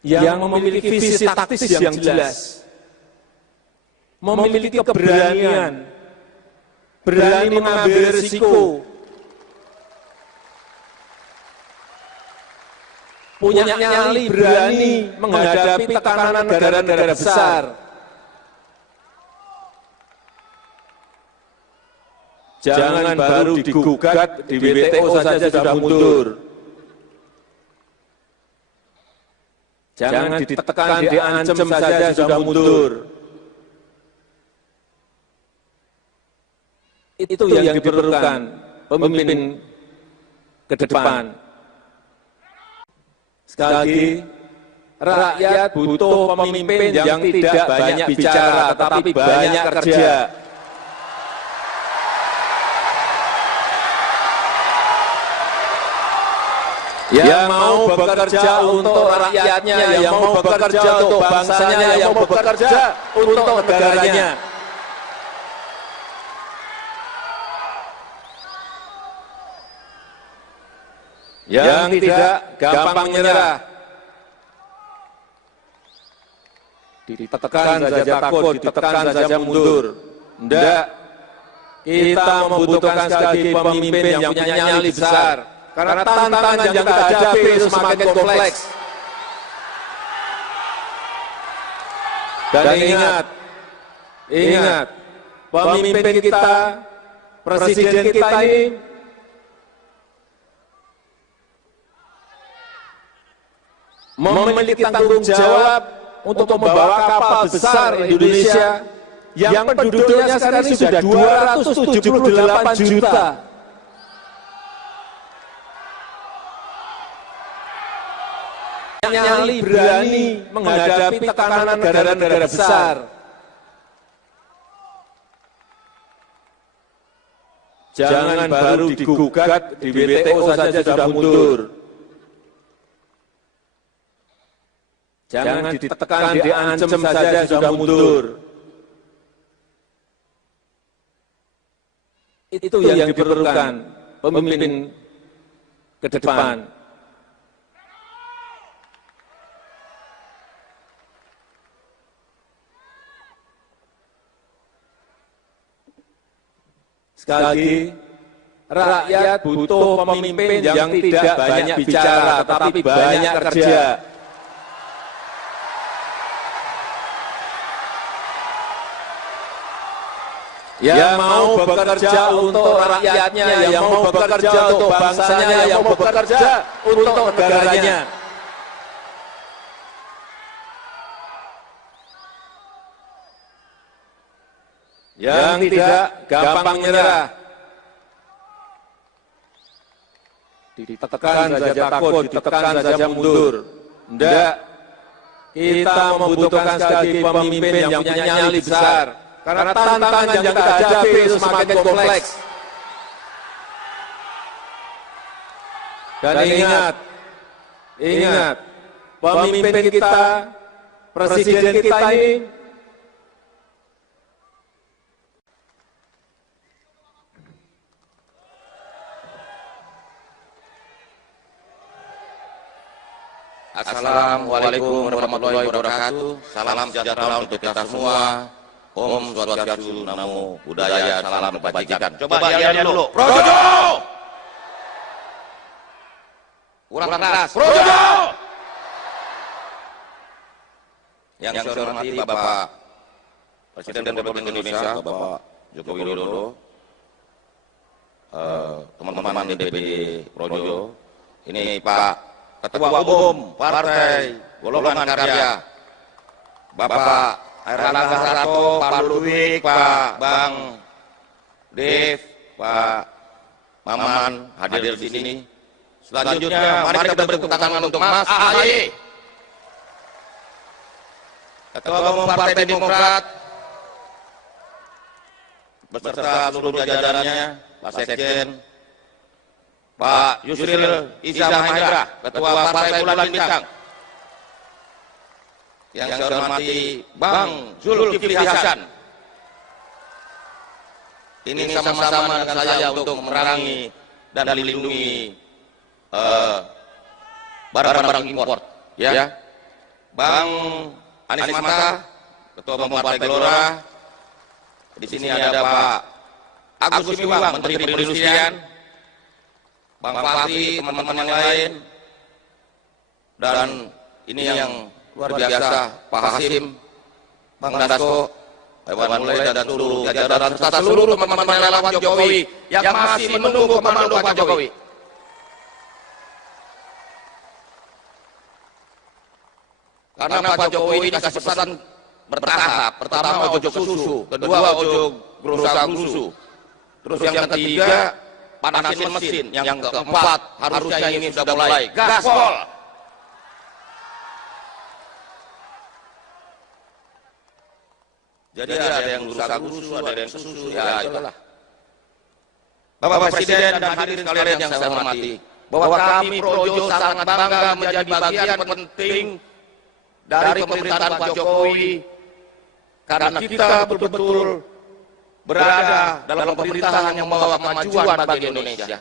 yang memiliki visi taktis yang jelas, memiliki keberanian, berani mengambil risiko, punya nyali, berani menghadapi tekanan negara-negara besar. Jangan baru digugat di WTO saja sudah mundur. Jangan ditekan, diancam saja sudah mundur. Itu yang diperlukan pemimpin ke depan. Sekali lagi, rakyat butuh pemimpin yang tidak banyak bicara, tetapi banyak kerja. Yang mau bekerja untuk rakyatnya, yang mau bekerja untuk bangsanya, yang mau bekerja untuk negaranya. Yang tidak gampang menyerah, ditekan saja takut, ditekan saja mundur. Tidak, kita membutuhkan sekali lagi pemimpin yang punya nyali besar. Karena tantangan yang kita hadapi itu semakin kompleks. Dan ingat, pemimpin kita, presiden kita ini memiliki tanggung jawab untuk membawa kapal besar Indonesia yang penduduknya sekarang ini sudah 278 juta. Nyali berani menghadapi tekanan negara-negara besar. Jangan baru digugat di WTO saja sudah mundur. Jangan ditekan, diancam saja sudah mundur. Itu yang diperlukan pemimpin ke depan. Sekali lagi, rakyat butuh pemimpin yang tidak banyak bicara, tetapi banyak kerja. Yang mau bekerja untuk rakyatnya, yang mau bekerja untuk bangsanya, yang mau bekerja untuk negaranya. Yang tidak gampang menyerah, ditekan saja takut, ditekan saja mundur. Tidak, kita membutuhkan sekali lagi pemimpin yang punya nyali besar. Karena tantangan yang kita hadapi itu semakin kompleks. Dan ingat, pemimpin kita, presiden kita ini Assalamualaikum warahmatullahi wabarakatuh. Salam sejahtera untuk kita semua. Om Swastiastu, Namo Buddhaya, salam kebajikan. Coba diam dulu. Projo! Kurang keras. Projo! Yang saya hormati Bapak Presiden Republik Indonesia, Bapak Joko Widodo, teman-teman DPD Projo, ini Pak Ketua Umum Partai Golongan Karya, Bapak Airlangga Hartarto, Pak Ludwig, Pak Bang Dev, Pak Maman hadir di sini. Selanjutnya, mari kita beri tepuk tangan untuk Mas AHY, Ketua Umum Partai Demokrat, beserta seluruh jajarannya, Pak Sekjen, Pak Yusril Iza Mahendra, Ketua Partai Bulan Bintang. Yang saya hormati Bang Zulkifli Hasan. Ini sama-sama dengan saya untuk memerangi dan melindungi barang-barang impor. Ya. Bang Anies Mata, Ketua Umum Partai Gelora. Di sini ada Pak Agus Gumiwang, Menteri Perindustrian. Bang Fahri, teman-teman yang lain, dan ini yang luar biasa, Pak Hasim, Bang Dasko, Iwan Mulai, dan seluruh jajaran serta seluruh teman-teman relawan Jokowi yang masih menunggu komando Pak Jokowi. Karena Pak Jokowi ini kasih pesan bertahap. Pertama ojo susu, kedua ojo gerusa-gerusu, terus yang ketiga panasin mesin. Yang keempat, harusnya ini sudah mulai. Gaspol! Jadi ada yang lusa-lusu, ada yang susu, ya itulah. Bapak Presiden dan hadirin sekalian yang saya hormati, bahwa kami Projo sangat bangga menjadi bagian penting dari pemerintahan Pak Jokowi, karena kita betul-betul berada dalam pemerintahan yang membawa kemajuan bagi Indonesia.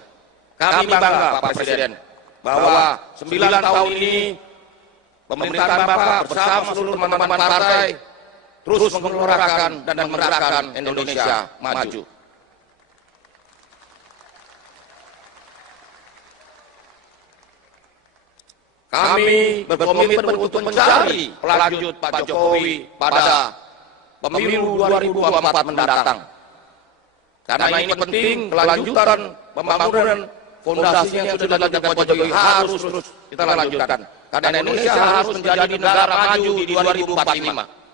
Kami bangga Pak Presiden bahwa 9 tahun ini pemerintahan Bapak bersama seluruh teman-teman partai terus menggelorakan dan menggerakkan Indonesia maju. Kami berkomitmen untuk mencari pelanjut Pak Jokowi pada pemilu 2024 mendatang. Karena ini penting, kelanjutan pembangunan fondasinya yang sudah dilakukan Pak Jokowi harus terus kita lanjutkan. Karena Indonesia harus menjadi negara maju di 2045.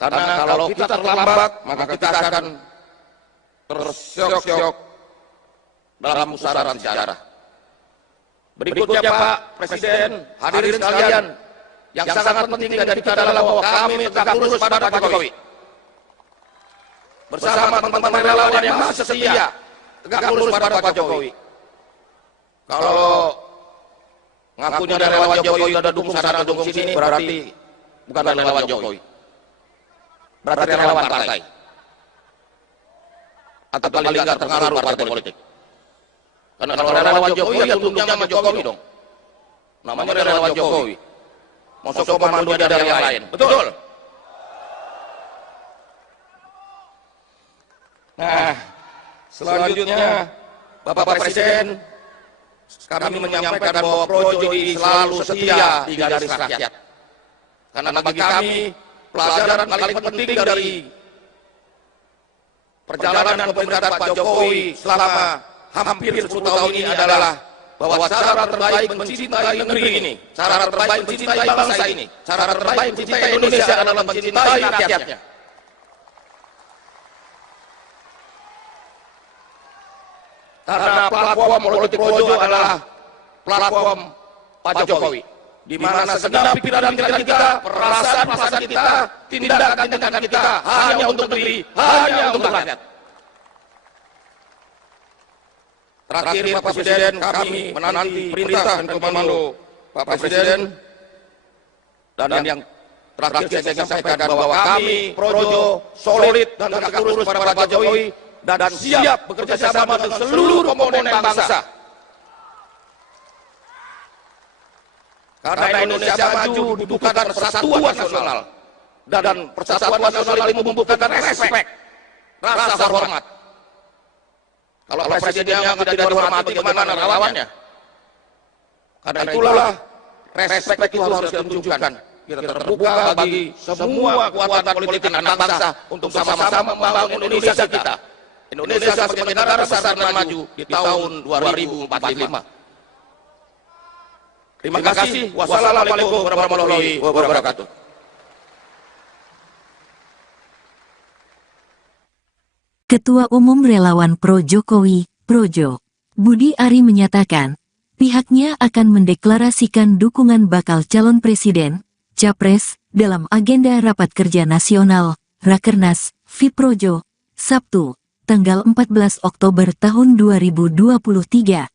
Karena kalau kita terlambat, maka kita akan tersyok-syok dalam pusaran sejarah. Berikutnya Pak Presiden, hadirin sekalian, yang sangat penting dari kita adalah bahwa kami tegak lurus pada Pak Jokowi. Bersama teman-teman relawan yang masih setia, tegak lurus pada Pak Jokowi. Kalau ngakunya dari relawan Jokowi ada dukung sana dukung sini, berarti bukan relawan Jokowi. Berarti relawan partai. Atau paling nggak terpengaruh partai politik. Karena kalau relawan Jokowi ya tunduknya sama Jokowi dong. Namanya relawan Jokowi. Masuk komando dari yang lain. Betul. Nah, selanjutnya Bapak Presiden, kami menyampaikan bahwa Projo ini selalu setia di garis rakyat. Karena bagi kami pelajaran paling penting dari perjalanan pemerintahan Pak Jokowi selama hampir 10 tahun ini adalah bahwa cara terbaik mencintai negeri ini, cara terbaik mencintai bangsa ini, cara terbaik mencintai Indonesia adalah mencintai rakyatnya. Karena platform politik Projo adalah platform Pak Jokowi, di mana segenap pikiran kita, perasaan kita, tindakan kita hanya untuk negeri, hanya untuk rakyat. Terakhir Pak Presiden, kami menanti perintah dan komando Pak Presiden, dan yang terakhir saya ingin sampaikan bahwa kami Projo solid dan tegak lurus pada Pak Jokowi dan siap bekerja sama dengan seluruh komponen bangsa. Karena Indonesia maju dibutuhkan persatuan nasional, dan persatuan nasional ini membutuhkan respek, rasa hormat. Kalau presidennya tidak dihormati, kemana relawannya? Karena itulah respek itu harus ditunjukkan. Kita terbuka bagi semua kekuatan politik anak bangsa untuk sama-sama membangun Indonesia kita. Indonesia sebagai negara besar dan maju di tahun 2045. Terima kasih. Wassalamualaikum warahmatullahi wabarakatuh. Ketua Umum Relawan Pro Jokowi, Projo, Budi Ari menyatakan, pihaknya akan mendeklarasikan dukungan bakal calon presiden, Capres, dalam agenda Rapat Kerja Nasional, Rakernas, FIProjo, Sabtu, tanggal 14 Oktober tahun 2023.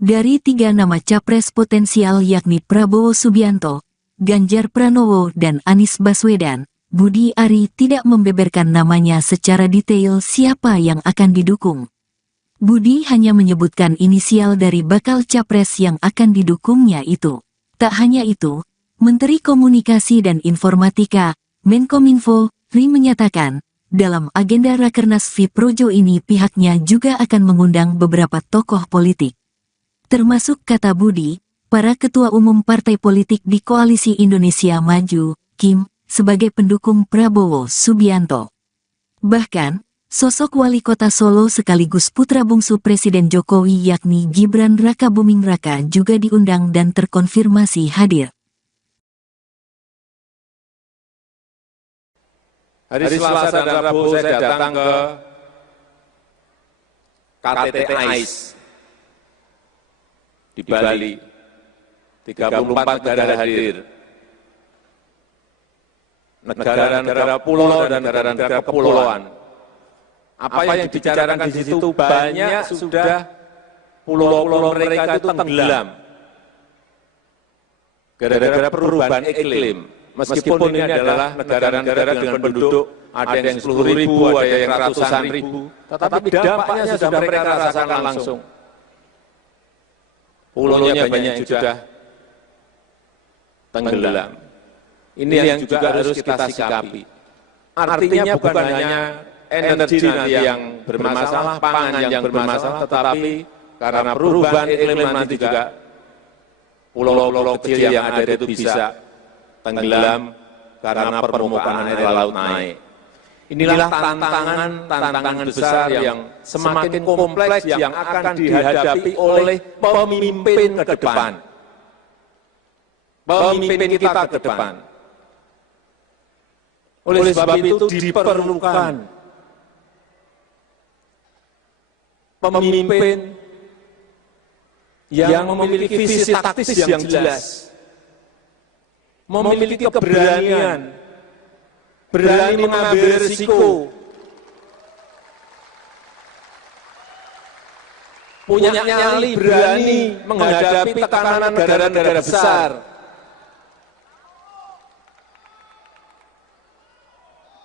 Dari 3 nama Capres potensial yakni Prabowo Subianto, Ganjar Pranowo dan Anies Baswedan, Budi Ari tidak membeberkan namanya secara detail siapa yang akan didukung. Budi hanya menyebutkan inisial dari bakal capres yang akan didukungnya itu. Tak hanya itu, Menteri Komunikasi dan Informatika, Menkominfo, Ri menyatakan, dalam agenda Rakernas FIProjo ini pihaknya juga akan mengundang beberapa tokoh politik. Termasuk kata Budi, para ketua umum partai politik di Koalisi Indonesia Maju, KIM, sebagai pendukung Prabowo Subianto. Bahkan, sosok wali kota Solo sekaligus putra bungsu Presiden Jokowi yakni Gibran Rakabuming Raka juga diundang dan terkonfirmasi hadir. Hari Selasa dan Rabu saya datang ke KTT AIS di Bali. 34 negara hadir. Negara-negara pulau dan negara-negara kepulauan. Apa yang dibicarakan di situ banyak sudah pulau-pulau mereka itu tenggelam. Gara-gara perubahan iklim. Meskipun ini adalah negara-negara dengan penduduk ada yang 10.000, ada yang ratusan ribu, tetapi dampaknya sudah mereka rasakan langsung. Pulaunya banyak yang sudah tenggelam. Ini yang juga harus kita sikapi. Artinya bukan hanya energi nanti yang bermasalah, pangan yang bermasalah, tetapi karena perubahan iklim nanti juga pulau-pulau kecil yang ada itu bisa tenggelam karena permukaan air laut naik. Inilah tantangan besar yang semakin kompleks yang akan dihadapi oleh pemimpin ke depan. Pemimpin kita ke depan. Oleh sebab itu diperlukan pemimpin yang memiliki visi taktis yang jelas, memiliki keberanian, berani mengambil risiko, punya nyali, berani menghadapi tekanan negara-negara besar.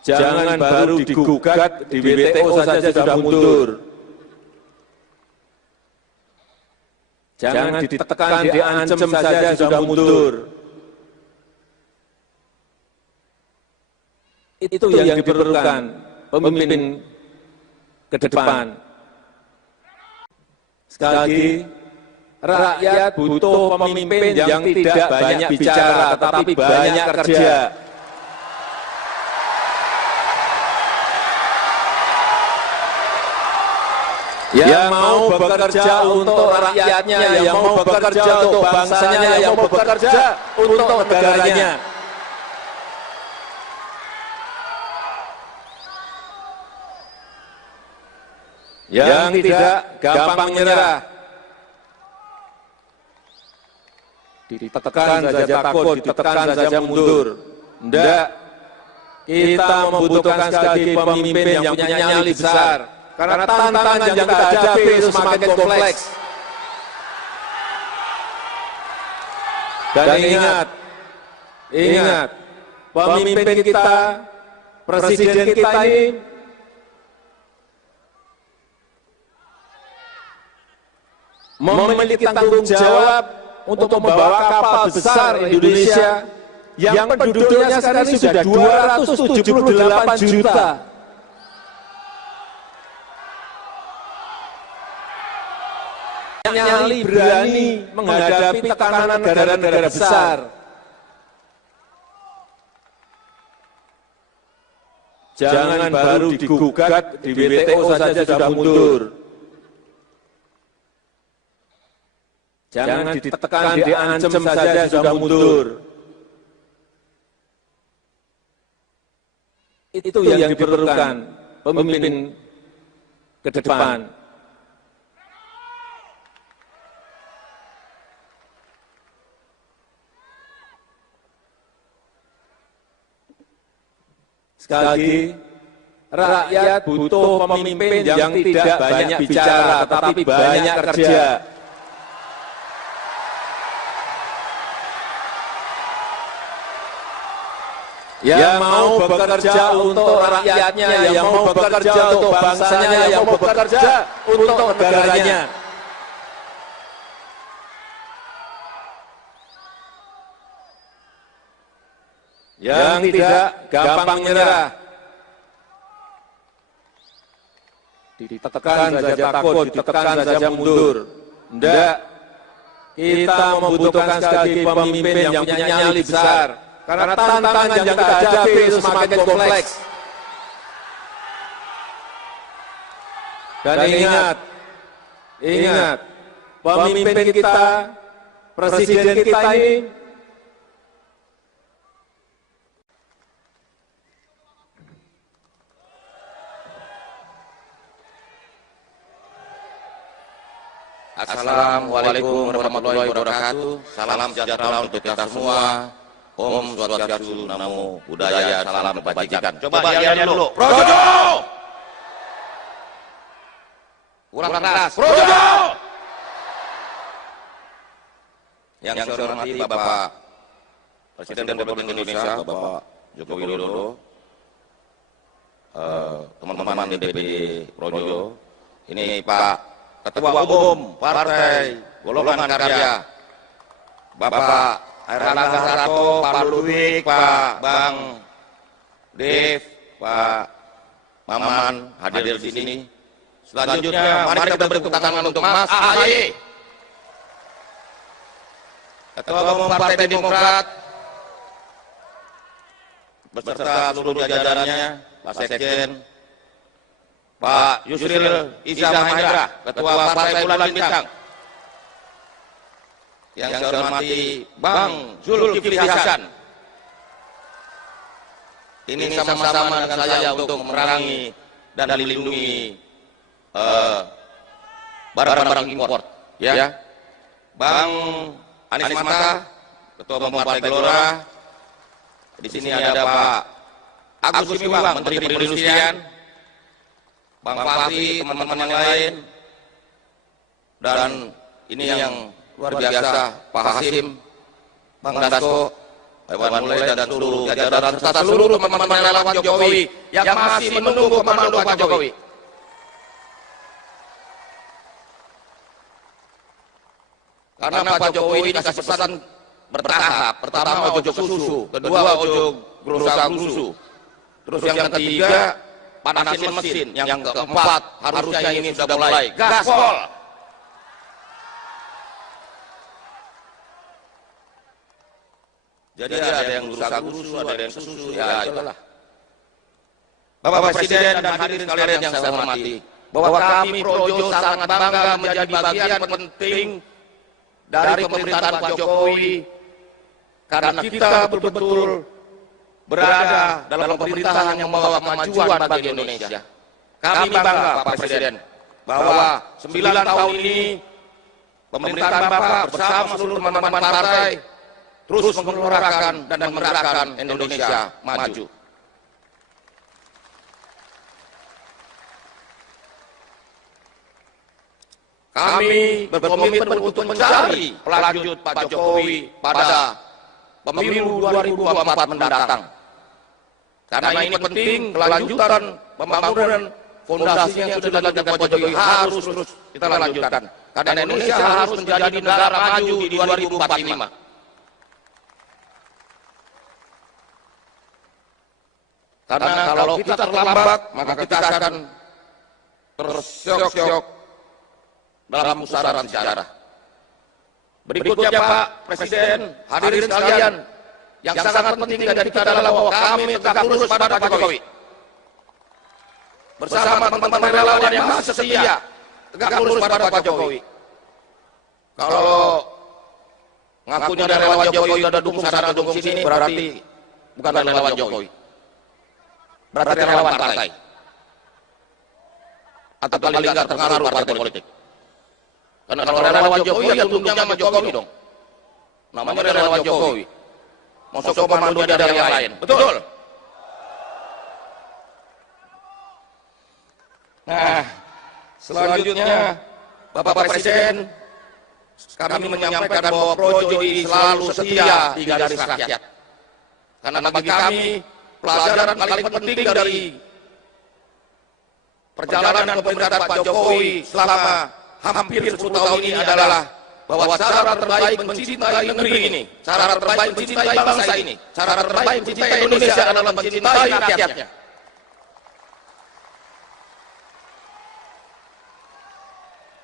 Jangan baru digugat di WTO saja sudah mundur. Jangan ditekan, diancam saja sudah mundur. Itu yang diperlukan pemimpin ke depan. Sekali lagi, rakyat butuh pemimpin yang tidak banyak bicara, tetapi banyak kerja. Yang mau bekerja untuk rakyatnya, yang mau bekerja untuk bangsanya, yang mau bekerja untuk negaranya. Yang tidak gampang menyerah. Ditekan saja takut, ditekan saja mundur. Tidak. Kita membutuhkan sekali lagi pemimpin yang punya nyali besar. Karena tantangan yang kita hadapi itu semakin kompleks. Dan ingat, pemimpin kita, presiden kita ini memiliki tanggung jawab untuk membawa kapal besar Indonesia yang penduduknya sekarang ini sudah 278 juta. Nyali, berani menghadapi tekanan negara-negara besar. Jangan baru digugat di WTO saja sudah mundur. Jangan ditekan, diancam saja sudah mundur. Itu yang diperlukan pemimpin ke depan. Sekali lagi, rakyat butuh pemimpin yang tidak banyak bicara, tetapi banyak kerja. Yang mau bekerja untuk rakyatnya, yang mau bekerja untuk bangsanya, yang mau bekerja untuk negaranya. Yang tidak gampang menyerah. Ditekan saja takut, ditekan saja mundur. Tidak. Kita membutuhkan sekali lagi pemimpin yang punya nyali besar. Karena tantangan yang kita hadapi itu semakin kompleks. Dan ingat, pemimpin kita, presiden kita ini Assalamualaikum warahmatullahi wabarakatuh. Salam sejahtera untuk kita semua. Om Swastiastu, Namo Buddhaya, salam kebajikan. Coba yel dulu. Projo! Kurang keras. Projo! Yang saya hormati Bapak Presiden Republik Indonesia, Bapak Joko Widodo, teman-teman DPD Projo, ini Pak Ketua Umum Partai Golongan Karya, Bapak Airlangga Hartarto, Pak Ludwig, Pak Bang Dev, Pak Maman hadir di sini. Selanjutnya, mari kita beri tepuk tangan untuk Mas AHY, Ketua Umum Partai Demokrat, beserta seluruh jajarannya, Pak Sekjen, Pak Yusril Iza Mahendra, Ketua Partai Bulan Bintang. Yang saya hormati Bang Zulkifli Hasan. Ini sama-sama dengan saya untuk memerangi dan melindungi barang-barang impor. Ya. Bang Anies Mata, Ketua Umum Partai Gelora. Di sini ada Pak Agus Gumiwang, Menteri Perindustrian, Bang Fahri, teman-teman yang lain, dan ini yang luar biasa, Pak Hasim, Bang Dasko, Iwan Mulai, dan seluruh jajaran serta seluruh teman-teman relawan Jokowi yang masih menunggu komando Pak Jokowi. Karena Pak Jokowi ini kasih pesan bertahap. Pertama ojo susu, kedua ojo gerusa-gerusu, terus yang ketiga panasin mesin, yang keempat harusnya ini sudah mulai gaspol. Jadi ada yang gerusa-gerusu, ada yang susu, ya itulah. Bapak Presiden dan hadirin sekalian yang saya hormati, bahwa kami Projo sangat bangga menjadi bagian penting dari pemerintahan Pak Jokowi, karena kita betul-betul berada dalam pemerintahan yang membawa kemajuan bagi Indonesia. Kami bangga Pak Presiden bahwa 9 tahun ini pemerintahan Bapak bersama seluruh teman-teman partai terus menggelorakan dan menggerakkan Indonesia maju. Kami berkomitmen untuk mencari pelanjut Pak Jokowi pada pemilu 2024 mendatang. Karena ini penting, kelanjutan pembangunan fondasi yang sudah dilakukan Pak Jokowi harus terus kita lanjutkan. Karena Indonesia harus menjadi negara maju di 2045. Karena kalau kita terlambat, maka kita akan tersyok-syok dalam pusaran sejarah. Berikutnya Pak Presiden, hadirin sekalian, yang sangat penting dari kita adalah bahwa kami tegak lurus pada Pak Jokowi. Bersama teman-teman relawan yang masih setia, tegak lurus pada Pak Jokowi. Kalau ngakunya relawan Jokowi ada dukung sana dukung sini, berarti bukan relawan Jokowi. Berarti relawan partai. Atau paling nggak terpengaruh partai politik. Karena kalau relawan Jokowi ya tunduknya sama Jokowi dong. Namanya relawan Jokowi. Masuk komando dari yang lain. Betul? Nah, selanjutnya Bapak Presiden, kami menyampaikan bahwa Projo ini selalu setia di garis rakyat. Karena bagi kami, pelajaran paling penting dari perjalanan pemerintahan Pak Jokowi selama hampir 10 tahun ini adalah bahwa cara terbaik mencintai negeri ini, cara terbaik mencintai bangsa ini, cara terbaik mencintai Indonesia adalah mencintai rakyatnya.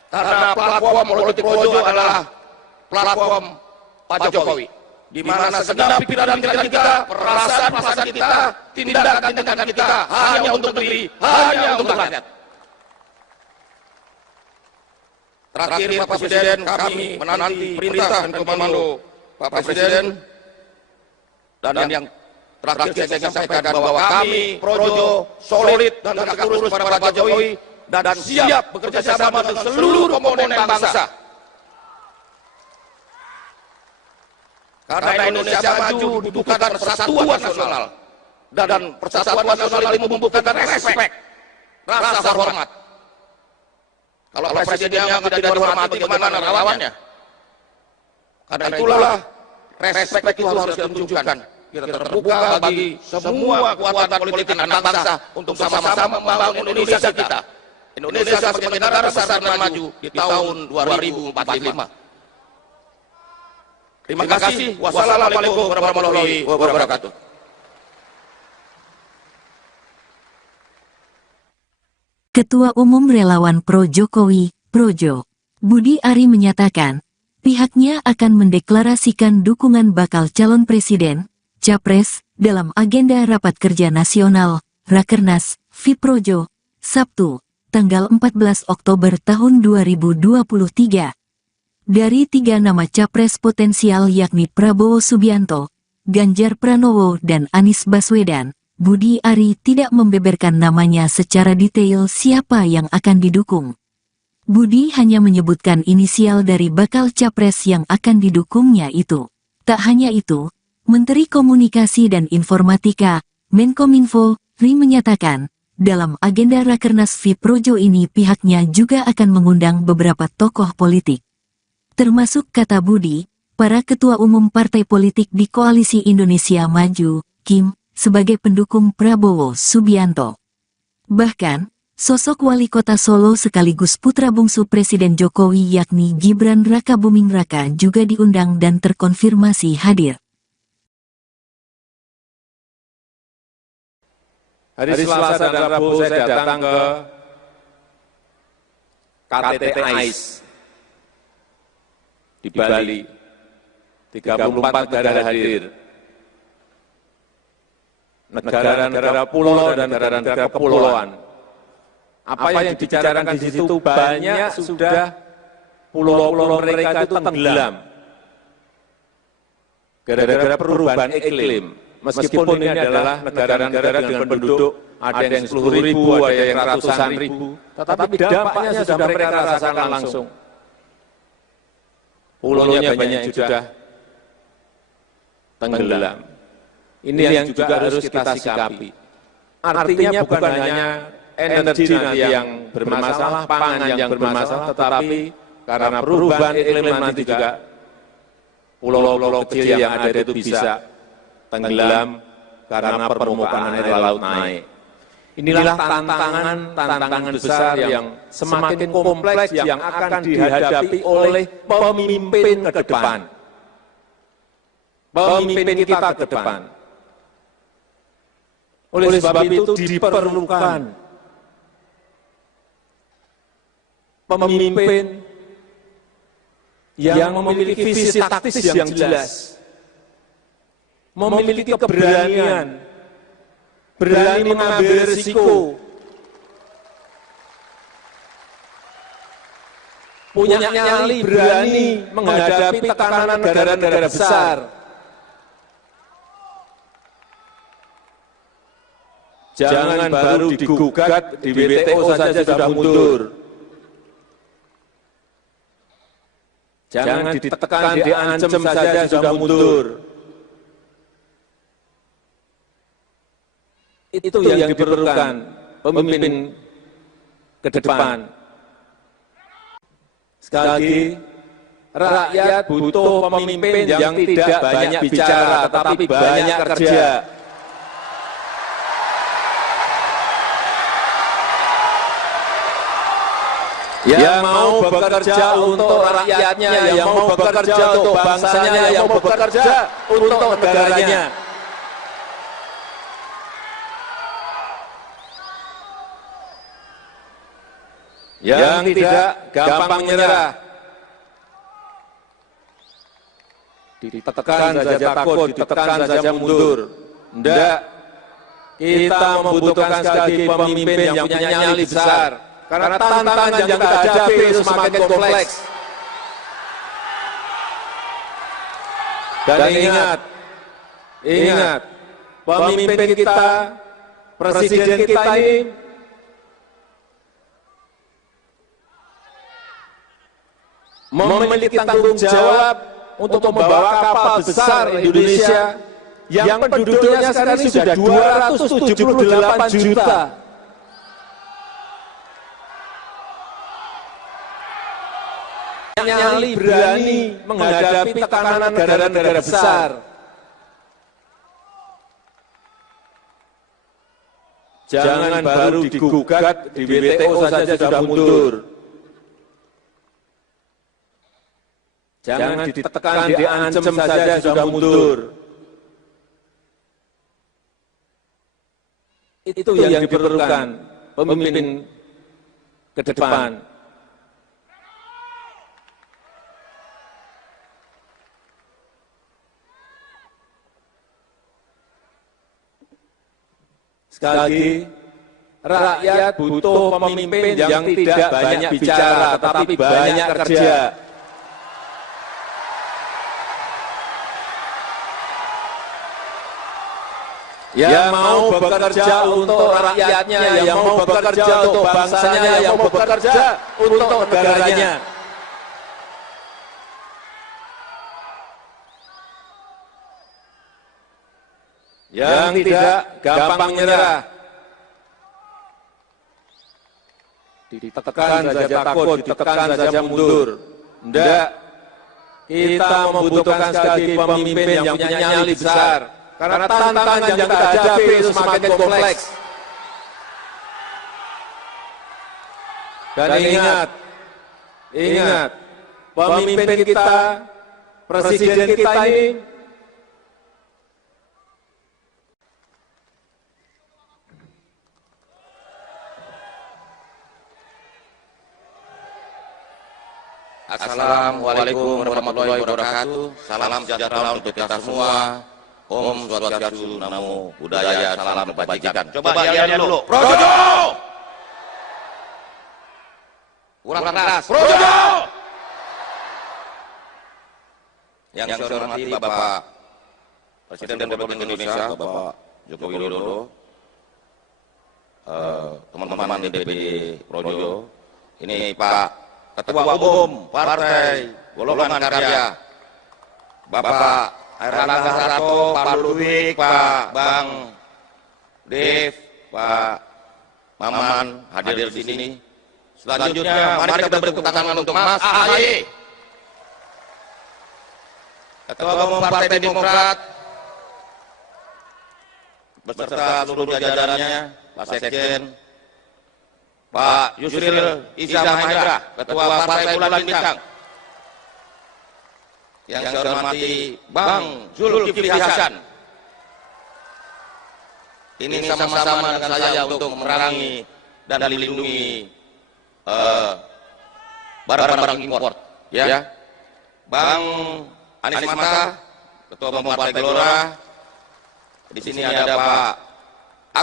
Karena platform politik Projo adalah platform Pak Jokowi, di mana segenap pikiran-pikiran kita, perasaan-perasaan kita, tindakan-tindakan kita hanya untuk negeri, hanya untuk rakyat. Terakhir Pak Presiden, kami menanti perintah dan komando Pak Presiden, dan yang terakhir saya ingin sampaikan bahwa kami Projo solid dan tegak lurus pada Pak Jokowi dan siap bekerja sama dengan seluruh komponen bangsa Karena Indonesia maju dibutuhkan persatuan nasional. Dan persatuan nasional itu membutuhkan respek, rasa hormat. Kalau presidennya tidak dihormati, bagaimana lawannya? Karena itulah respek itu harus kita tunjukkan. Kita terbuka bagi semua kekuatan politik anak bangsa untuk sama-sama membangun Indonesia kita. Indonesia sebagai negara besar dan maju di tahun 2045. Terima kasih. Wassalamualaikum warahmatullahi wabarakatuh. Ketua Umum Relawan Pro Jokowi, Projo, Budi Ari menyatakan, pihaknya akan mendeklarasikan dukungan bakal calon presiden, Capres, dalam agenda Rapat Kerja Nasional, Rakernas, Fiprojo, Sabtu, tanggal 14 Oktober tahun 2023. Dari 3 nama Capres potensial yakni Prabowo Subianto, Ganjar Pranowo dan Anies Baswedan, Budi Ari tidak membeberkan namanya secara detail siapa yang akan didukung. Budi hanya menyebutkan inisial dari bakal Capres yang akan didukungnya itu. Tak hanya itu, Menteri Komunikasi dan Informatika, Menkominfo, Ri menyatakan, dalam agenda Rakernas Fiprojo ini pihaknya juga akan mengundang beberapa tokoh politik. Termasuk kata Budi, para ketua umum partai politik di Koalisi Indonesia Maju, Kim, sebagai pendukung Prabowo Subianto. Bahkan, sosok wali kota Solo sekaligus putra bungsu Presiden Jokowi yakni Gibran Rakabuming Raka juga diundang dan terkonfirmasi hadir. Hari Selasa dan Rabu saya datang ke KTT AIS di Bali. 34 negara hadir. Negara-negara pulau dan negara-negara kepulauan. Apa yang dibicarakan di situ banyak sudah pulau-pulau mereka itu tenggelam. Gara-gara perubahan iklim. Meskipun ini adalah negara-negara dengan penduduk ada yang 10.000, ada yang ratusan ribu, tetapi dampaknya sudah mereka rasakan langsung. Pulaunya banyak yang sudah tenggelam. Ini yang juga harus kita sikapi. Artinya bukan hanya energi nanti yang bermasalah, pangan yang bermasalah, tetapi karena perubahan iklim nanti juga pulau-pulau kecil yang ada itu bisa tenggelam karena permukaan air laut naik. Inilah tantangan besar yang semakin kompleks yang akan dihadapi oleh pemimpin ke depan. Pemimpin kita ke depan. Oleh sebab itu diperlukan pemimpin yang memiliki visi taktis yang jelas, memiliki keberanian, berani mengambil risiko, punya nyali, berani menghadapi tekanan negara-negara besar. Jangan baru digugat di WTO saja sudah mundur. Jangan ditekan, diancam saja sudah mundur. Itu yang diperlukan pemimpin ke depan. Sekali lagi, rakyat butuh pemimpin yang tidak banyak bicara, tetapi banyak kerja. Yang mau bekerja untuk rakyatnya, yang mau bekerja untuk bangsanya, yang mau bekerja untuk negaranya. Yang tidak gampang menyerah, ditekan saja takut, ditekan saja mundur. Tidak, kita membutuhkan sekali lagi pemimpin yang punya nyali besar. Karena tantangan yang kita hadapi itu semakin kompleks. Dan ingat, pemimpin kita, presiden kita ini memiliki tanggung jawab untuk membawa kapal besar Indonesia yang penduduknya sekarang ini sudah 278 juta. Nyali berani menghadapi tekanan negara-negara besar. Jangan baru digugat di WTO saja sudah mundur. Jangan ditekan, diancam saja sudah mundur. Itu yang diperlukan pemimpin ke depan. Sekali lagi, rakyat butuh pemimpin yang tidak banyak bicara, tetapi banyak kerja. Yang mau bekerja untuk rakyatnya, yang mau bekerja untuk bangsanya, yang mau bekerja untuk negaranya. Yang tidak gampang menyerah, ditekan saja takut, ditekan saja mundur. Tidak, kita membutuhkan sekali lagi pemimpin yang punya nyali besar. Karena tantangan yang kita hadapi itu semakin kompleks. Dan ingat, pemimpin kita, presiden kita ini Assalamualaikum warahmatullahi wabarakatuh. Salam sejahtera untuk kita semua. Om Swastiastu, Namo Buddhaya, salam kebajikan. Coba yel dulu. Projo! Kurang keras. Projo! Yang saya hormati Bapak Presiden Republik Indonesia, Bapak Joko Widodo, teman-teman DPD Projo, ini Pak Ketua Umum Partai Golongan Karya, Bapak Erlangga Hartarto, Pak Ludwig, Pak Bang Dev, Pak Maman hadir di sini. Selanjutnya, mari kita beri tepuk tangan untuk Mas AHY, Ketua Umum Partai Demokrat, beserta seluruh jajarannya, Pak Sekjen, Pak Yusril Iza Mahendra, Ketua Partai Bulan Bintang. Yang saya hormati Bang Zulkifli Hasan. Ini sama-sama dengan saya untuk memerangi dan melindungi barang-barang impor. Ya, Bang Anies Mata, Ketua Umum Partai Gelora. Di sini ada Pak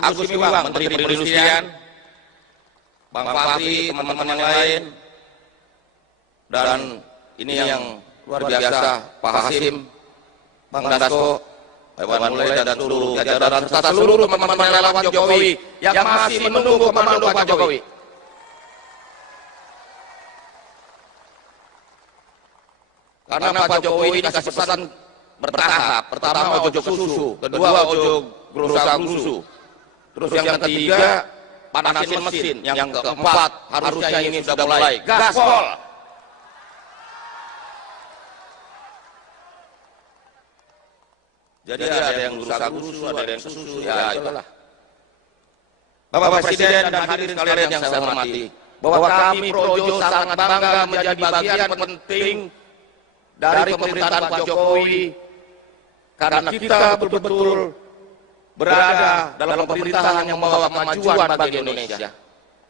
Agus Miwang, Menteri Perindustrian. Bang Fahri, teman-teman yang lain, dan ini yang luar biasa, Pak Hasim, Bang Dasko, Iwan Mulai, dan seluruh jajaran serta seluruh teman-teman relawan Jokowi yang masih menunggu komando Pak Jokowi. Karena Pak Jokowi ini kasih pesan bertahap. Pertama ojo susu, kedua ojo gerusa-gerusu, terus yang ketiga panasin mesin, yang keempat harusnya ini sudah mulai gaspol. Jadi ada yang gerusa-gerusu, ada yang susu, ya itulah. Bapak Presiden dan hadirin sekalian yang saya hormati, bahwa kami Projo sangat bangga menjadi bagian penting dari pemerintahan Pak Jokowi, karena kita betul-betul berada dalam pemerintahan yang membawa kemajuan bagi Indonesia.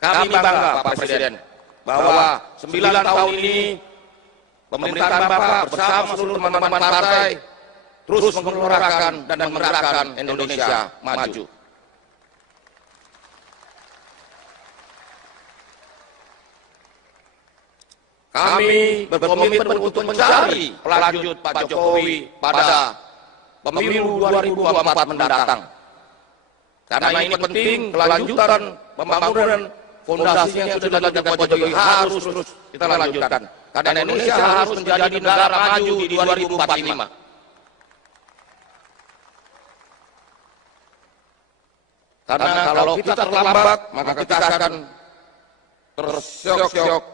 Kami bangga Pak Presiden bahwa 9 tahun ini pemerintahan Bapak bersama seluruh teman-teman partai terus menggelorakan dan menggerakkan Indonesia maju. Kami berkomitmen untuk mencari pelanjut Pak Jokowi pada pemilu 2024 mendatang. Karena ini penting, kelanjutan pembangunan fondasi yang sudah dilakukan Pak Jokowi harus terus kita lanjutkan. Karena Indonesia harus menjadi negara maju di 2045. Karena kalau kita terlambat, maka kita akan terseok-seok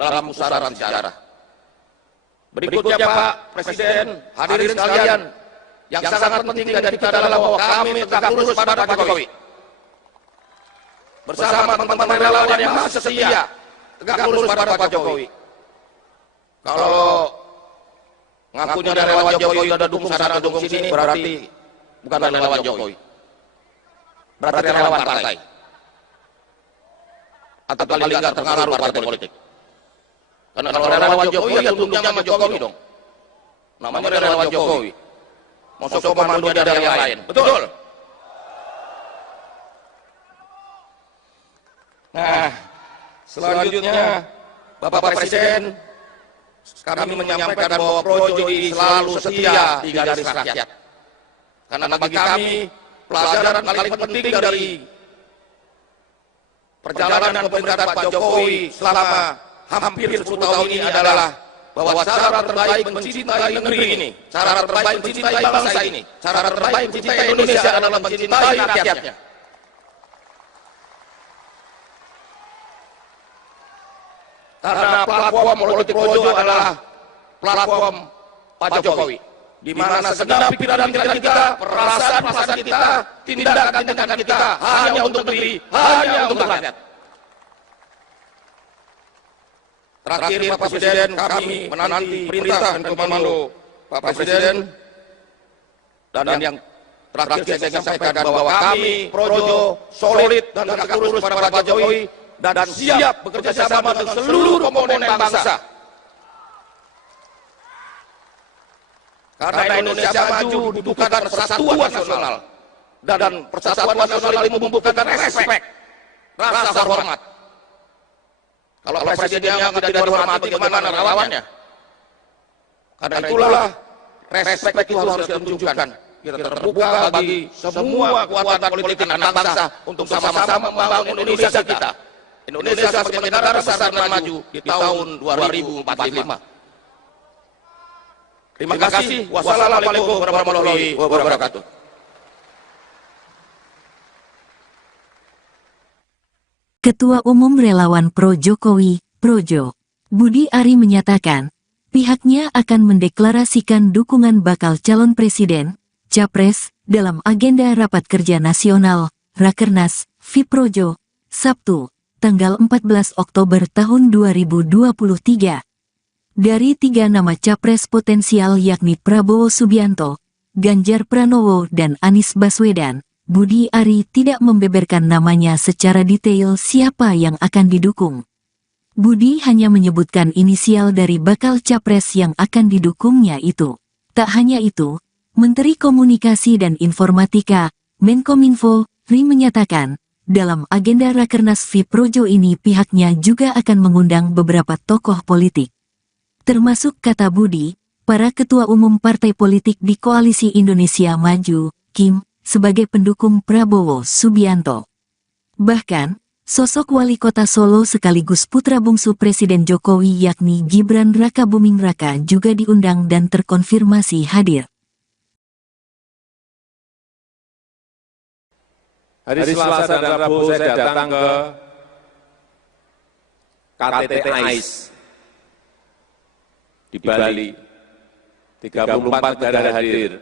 dalam pusaran sejarah. Berikutnya Pak Presiden, hadirin sekalian, yang sangat penting dari kita adalah bahwa kami tegak lurus pada Pak Jokowi. Bersama teman-teman relawan yang masih setia, tegak lurus pada Pak Jokowi. Kalau ngakunya dari relawan Jokowi udah dukung sana dukung sini, berarti bukan relawan Jokowi. Berarti relawan partai. Atau paling nggak terpengaruh partai politik. Karena kalau relawan Jokowi ya tunduknya sama Jokowi dong. Namanya relawan Jokowi. Masuk komando dari yang lain. Betul? Nah, selanjutnya Bapak Presiden, kami menyampaikan bahwa Projo ini selalu setia di garis rakyat. Karena bagi kami, pelajaran paling penting dari perjalanan pemerintahan Pak Jokowi selama hampir 10 tahun ini adalah bahwa cara terbaik mencintai negeri ini, cara terbaik mencintai bangsa ini, cara terbaik mencintai Indonesia adalah mencintai rakyatnya. Karena platform politik Projo adalah platform Pak Jokowi, di mana segenap pikiran kita, perasaan kita, tindakan kita hanya untuk negeri, hanya untuk rakyat. Terakhir Pak Presiden, kami menanti perintah dan komando Pak Presiden, dan yang terakhir saya ingin sampaikan bahwa kami Projo solid dan tegak lurus pada Pak Jokowi dan siap bekerja sama dengan seluruh komponen bangsa. Karena Indonesia maju dibutuhkan persatuan nasional, dan persatuan nasional itu membutuhkan respek, rasa hormat. Kalau presidennya tidak dihormati, bagaimana relawannya? Karena itulah respek itu harus ditunjukkan. Kita terbuka bagi semua kekuatan politik anak bangsa untuk sama-sama membangun Indonesia kita. Indonesia sebagai negara besar dan maju di tahun 2045. Terima kasih. Wassalamualaikum warahmatullahi wabarakatuh. Ketua Umum Relawan Pro Jokowi, Projo, Budi Ari menyatakan, pihaknya akan mendeklarasikan dukungan bakal calon presiden, Capres, dalam agenda Rapat Kerja Nasional, Rakernas, FIProjo, Sabtu, tanggal 14 Oktober tahun 2023. Dari 3 nama Capres potensial yakni Prabowo Subianto, Ganjar Pranowo dan Anies Baswedan, Budi Ari tidak membeberkan namanya secara detail siapa yang akan didukung. Budi hanya menyebutkan inisial dari bakal capres yang akan didukungnya itu. Tak hanya itu, Menteri Komunikasi dan Informatika, Menkominfo, Ri menyatakan, dalam agenda Rakernas FIProjo ini pihaknya juga akan mengundang beberapa tokoh politik. Termasuk kata Budi, para ketua umum partai politik di Koalisi Indonesia Maju, Kim, sebagai pendukung Prabowo Subianto. Bahkan, sosok wali kota Solo sekaligus putra bungsu Presiden Jokowi yakni Gibran Rakabuming Raka juga diundang dan terkonfirmasi hadir. Hari Selasa dan Rabu saya datang ke KTT AIS di Bali. 34 negara hadir.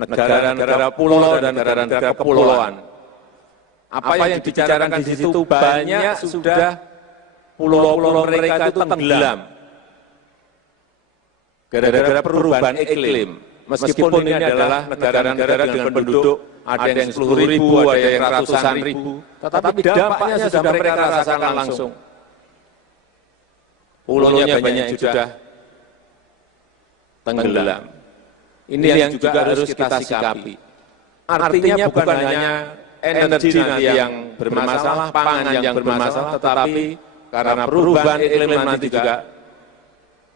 Negara-negara pulau dan negara-negara kepulauan. Apa yang dibicarakan di situ banyak sudah pulau-pulau mereka itu tenggelam. Gara-gara perubahan iklim. Meskipun ini adalah negara-negara dengan penduduk ada yang 10.000, ada yang ratusan ribu. Tetapi dampaknya sudah mereka rasakan langsung. Pulaunya banyak yang sudah tenggelam. Ini yang juga harus kita sikapi. Artinya bukan hanya energi nanti yang bermasalah, pangan yang bermasalah, tetapi karena perubahan iklim nanti juga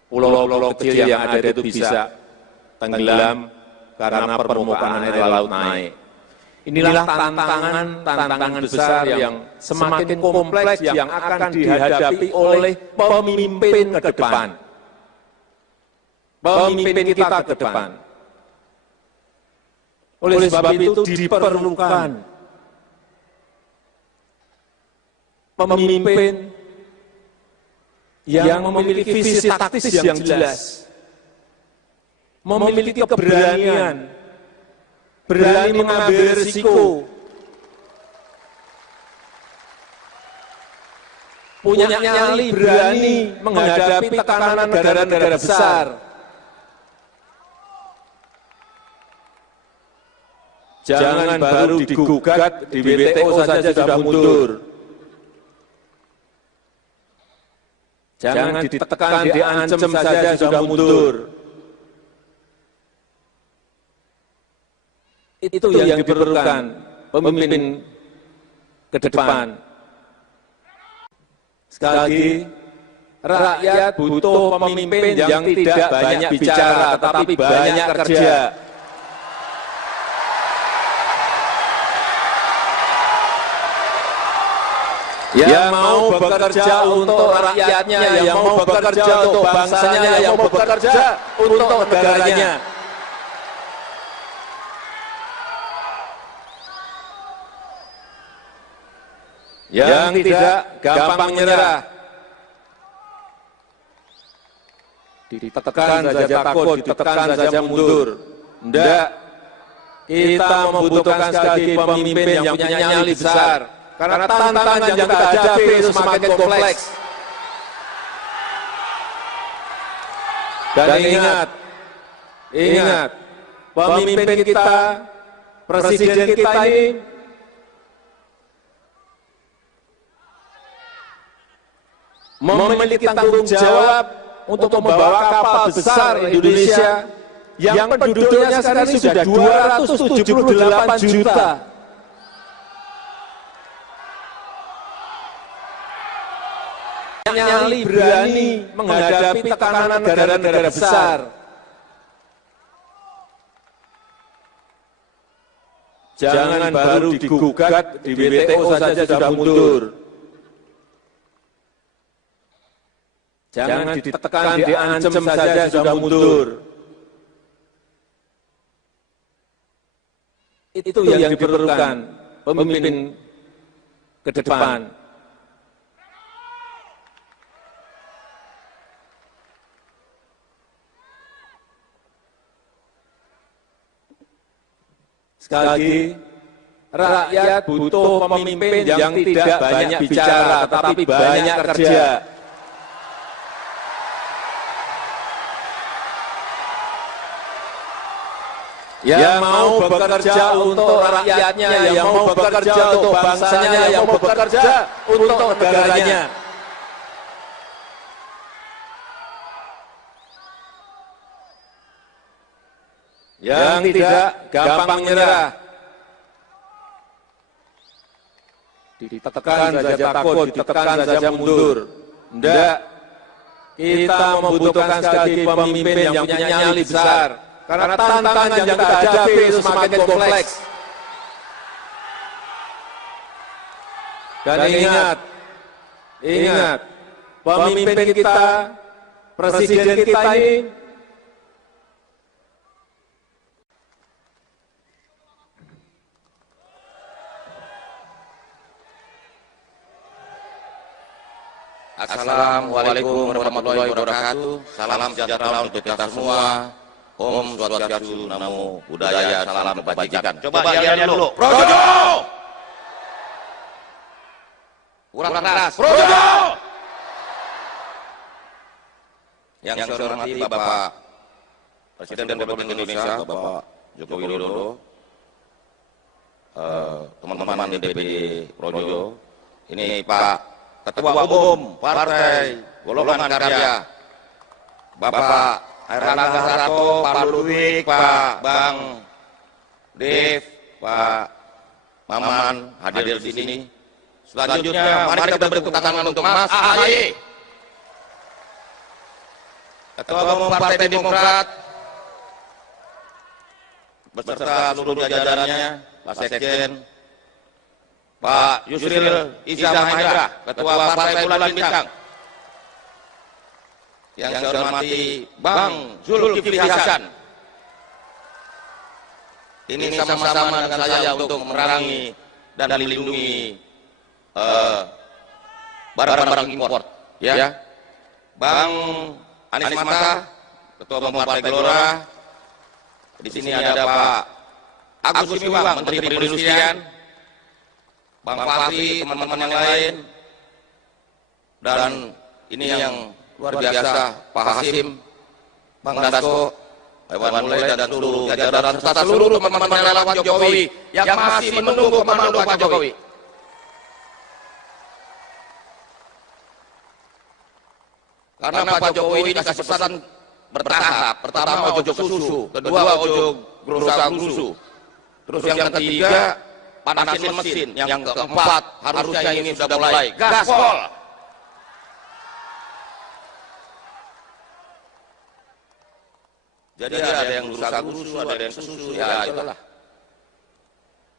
pulau-pulau kecil yang ada itu bisa tenggelam karena permukaan air laut naik. Inilah tantangan besar yang semakin kompleks yang akan dihadapi oleh pemimpin ke depan. Pemimpin kita ke depan. Oleh sebab itu diperlukan pemimpin yang memiliki visi taktis yang jelas, memiliki keberanian, berani mengambil risiko, punya nyali, berani menghadapi tekanan negara-negara besar. Jangan baru digugat di WTO saja sudah mundur. Jangan ditekan, diancam saja sudah mundur. Itu yang diperlukan pemimpin ke depan. Sekali lagi, rakyat butuh pemimpin yang tidak banyak bicara, tetapi banyak kerja. Yang mau bekerja untuk rakyatnya, yang mau bekerja untuk bangsanya, yang mau bekerja untuk negaranya. Yang tidak gampang menyerah, ditekan saja takut, ditekan saja mundur. Tidak, kita membutuhkan sekali lagi pemimpin yang punya nyali besar. Karena tantangan yang kita hadapi itu semakin kompleks. Dan ingat, pemimpin kita, presiden kita ini memiliki tanggung jawab untuk membawa kapal besar Indonesia yang penduduknya sekarang ini sudah 278 juta. Nyali, berani menghadapi tekanan negara-negara besar. Jangan baru digugat di WTO saja sudah mundur. Jangan ditekan, diancam saja sudah mundur. Itu yang diperlukan pemimpin ke depan. Sekali lagi, rakyat butuh pemimpin yang tidak banyak bicara, tetapi banyak kerja. Yang mau bekerja untuk rakyatnya, yang mau bekerja untuk bangsanya, yang mau bekerja untuk negaranya. Yang tidak gampang menyerah, ditekan saja takut, ditekan saja mundur. Tidak, kita membutuhkan sekali lagi pemimpin yang punya nyali besar. Karena tantangan yang kita hadapi itu semakin kompleks. Dan ingat, pemimpin kita, presiden kita ini Assalamualaikum warahmatullahi wabarakatuh. Salam sejahtera untuk kita semua. Om Swastiastu, Namo Buddhaya, salam kebajikan. Coba lihat dulu. Projo! Kurang keras. Projo! Yang saya hormati Bapak Presiden Republik Indonesia, Bapak Joko Widodo, teman-teman DPD Projo, ini Pak Ketua Umum Partai Golongan Karya, Bapak Airlangga Hartarto, Pak Ludwig, Pak Bang Dev, Pak Maman hadir di sini. Selanjutnya, mari kita beri tepuk tangan untuk Mas AHY, Ketua Umum Partai Demokrat, beserta seluruh jajarannya. Pak Sekjen, Pak Yusril Iza Mahendra, Ketua Partai Bulan Bintang. Yang saya hormati Bang Zulkifli Hasan. Ini sama-sama dengan saya untuk memerangi dan melindungi barang-barang impor. Ya. Bang Anies Mata, Ketua Umum Partai Gelora. Di sini ada Pak Agus Gumiwang, Menteri Perindustrian. Bang Fahri, teman-teman yang lain. Dan ini yang luar biasa, Pak Hasim, Bang Dasko, Iwan Mulai dan seluruh jajaran serta seluruh teman-teman relawan Jokowi yang masih menunggu komando Pak Jokowi. Karena Pak Jokowi ini kasih pesan bertahap. Pertama ojo susu, kedua ojo gerusa-gerusu. Terus yang ketiga panasin mesin, yang keempat harusnya ini sudah mulai gaspol. Jadi ada yang gerusa-gerusu, ada yang susu, ya itulah.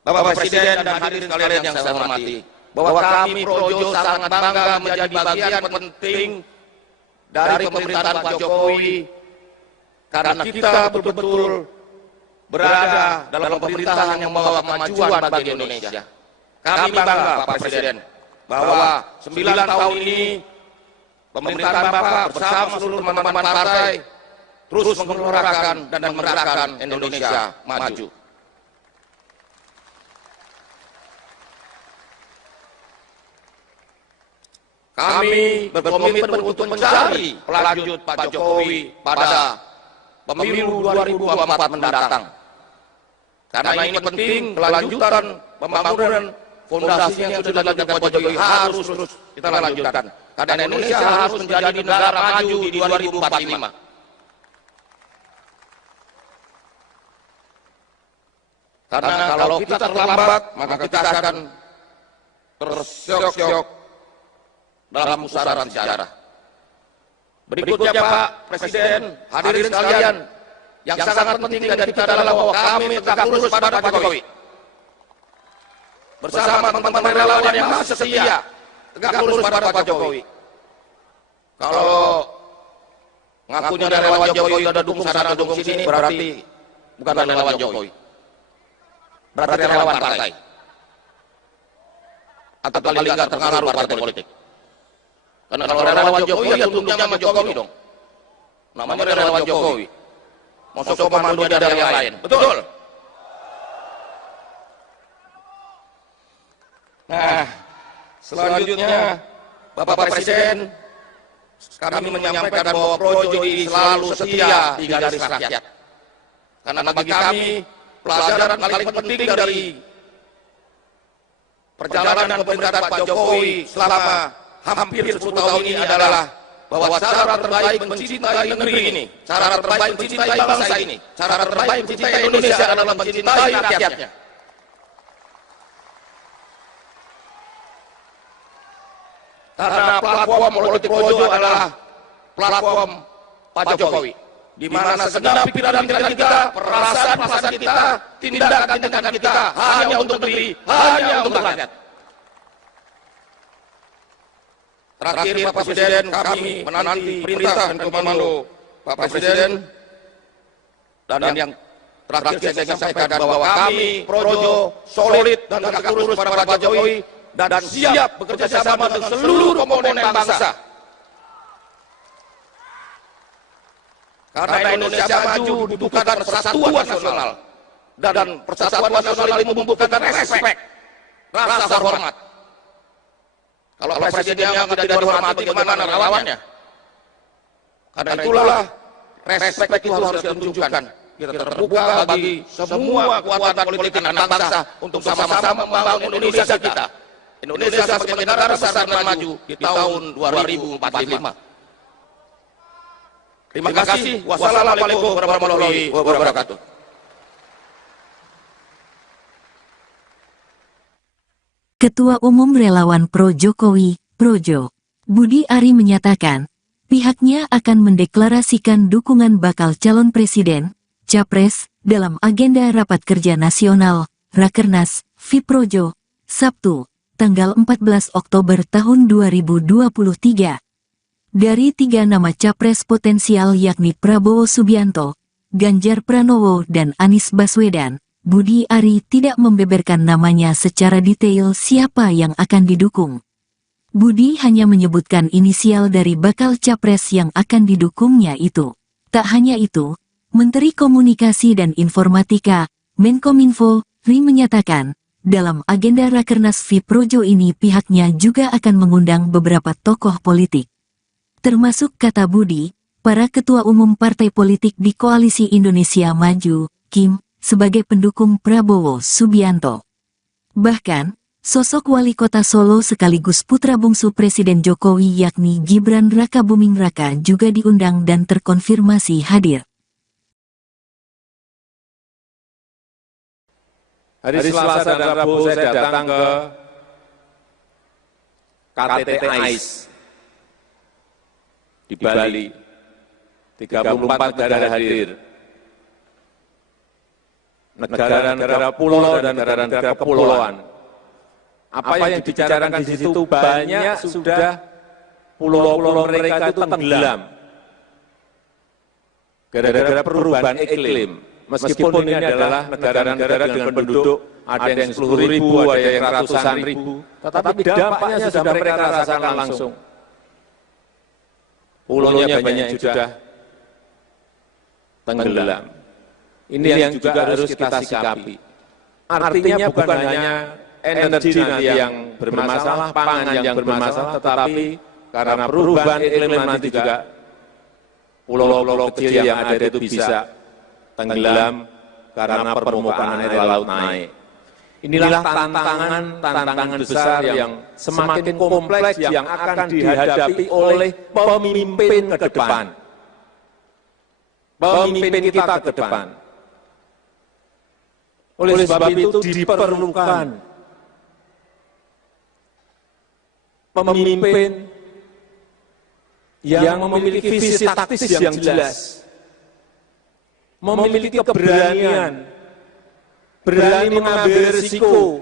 Bapak Presiden dan hadirin sekalian yang saya hormati, bahwa kami Projo sangat bangga menjadi bagian penting dari pemerintahan Pak Jokowi karena kita betul-betul berada dalam pemerintahan yang membawa kemajuan bagi Indonesia. Kami bangga Pak Presiden bahwa 9 tahun ini pemerintahan Bapak bersama seluruh teman-teman partai terus menggelorakan dan menggerakkan Indonesia maju. Kami berkomitmen untuk mencari pelanjut Pak Jokowi pada pemilu 2024 mendatang. Karena ini penting, kelanjutan pembangunan fondasi yang sudah dilakukan Pak Jokowi harus terus kita lanjutkan. Karena Indonesia harus menjadi negara maju di 2045. Karena kalau kita terlambat, maka kita akan tersyok-syok dalam pusaran sejarah. Berikutnya Pak Presiden, hadirin sekalian, yang sangat penting dari kita adalah bahwa kami tegak lurus pada Pak Jokowi. Bersama teman-teman relawan yang masih setia, tegak lurus pada Pak Jokowi. Kalau ngakunya relawan Jokowi ada dukung sana dukung sini, berarti bukan relawan Jokowi. Berarti relawan partai. Atau paling nggak terpengaruh partai politik. Karena kalau relawan Jokowi ya tunduknya sama Jokowi dong. Namanya relawan Jokowi. Masuk komando ada yang lain. Betul. Nah, selanjutnya Bapak Presiden, kami menyampaikan bahwa Projo ini selalu setia di garis rakyat. Karena bagi kami pelajaran paling penting dari perjalanan pemerintahan Pak Jokowi selama hampir 10 tahun ini adalah bahwa cara terbaik mencintai negeri ini, cara terbaik mencintai bangsa ini, cara terbaik mencintai Indonesia adalah mencintai rakyatnya. Karena platform politik Projo adalah platform Pak Jokowi, di mana segenap pikiran kita, perasaan kita, tindakan kita hanya untuk negeri, hanya untuk rakyat. Terakhir Pak Presiden, kami menanti perintah dan komando Pak Presiden. Dan yang terakhir saya ingin sampaikan bahwa kami Projo solid dan tegak lurus pada Pak Jokowi dan siap bekerja sama dengan seluruh komponen bangsa. Karena Indonesia maju dibutuhkan persatuan nasional, dan persatuan nasional itu membutuhkan respek, rasa hormat. Kalau presidennya tidak dihormati, bagaimana relawannya? Karena itulah respek itu harus kita tunjukkan. Kita terbuka bagi semua kekuatan politik anak bangsa untuk sama-sama membangun Indonesia kita. Indonesia sebagai negara besar dan maju di tahun 2045. Terima kasih. Wassalamualaikum warahmatullahi wabarakatuh. Ketua Umum Relawan Pro Jokowi, Projo, Budi Ari menyatakan, pihaknya akan mendeklarasikan dukungan bakal calon presiden, capres, dalam agenda Rapat Kerja Nasional, Rakernas, Fiprojo, Sabtu, tanggal 14 Oktober tahun 2023. Dari 3 nama capres potensial yakni Prabowo Subianto, Ganjar Pranowo dan Anies Baswedan, Budi Ari tidak membeberkan namanya secara detail siapa yang akan didukung. Budi hanya menyebutkan inisial dari bakal capres yang akan didukungnya itu. Tak hanya itu, Menteri Komunikasi dan Informatika, Menkominfo, Ri menyatakan, dalam agenda Rakernas Fiprojo ini pihaknya juga akan mengundang beberapa tokoh politik. Termasuk kata Budi, para ketua umum partai politik di Koalisi Indonesia Maju, Kim, sebagai pendukung Prabowo Subianto. Bahkan, sosok wali kota Solo sekaligus putra bungsu Presiden Jokowi yakni Gibran Rakabuming Raka juga diundang dan terkonfirmasi hadir. Hari Selasa dan Rabu saya datang ke KTT AIS di Bali. 34 negara hadir. Negara-negara pulau dan negara-negara kepulauan. Apa yang dibicarakan di situ banyak sudah pulau-pulau mereka itu tenggelam. Gara-gara perubahan iklim. Meskipun ini adalah negara-negara dengan penduduk ada yang 10.000, ada yang ratusan ribu, tetapi dampaknya sudah mereka rasakan langsung. Pulaunya banyak yang sudah tenggelam. Ini yang juga harus kita sikapi. Artinya bukan hanya energi nanti yang bermasalah, pangan yang bermasalah, tetapi karena perubahan iklim nanti juga pulau-pulau kecil yang ada itu bisa tenggelam karena permukaan air laut naik. Inilah tantangan besar yang semakin kompleks yang akan dihadapi oleh pemimpin ke depan. Pemimpin kita ke depan. Oleh sebab itu diperlukan pemimpin yang memiliki visi taktis yang jelas, memiliki keberanian, berani mengambil risiko,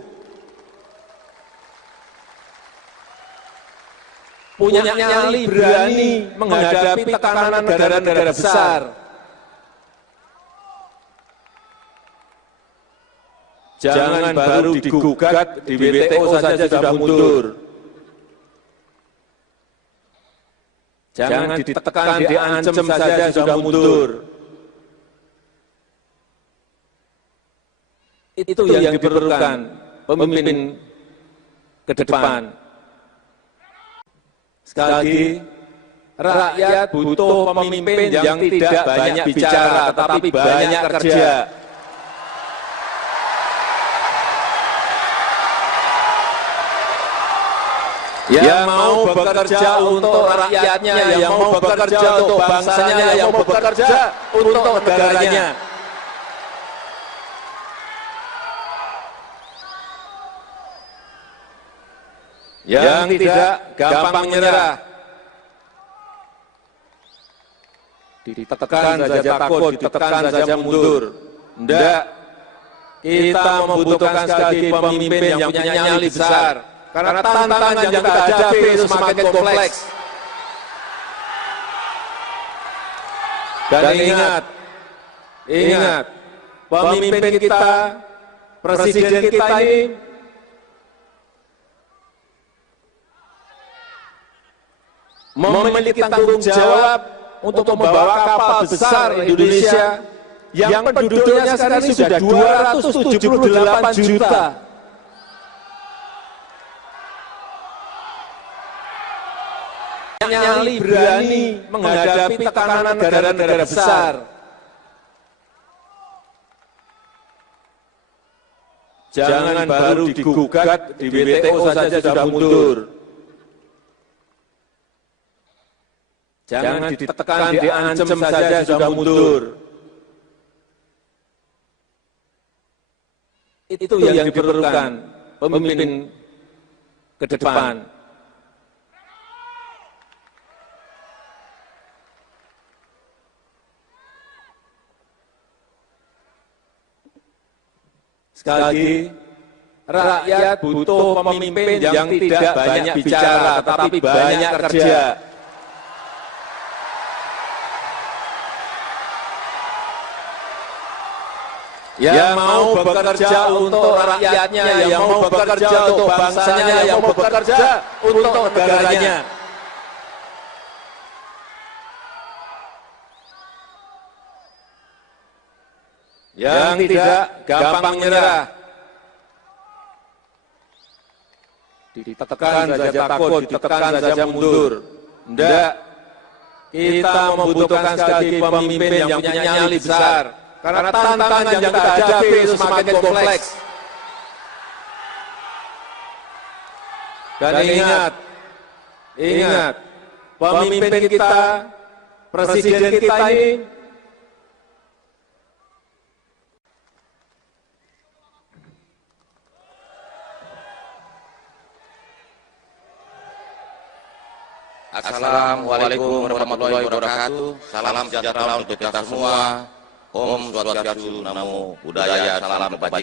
punya nyali, berani menghadapi tekanan negara-negara besar. Jangan baru digugat di WTO saja sudah mundur. Jangan ditekan, diancam saja sudah mundur. Itu yang diperlukan pemimpin ke depan. Sekali lagi, rakyat butuh pemimpin yang tidak banyak bicara, tetapi banyak kerja. Yang mau bekerja untuk rakyatnya, yang mau bekerja untuk bangsanya, yang mau bekerja untuk negaranya. Yang tidak gampang menyerah, ditekan saja takut, ditekan saja mundur. Tidak, kita membutuhkan sekali lagi pemimpin yang punya nyali besar. Karena tantangan yang kita hadapi itu semakin kompleks. Dan ingat, pemimpin kita, presiden kita ini memiliki tanggung jawab untuk membawa kapal besar Indonesia yang penduduknya sekarang ini sudah 278 juta. Nyali, berani menghadapi tekanan negara-negara besar. Jangan baru digugat di WTO saja sudah mundur. Jangan ditekan, diancam saja sudah mundur. Itu yang diperlukan pemimpin ke depan. Sekali lagi, rakyat butuh pemimpin yang tidak banyak bicara, tetapi banyak kerja. Yang mau bekerja untuk rakyatnya, yang mau bekerja untuk bangsanya, yang mau bekerja untuk negaranya. Yang tidak gampang menyerah, ditekan saja takut, ditekan saja mundur. Tidak, kita membutuhkan sekali lagi pemimpin yang punya nyali besar. Karena tantangan yang kita hadapi itu semakin kompleks. Dan ingat, pemimpin kita, presiden kita ini Assalamualaikum warahmatullahi wabarakatuh. Salam sejahtera untuk kita semua. Om Swastiastu, Namo Buddhaya, salam kebajikan.